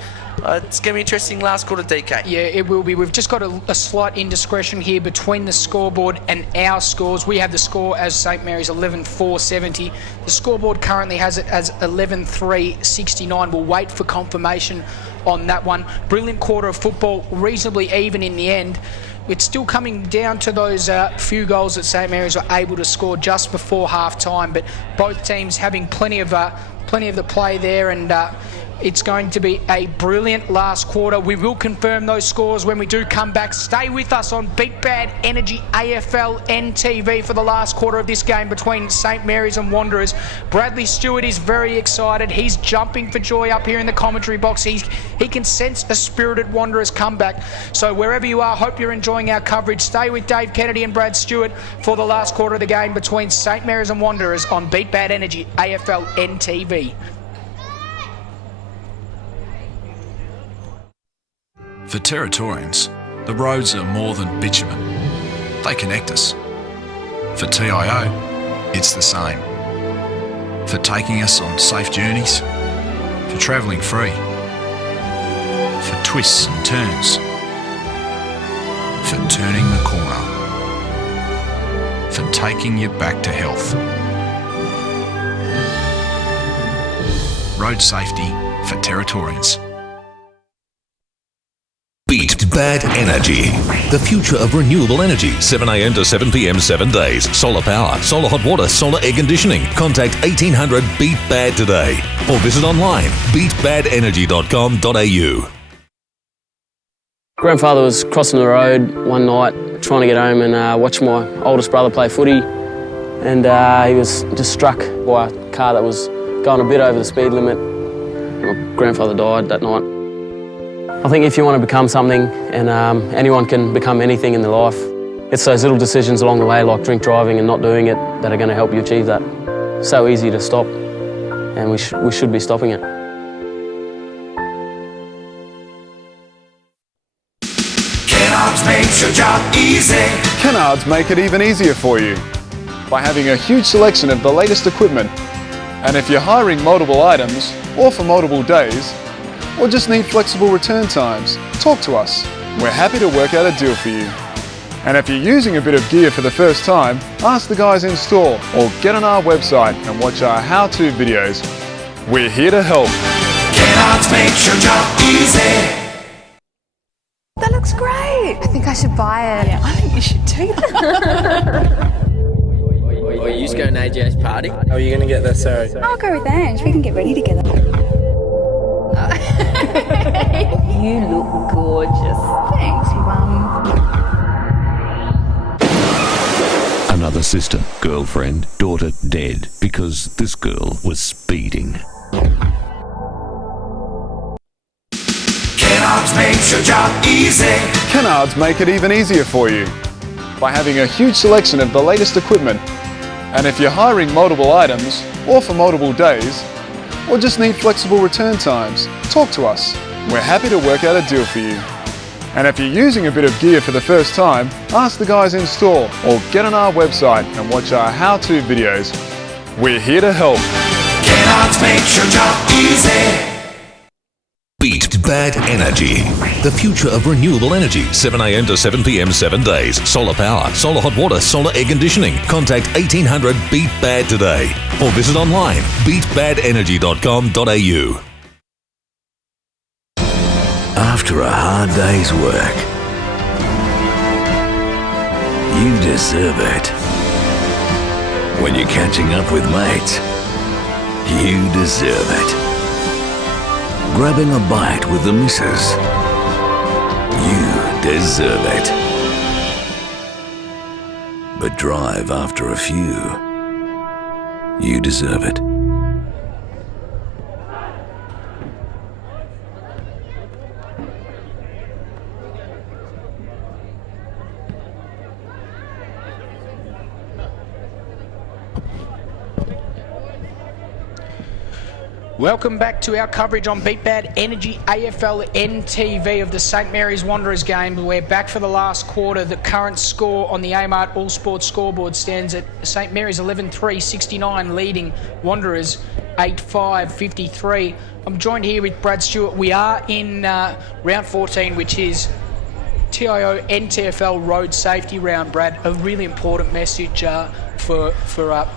it's going to be interesting last quarter, DK. Yeah, it will be. We've just got a slight indiscretion here between the scoreboard and our scores. We have the score as St Mary's 11-4-70. The scoreboard currently has it as 11-3-69. We'll wait for confirmation on that one. Brilliant quarter of football, reasonably even in the end. It's still coming down to those few goals that St Mary's were able to score just before half-time, but both teams having plenty of the play there, and it's going to be a brilliant last quarter. We will confirm those scores when we do come back. Stay with us on Beat Bad Energy AFLNTv for the last quarter of this game between St Mary's and Wanderers. Bradley Stewart is very excited. He's jumping for joy up here in the commentary box. He can sense a spirited Wanderers comeback. So wherever you are, hope you're enjoying our coverage. Stay with Dave Kennedy and Brad Stewart for the last quarter of the game between St Mary's and Wanderers on Beat Bad Energy AFLNTv. For Territorians, the roads are more than bitumen. They connect us. For TIO, it's the same. For taking us on safe journeys, for travelling free, for twists and turns, for turning the corner, for taking you back to health. Road safety for Territorians. Beat Bad Energy. The future of renewable energy. 7am to 7pm 7 days. Solar power, solar hot water, solar air conditioning. Contact 1800 Beat Bad today or visit online beatbadenergy.com.au. Grandfather was crossing the road one night trying to get home and watch my oldest brother play footy, and he was just struck by a car that was going a bit over the speed limit. My grandfather died that night. I think if you want to become something, and anyone can become anything in their life, it's those little decisions along the way, like drink driving and not doing it, that are going to help you achieve that. So easy to stop, and we should be stopping it. Kennards makes your job easy. Kennards make it even easier for you by having a huge selection of the latest equipment. And if you're hiring multiple items, or for multiple days, or just need flexible return times, talk to us. We're happy to work out a deal for you. And if you're using a bit of gear for the first time, ask the guys in store or get on our website and watch our how-to videos. We're here to help. Kennards makes your job easy. That looks great. I think I should buy it. Yeah, I think you should too. Are you just going to AJ's party? Or are you going to get this? I'll go with Ange. We can get ready together. You look gorgeous. Thanks, Mum. Another sister, girlfriend, daughter dead because this girl was speeding. Kennards makes your job easy. Kennards make it even easier for you by having a huge selection of the latest equipment. And if you're hiring multiple items, or for multiple days, or just need flexible return times, talk to us. We're happy to work out a deal for you. And if you're using a bit of gear for the first time, ask the guys in store or get on our website and watch our how-to videos. We're here to help. Kennards makes your job easy. Beat Bad Energy. The future of renewable energy. 7am to 7pm 7 days. Solar power, solar hot water, solar air conditioning. Contact 1800 Beat Bad today or visit online beatbadenergy.com.au. After a hard day's work, you deserve it. When you're catching up with mates, you deserve it. Grabbing a bite with the missus, you deserve it. But drive after a few, you deserve it. Welcome back to our coverage on Beat Bad Energy AFLNTv of the St Mary's Wanderers game. We're back for the last quarter. The current score on the Amart All Sports scoreboard stands at St Mary's 11-3-69, leading Wanderers 8-5-53. I'm joined here with Brad Stewart. We are in round 14, which is TIO NTFL road safety round, Brad. A really important message for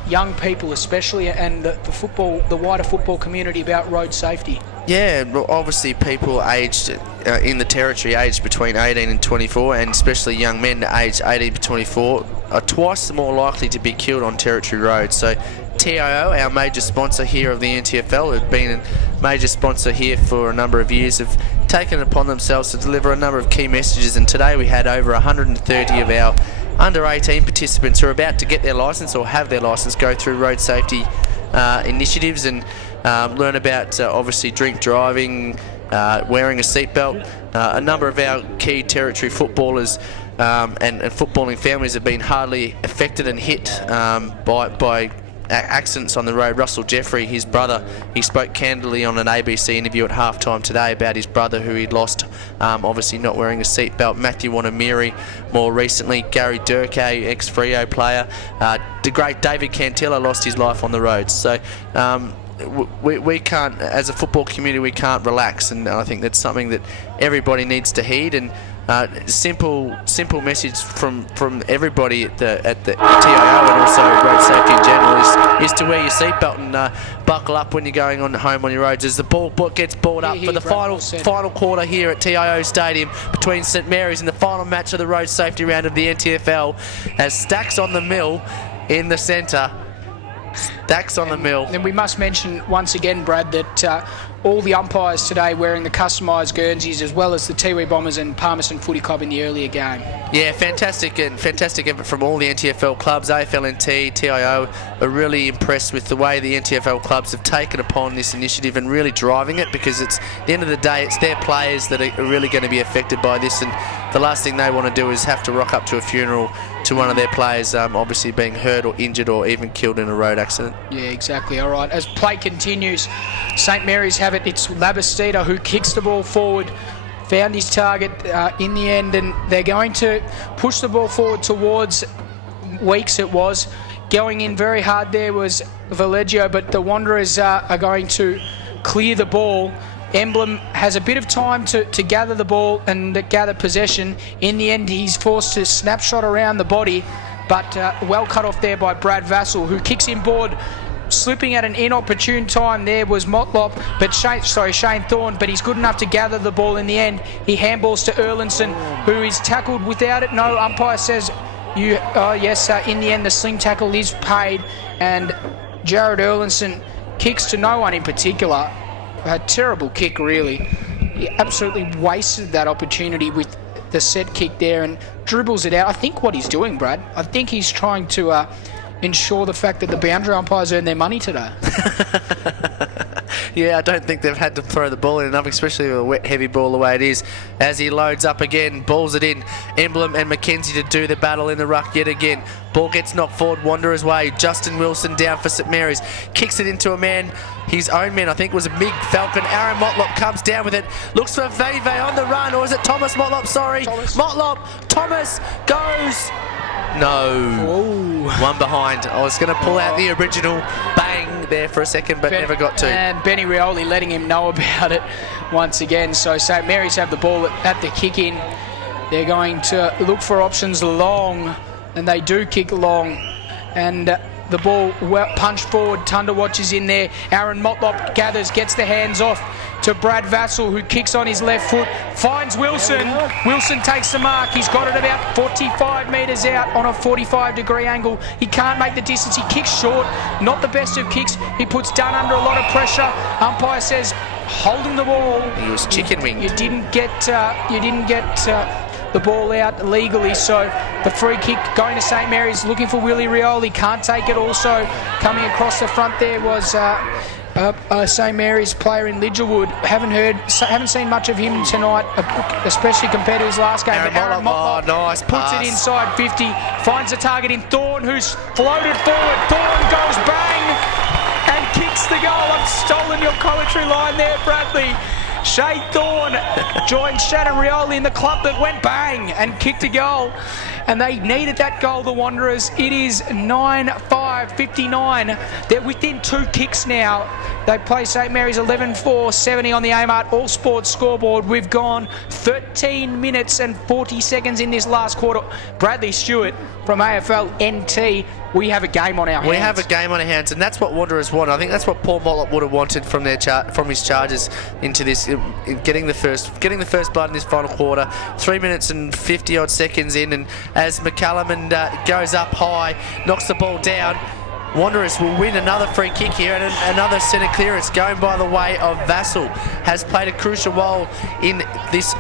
young people especially, and the wider football community about road safety. Yeah, well, obviously people aged in the territory, aged between 18 and 24, and especially young men aged 18 to 24 are twice more likely to be killed on territory roads. So TIO, our major sponsor here of the NTFL, have been a major sponsor here for a number of years, have taken it upon themselves to deliver a number of key messages, and today we had over 130 of our under 18 participants who are about to get their licence or have their licence go through road safety initiatives and learn about obviously drink driving, wearing a seatbelt. A number of our key territory footballers and footballing families have been hardly affected and hit by accidents on the road. Russell Jeffrey, his brother, he spoke candidly on an ABC interview at halftime today about his brother who he'd lost, obviously not wearing a seatbelt. Matthew Wanamiri, more recently. Gary Durkay, ex-Freo player. The great David Cantilla lost his life on the roads. So we can't, as a football community, we can't relax, and I think that's something that everybody needs to heed. And simple message from everybody at the TIO and also road safety in general is to wear your seatbelt and buckle up when you're going on home on your roads. As the ball gets balled up for the final quarter here at TIO Stadium between St Mary's in the final match of the road safety round of the NTFL, as Stacks on the mill in the centre. Stacks on the mill. And we must mention once again, Brad, that all the umpires today wearing the customised Guernseys, as well as the Tiwi Bombers and Palmerston Footy Club in the earlier game. Yeah, fantastic effort from all the NTFL clubs. AFLNT, TIO are really impressed with the way the NTFL clubs have taken upon this initiative and really driving it, because it's, at the end of the day, it's their players that are really going to be affected by this, and the last thing they want to do is have to rock up to a funeral to one of their players obviously being hurt or injured or even killed in a road accident. Yeah, exactly. All right, as play continues, St Mary's have it. It's Labastida who kicks the ball forward, found his target in the end, and they're going to push the ball forward towards Weeks. It was going in very hard there was Valleggio, but the Wanderers are going to clear the ball. Emblem has a bit of time to gather the ball and gather possession. In the end, he's forced to snapshot around the body, but well cut off there by Brad Vassell, who kicks in board. Slipping at an inopportune time there was Motlop, but Shane Thorne, but he's good enough to gather the ball in the end. He handballs to Erlinson, who is tackled without it. No, umpire says, yes, in the end the sling tackle is paid, and Jared Erlinson kicks to no one in particular. A terrible kick, really. He absolutely wasted that opportunity with the set kick there and dribbles it out. I think what he's doing, Brad, I think he's trying to ensure the fact that the boundary umpires earn their money today. Yeah, I don't think they've had to throw the ball in enough, especially with a wet, heavy ball the way it is. As he loads up again, balls it in. Emblem and Mackenzie to do the battle in the ruck yet again. Ball gets knocked forward, Wanderers way. Justin Wilson down for St Mary's. Kicks it into a man, his own man, I think was a big Falcon. Aaron Motlop comes down with it. Looks for Veve on the run, or is it Thomas Motlop? Sorry. Motlop. Thomas goes. No. Ooh. One behind. I was going to pull out the original bang there for a second, but never got to. And Benny Rioli letting him know about it once again. So St Mary's have the ball at the kick in. They're going to look for options long, and they do kick long. And the ball punched forward. Tunderwatch is in there. Aaron Motlop gathers, gets the hands off to Brad Vassell, who kicks on his left foot, finds Wilson. Wilson takes the mark. He's got it about 45 metres out on a 45-degree angle. He can't make the distance. He kicks short. Not the best of kicks. He puts Dunn under a lot of pressure. Umpire says, holding the ball. He was chicken winged. You didn't get the ball out legally, so the free kick going to St Mary's, looking for Willie Rioli, can't take it. Also coming across the front there was St Mary's player in Lidgerwood. Haven't seen much of him tonight, especially compared to his last game. Aaron Motlop nice puts it inside 50, finds the target in Thorne, who's floated forward. Thorne goes bang and kicks the goal. I've stolen your commentary line there, Bradley. Shane Thorne joined Shannon Rioli in the club that went bang and kicked a goal, and they needed that goal, the Wanderers. It is 9-5, 59. They're within 2 kicks now. They play St Mary's 11-4, 70 on the Amart All Sports scoreboard. We've gone 13 minutes and 40 seconds in this last quarter. Bradley Stewart from AFLNT. We have a game on our hands. We have a game on our hands, and that's what Wanderers want. I think that's what Paul Motlop would have wanted from his charges into this, in getting the first blood in this final quarter. 3 minutes and 50 odd seconds in, and as McCallum goes up high, knocks the ball down. Wanderers will win another free kick here, and another centre clearance going by the way of Vassell has played a crucial role in this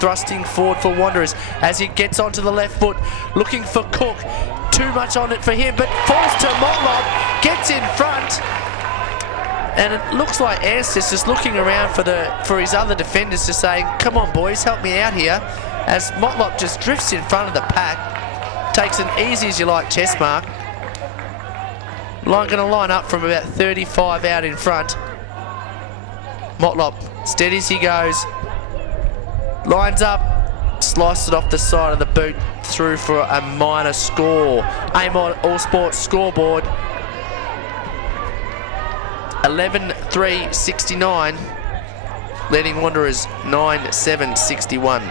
thrusting forward for Wanderers as he gets onto the left foot, looking for Cook. Too much on it for him, but falls to Motlop, gets in front, and it looks like Anstice just looking around for his other defenders to say, come on boys, help me out here, as Motlop just drifts in front of the pack, takes an easy as you like chest mark. Going to line up from about 35 out in front. Motlop steady as he goes. Lines up, slices it off the side of the boot through for a minor score. AMOD All Sports scoreboard 11-3-69, leading Wanderers 9-7-61.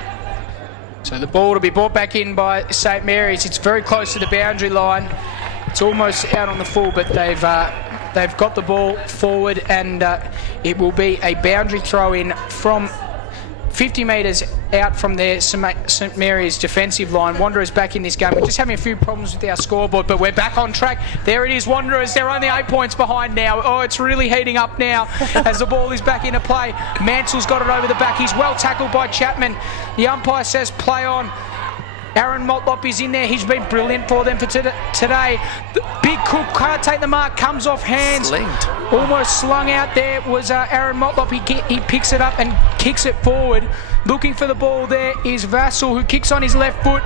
So the ball to be brought back in by St Mary's. It's very close to the boundary line. It's almost out on the full, but they've got the ball forward, and it will be a boundary throw in from 50 metres out from their St Mary's defensive line. Wanderers back in this game. We're just having a few problems with our scoreboard, but we're back on track. There it is, Wanderers. They're only 8 points behind now. Oh, it's really heating up now as the ball is back into play. Mansell's got it over the back. He's well tackled by Chapman. The umpire says play on. Aaron Motlop is in there. He's been brilliant for them for today. The Big Cook can't take the mark. Comes off hands. Slinged. Almost slung out there was Aaron Motlop. He picks it up and kicks it forward. Looking for the ball there is Vassell, who kicks on his left foot.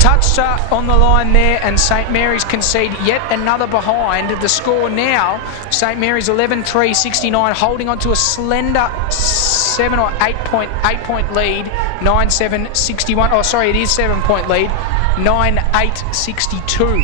Touched on the line there, and St Mary's concede yet another behind. The score now, St Mary's 11-3-69, holding on to a slender 7 or 8 point lead, 9-7-61. Oh, sorry, it is 7 point lead, 9-8-62.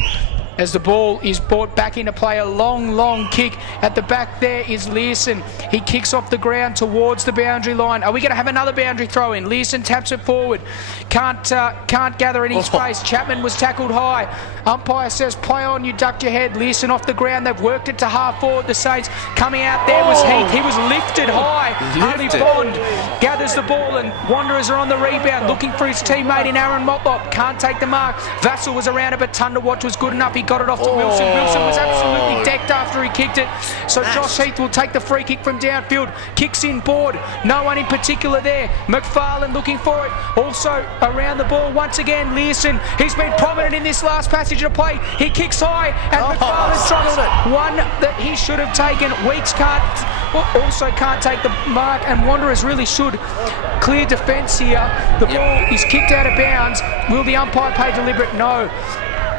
As the ball is brought back into play, a long kick. At the back there is Learson. He kicks off the ground towards the boundary line. Are we going to have another boundary throw in? Learson taps it forward. Can't gather any space. Chapman was tackled high. Umpire says play on, you ducked your head. Learson off the ground. They've worked it to half forward. The Saints coming out there was Heath. He was lifted high. Ali Bond gathers the ball, and Wanderers are on the rebound looking for his teammate in Aaron Motlop. Can't take the mark. Vassell was around it, but Tunderwatch was good enough. He got it off to Wilson. Wilson was absolutely decked after he kicked it. So Josh Heath will take the free kick from downfield. Kicks in board. No one in particular there. McFarlane looking for it. Also around the ball once again, Learson. He's been prominent in this last passage of play. He kicks high, and McFarlane drops one that he should have taken. Weeks also can't take the mark, and Wanderers really should clear defence here. The ball is kicked out of bounds. Will the umpire pay deliberate? No.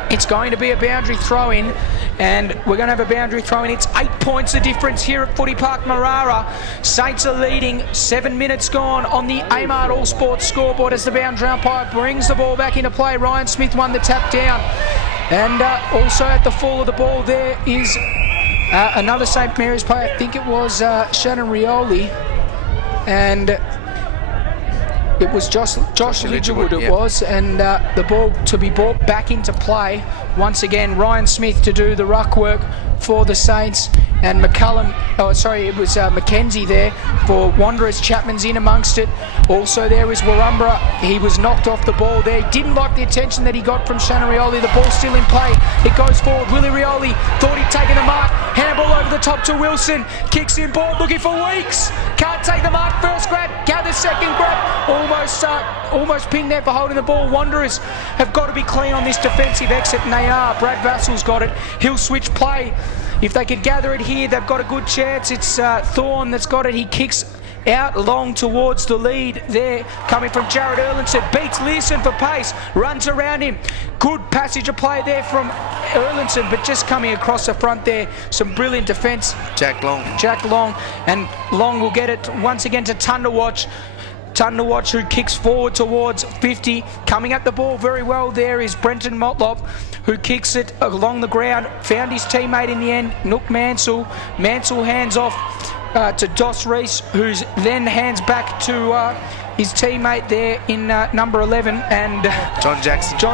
It's going to be a boundary throw-in, and we're going to have a boundary throw-in. It's 8 points the difference here at Footy Park Marara. Saints are leading, 7 minutes gone on the AMART All Sports scoreboard as the boundary umpire brings the ball back into play. Ryan Smith won the tap down. And also at the fall of the ball there is another St Mary's player. I think it was Shannon Rioli. And it was Josh Lidgerwood, it was, and the ball to be brought back into play. Once again, Ryan Smith to do the ruck work for the Saints, and Mackenzie there for Wanderers. Chapman's in amongst it. Also there is Warrumbra. He was knocked off the ball there. Didn't like the attention that he got from Shannon Rioli. The ball's still in play. It goes forward. Willie Rioli thought he'd taken a mark. Handball over the top to Wilson. Kicks in board, looking for Weeks. Can't take the mark. First grab, gathers second grab. Almost pinned there for holding the ball. Wanderers have got to be clean on this defensive exit, and they are. Brad Vassell's got it. He'll switch play. If they could gather it here, they've got a good chance. It's Thorne that's got it. He kicks out long towards the lead there, coming from Jared Erlinson. Beats Learson for pace, runs around him. Good passage of play there from Erlinson, but just coming across the front there, some brilliant defence. Jack Long, and Long will get it once again to Tunderwatch. Tunderwatch, who kicks forward towards 50. Coming at the ball very well there is Brenton Motlop, who kicks it along the ground. Found his teammate in the end, Nook Mansell. Mansell hands off to Dos Reese, who then hands back to his teammate there in number 11, and John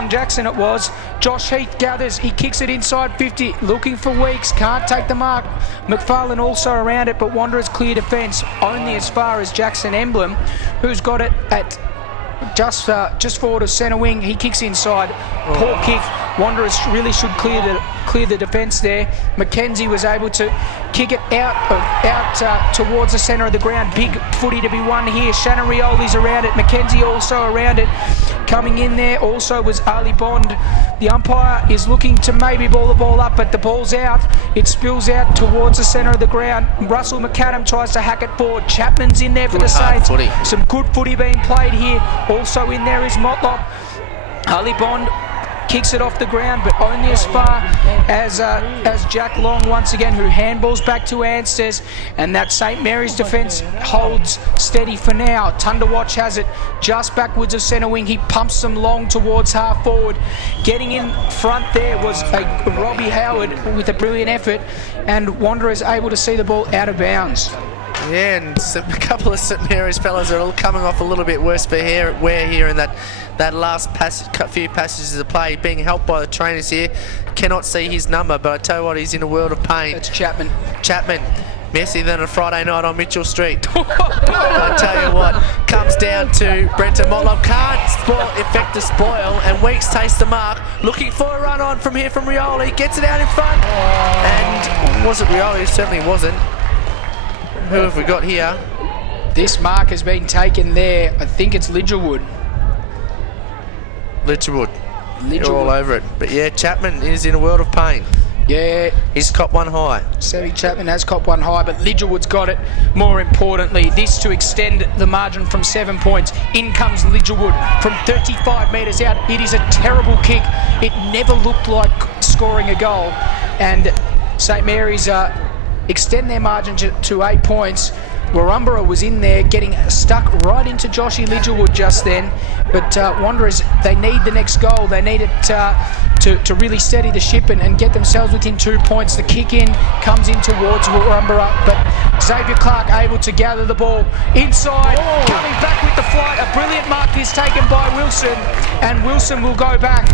Jackson it was. Josh Heath gathers, he kicks it inside 50, looking for Weeks, can't take the mark. McFarlane also around it, but Wanderers clear defence only as far as Jackson Emblem, who's got it at just forward of centre wing. He kicks inside. Poor kick. Wanderers really should clear the defence there. Mackenzie was able to kick it out towards the centre of the ground. Big footy to be won here. Shannon Rioli's around it. Mackenzie also around it. Coming in there also was Ali Bond. The umpire is looking to maybe ball the ball up, but the ball's out. It spills out towards the centre of the ground. Russell McAdam tries to hack it forward. Chapman's in there for the Saints. Some good footy being played here. Also in there is Motlop. Ali Bond kicks it off the ground, but only as far as Jack Long once again, who handballs back to Anstes, and that St Mary's defence holds steady for now. Tunderwatch has it just backwards of centre wing. He pumps them long towards half forward. Getting in front there was a Robbie Howard with a brilliant effort, and Wanderers able to see the ball out of bounds. Yeah, and a couple of St Mary's fellas are all coming off a little bit worse for wear here in that last few passages of play, being helped by the trainers here. Cannot see his number, but I tell you what, he's in a world of pain. That's Chapman. Messier than a Friday night on Mitchell Street. I tell you what, comes down to Brenton Motlop. Can't effect the spoil, and Weeks takes the mark. Looking for a run on from here from Rioli. Gets it out in front. And was it Rioli? It certainly wasn't. Who have we got here? This mark has been taken there. I think it's Lidgerwood. You're all over it. But yeah, Chapman is in a world of pain. Yeah. He's copped one high. Sammy Chapman has copped one high, but Lidgerwood's got it. More importantly, this to extend the margin from 7 points. In comes Lidgerwood from 35 metres out. It is a terrible kick. It never looked like scoring a goal. And St Mary's extend their margin to 8 points. Warrumbara was in there getting stuck right into Joshy Lidgerwood just then, but Wanderers, they need the next goal. They need it to really steady the ship and get themselves within 2 points. The kick in comes in towards Warrumbara, but Xavier Clark able to gather the ball inside, coming back with the flight. A brilliant mark is taken by Wilson, and Wilson will go back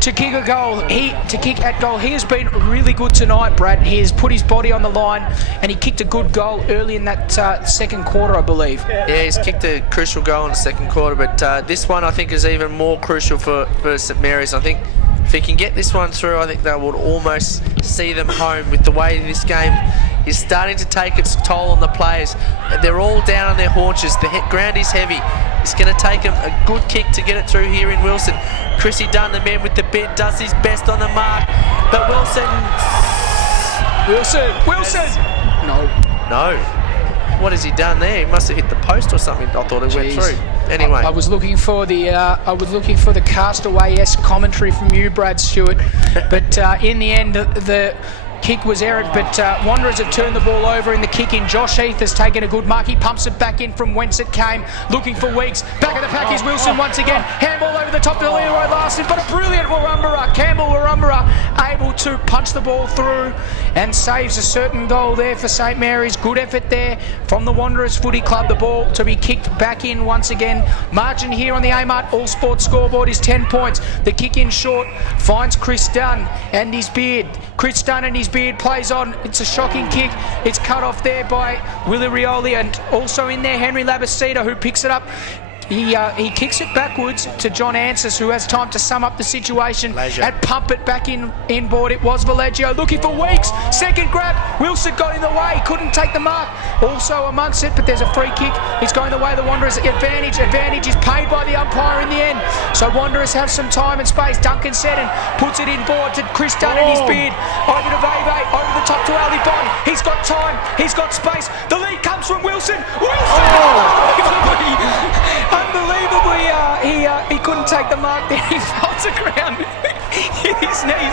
to kick a goal. To kick at goal. He has been really good tonight, Brad. He has put his body on the line, and he kicked a good goal early in that second quarter, I believe. Yeah, he's kicked a crucial goal in the second quarter, but this one I think is even more crucial for St Mary's. I think if he can get this one through, I think they would almost see them home with the way this game is starting to take its toll on the players. They're all down on their haunches. The ground is heavy. It's going to take him a good kick to get it through here in Wilson. Chrissy Dunn, the man with the bid, does his best on the mark, but Wilson. No. What has he done there? He must have hit the post or something. I thought it went through. Anyway, I was looking for the Castaway-esque commentary from you, Brad Stewart, but in the end, the kick was errant, but Wanderers have turned the ball over in the kick in. Josh Heath has taken a good mark. He pumps it back in from whence it came, looking for Weeks. Back of the pack is Wilson once again. Handball over the top to Leroy Larson, but a brilliant Warrumbara. Campbell Warrumbara able to punch the ball through and saves a certain goal there for St Mary's. Good effort there from the Wanderers Footy Club. The ball to be kicked back in once again. Margin here on the Amart All Sports scoreboard is 10 points. The kick in short finds Chris Dunn and his beard. Chris Dunn and his beard plays on. It's a shocking kick. It's cut off there by Willie Rioli, and also in there Henry Labasita, who picks it up. He kicks it backwards to John Ansis, who has time to sum up the situation and pump it back inboard. It was Valeggio looking for Weeks. Second grab. Wilson got in the way. Couldn't take the mark. Also amongst it, but there's a free kick. It's going the way of the Wanderers. Advantage is paid by the umpire in the end. So Wanderers have some time and space. Duncan Seddon puts it inboard to Chris Dunn and his beard. Over to Veve. Over the top to Ali Bond. He's got time. He's got space. The lead comes from Wilson. Unbelievably, he couldn't take the mark there. He fell to ground, hit his knees.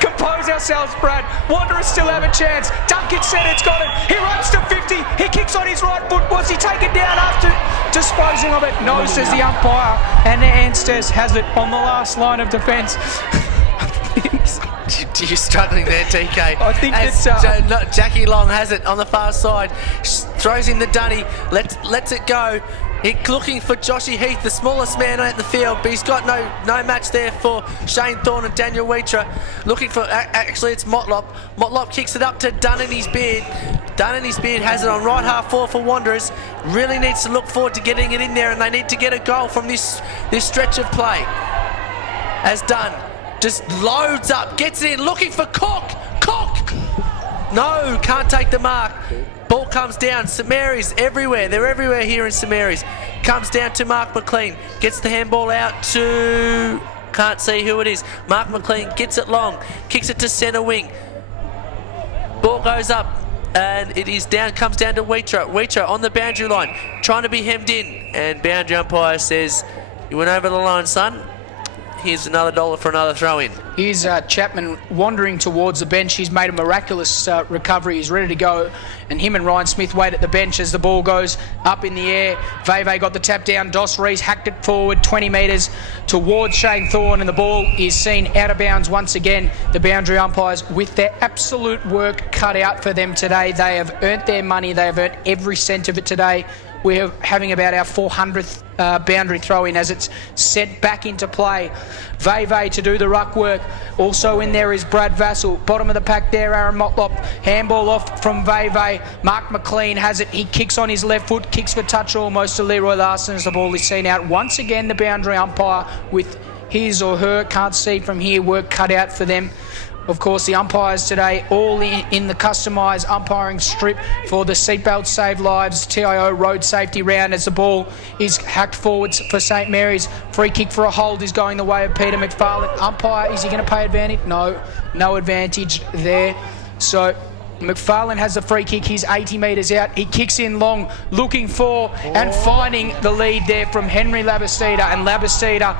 Compose ourselves, Brad. Wanderers still have a chance. Duncan said it's got it. He runs to 50. He kicks on his right foot. Was he taken down after disposing of it? No, says the umpire. And Anstes has it on the last line of defence. You're struggling there, TK. I think Jackie Long has it on the far side. Throws in the dunny. Lets it go. He's looking for Joshy Heath, the smallest man at the field, but he's got no match there for Shane Thorne and Daniel Wheatra. Looking for, actually it's Motlop. Motlop kicks it up to Dunn in his beard. Dunn in his beard has it on right half forward for Wanderers. Really needs to look forward to getting it in there, and they need to get a goal from this stretch of play. As Dunn just loads up, gets it in, looking for Cook. No, can't take the mark. Ball comes down. St Mary's everywhere. They're everywhere here in St Mary's. Comes down to Mark McLean. Gets the handball out to... Can't see who it is. Mark McLean gets it long. Kicks it to centre wing. Ball goes up. And it is down. Comes down to Wheatra. Wheatra on the boundary line. Trying to be hemmed in. And boundary umpire says, you went over the line, son. Here's another $1 for another throw-in. Here's Chapman wandering towards the bench. He's made a miraculous recovery. He's ready to go. And him and Ryan Smith wait at the bench as the ball goes up in the air. Veve got the tap down. Dos Rees hacked it forward 20 metres towards Shane Thorne. And the ball is seen out of bounds once again. The boundary umpires with their absolute work cut out for them today. They have earned their money. They have earned every cent of it today. We're having about our 400th boundary throw-in as it's set back into play. Veve to do the ruck work. Also in there is Brad Vassell. Bottom of the pack there, Aaron Motlop. Handball off from Veve. Mark McLean has it. He kicks on his left foot, kicks for touch almost to Leroy Larson as the ball is seen out. Once again, the boundary umpire with his or her, can't see from here, work cut out for them. Of course, the umpires today all in the customised umpiring strip for the Seatbelt Save Lives TIO Road Safety Round as the ball is hacked forwards for St Mary's. Free kick for a hold is going the way of Peter McFarlane. Umpire, is he going to pay advantage? No advantage there. So McFarlane has the free kick. He's 80 metres out. He kicks in long, looking for and finding the lead there from Henry Labastida. And Labastida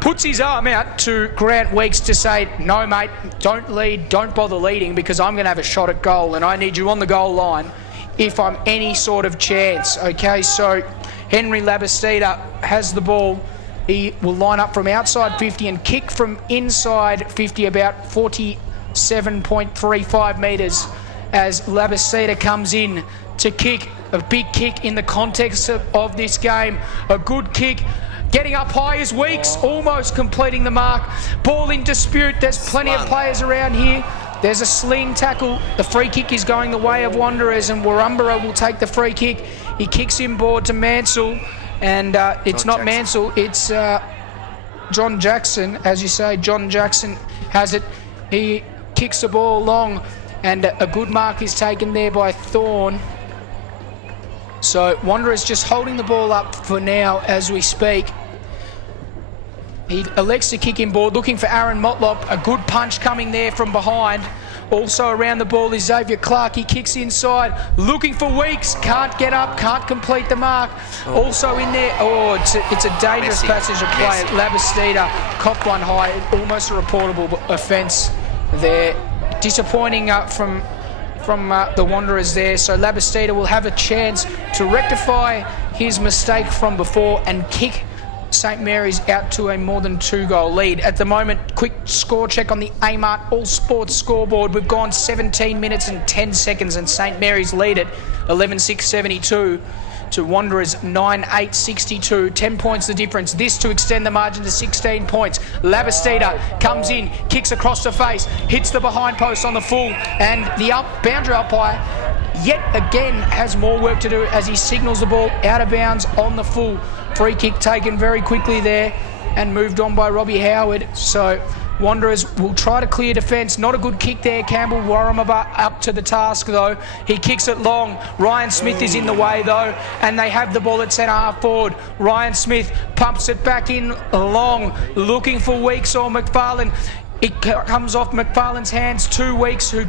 puts his arm out to Grant Weeks to say, no, mate, don't lead, don't bother leading because I'm going to have a shot at goal and I need you on the goal line if I'm any sort of chance. Okay, so Henry Labastida has the ball. He will line up from outside 50 and kick from inside 50, about 47.35 metres as Labastida comes in to kick. A big kick in the context of this game. A good kick. Getting up high is Weeks, almost completing the mark. Ball in dispute. There's plenty of players around here. There's a sling tackle. The free kick is going the way of Wanderers, and Warrumbara will take the free kick. He kicks inboard to Mansell, and it's not Mansell, it's John Jackson. As you say, John Jackson has it. He kicks the ball long, and a good mark is taken there by Thorne. So Wanderers just holding the ball up for now as we speak. He elects to kick inboard, looking for Aaron Motlop. A good punch coming there from behind. Also around the ball is Xavier Clark. He kicks inside, looking for Weeks. Can't get up, can't complete the mark. Also in there, it's a dangerous passage of play. Labastida copped one high, almost a reportable offence there. Disappointing from the Wanderers there, so Labastida will have a chance to rectify his mistake from before and kick St Mary's out to a more than 2-goal lead. At the moment, quick score check on the Amart All Sports scoreboard. We've gone 17 minutes and 10 seconds and St Mary's lead it 11-6-72 to Wanderers 9-8-62. 10 points the difference. This to extend the margin to 16 points. Labastida comes in, kicks across the face, hits the behind post on the full, and the boundary umpire yet again has more work to do as he signals the ball out of bounds on the full. Free kick taken very quickly there and moved on by Robbie Howard. So Wanderers will try to clear defence. Not a good kick there. Campbell Warramaba up to the task though. He kicks it long. Ryan Smith is in the way though, and they have the ball at centre half forward. Ryan Smith pumps it back in long, looking for Weeks or McFarlane. It comes off McFarlane's hands. 2 Weeks who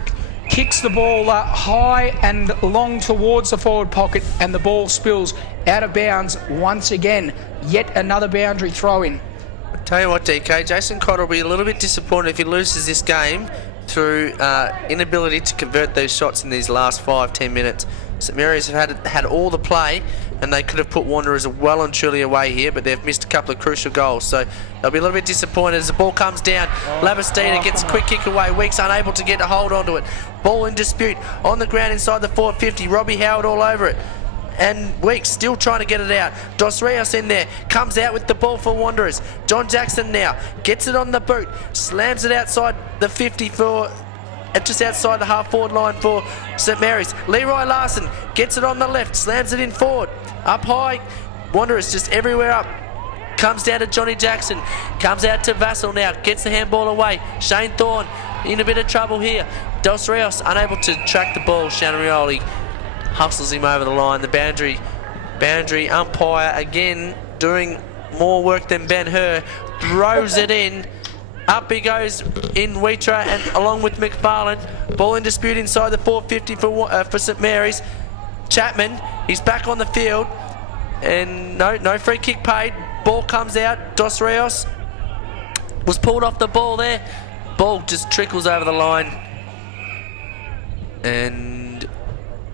kicks the ball high and long towards the forward pocket, and the ball spills out of bounds once again. Yet another boundary throw-in. Tell you what, DK, Jason Cotter will be a little bit disappointed if he loses this game through inability to convert those shots in these last 5-10 minutes. St Mary's have had all the play, and they could have put Wanderers well and truly away here, but they've missed a couple of crucial goals, so they'll be a little bit disappointed as the ball comes down. Labastida gets a quick kick away. Weeks unable to get a hold onto it. Ball in dispute on the ground inside the 450. Robbie Howard all over it. And Weeks still trying to get it out. Dos Rios in there, comes out with the ball for Wanderers. John Jackson now gets it on the boot, slams it outside the 50 for just outside the half-forward line for St Mary's. Leroy Larson gets it on the left, slams it in forward. Up high, Wanderers just everywhere up. Comes down to Johnny Jackson, comes out to Vassell now, gets the handball away. Shane Thorne in a bit of trouble here. Dos Rios unable to track the ball. Shannon Rioli hustles him over the line. The boundary umpire again doing more work than Ben Hur. Throws it in. Up he goes in Wheatra and along with McFarlane. Ball in dispute inside the 450 for St Mary's. Chapman, he's back on the field. And no free kick paid. Ball comes out. Dos Rios was pulled off the ball there. Ball just trickles over the line. And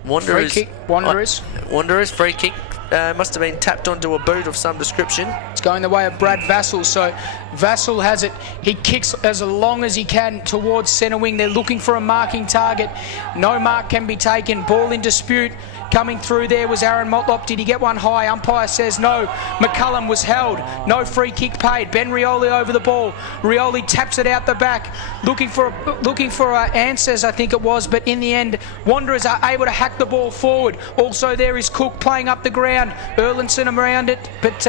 Wanderers... Free kick, Wanderers. Wanderers, free kick. Must have been tapped onto a boot of some description. It's going the way of Brad Vassell, so Vassell has it. He kicks as long as he can towards centre wing. They're looking for a marking target. No mark can be taken. Ball in dispute. Coming through there was Aaron Motlop. Did he get one high? Umpire says no. McCullum was held. No free kick paid. Ben Rioli over the ball. Rioli taps it out the back. Looking for Answers, I think it was, but in the end, Wanderers are able to hack the ball forward. Also there is Cook playing up the ground. Erlinson around it, but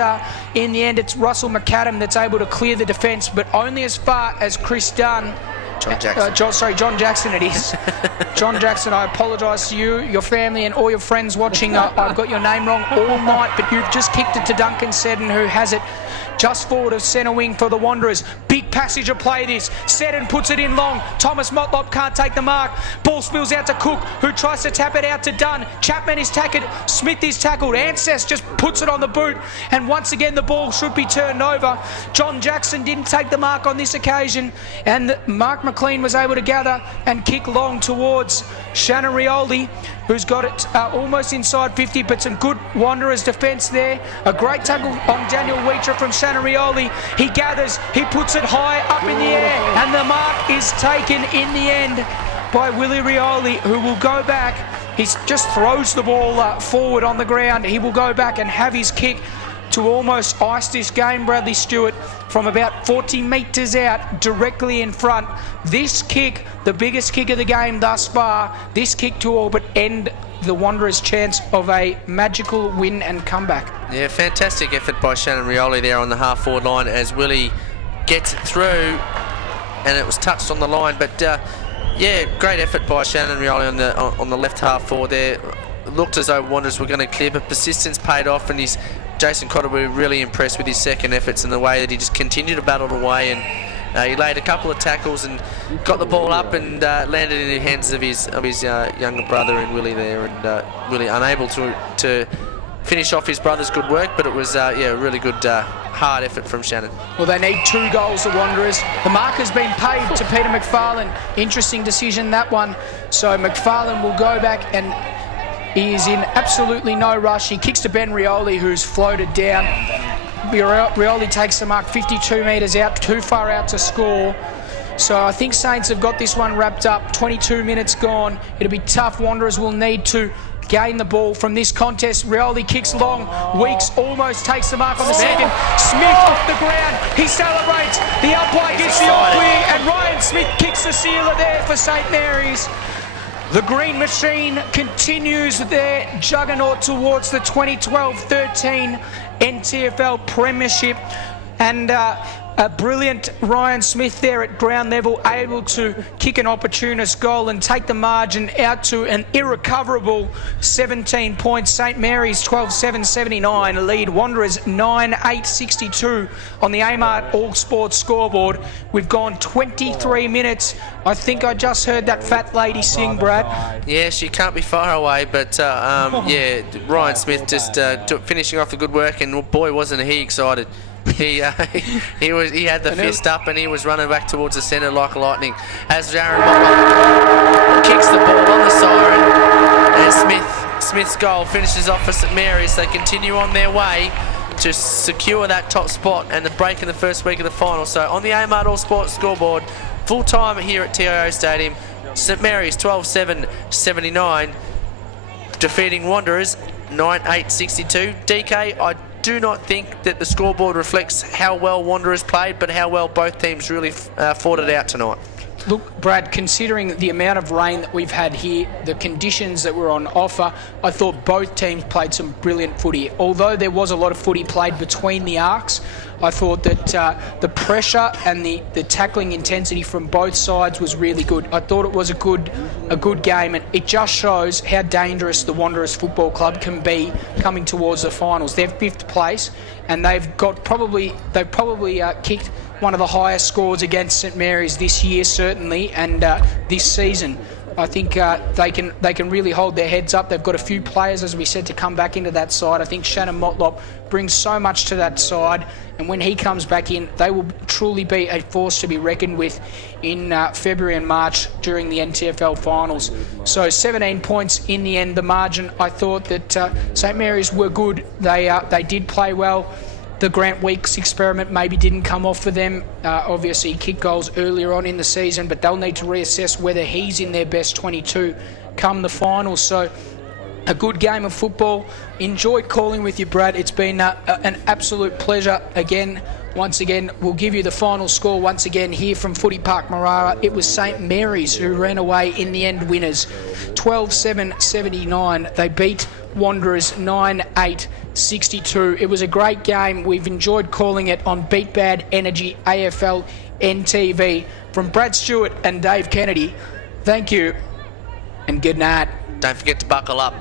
in the end it's Russell McAdam that's able to clear the defence, but only as far as Chris Dunn. John Jackson. John Jackson it is. John Jackson, I apologise to you, your family and all your friends watching. I've got your name wrong all night, but you've just kicked it to Duncan Seddon, who has it just forward of centre wing for the Wanderers. Big passage of play this. Seddon puts it in long. Thomas Motlop can't take the mark. Ball spills out to Cook, who tries to tap it out to Dunn. Chapman is tackled. Smith is tackled. Ansess just puts it on the boot. And once again, the ball should be turned over. John Jackson didn't take the mark on this occasion. And Mark McLean was able to gather and kick long towards Shannon Rioli, who's got it almost inside 50, but some good Wanderers defence there. A great tackle on Daniel Weecher from Shannon Rioli. He gathers, he puts it high up in the air, and the mark is taken in the end by Willie Rioli, who will go back. He just throws the ball forward on the ground. He will go back and have his kick to almost ice this game, Bradley Stewart, from about 40 metres out, directly in front. This kick, the biggest kick of the game thus far, this kick to all but end the Wanderers' chance of a magical win and comeback. Yeah, fantastic effort by Shannon Rioli there on the half-forward line as Willie gets it through, and it was touched on the line, but yeah, great effort by Shannon Rioli on the left half-forward there. It looked as though Wanderers were going to clear, but persistence paid off, and Jason Cotter was really impressed with his second efforts and the way that he just continued to battle away, and he laid a couple of tackles and got the ball up and landed in the hands of his younger brother and Willie there, and really unable to finish off his brother's good work, but it was a really good hard effort from Shannon. Well, they need 2 goals, the Wanderers. The mark has been paid to Peter McFarlane. Interesting decision, that one. So McFarlane will go back, and he is in absolutely no rush. He kicks to Ben Rioli, who's floated down. Rioli takes the mark 52 metres out, too far out to score. So I think Saints have got this one wrapped up. 22 minutes gone. It'll be tough. Wanderers will need to gain the ball from this contest. Rioli kicks long. Weeks almost takes the mark on the second. Smith off the ground. He celebrates. The umpire gets the all clear, and Ryan Smith kicks the sealer there for St Mary's. The Green Machine continues their juggernaut towards the 2012-13 NTFL Premiership, and a brilliant Ryan Smith there at ground level, able to kick an opportunist goal and take the margin out to an irrecoverable 17 points. St Mary's 12-7-79 lead Wanderers 9-8-62 on the Amart All Sports scoreboard. We've gone 23 minutes. I think I just heard that fat lady sing, Brad. Yeah, she can't be far away, but yeah, Ryan Smith just finishing off the good work, and boy, wasn't he excited. He had the fist up, and he was running back towards the centre like lightning as Jaron Motlop kicks the ball on the siren, and Smith's goal finishes off for St Mary's. They continue on their way to secure that top spot and the break in the first week of the final. So on the Amart All Sports scoreboard, full time here at TIO Stadium, St Mary's 12-7-79 defeating Wanderers 9-8-62. DK, I do not think that the scoreboard reflects how well Wanderers played, but how well both teams really fought it out tonight. Look, Brad, considering the amount of rain that we've had here, the conditions that were on offer, I thought both teams played some brilliant footy. Although there was a lot of footy played between the arcs, I thought that the pressure and the tackling intensity from both sides was really good. I thought it was a good game, and it just shows how dangerous the Wanderers Football Club can be coming towards the finals. They're 5th place, and they've probably kicked one of the highest scores against St Mary's this year, certainly, and this season. I think they can really hold their heads up. They've got a few players, as we said, to come back into that side. I think Shannon Motlop brings so much to that side, and when he comes back in, they will truly be a force to be reckoned with in February and March during the NTFL finals. So 17 points in the end, the margin. I thought that St Mary's were good. They did play well. The Grant Weeks experiment maybe didn't come off for them. Obviously, he kicked goals earlier on in the season, but they'll need to reassess whether he's in their best 22 come the finals. So a good game of football. Enjoyed calling with you, Brad. It's been an absolute pleasure again. Once again, we'll give you the final score once again here from Footy Park Marara. It was St Mary's who ran away in the end winners. 12-7-79. They beat Wanderers 9-8-62. It was a great game. We've enjoyed calling it on Beat Bad Energy AFLNTv. From Brad Stewart and Dave Kennedy, thank you and good night. Don't forget to buckle up.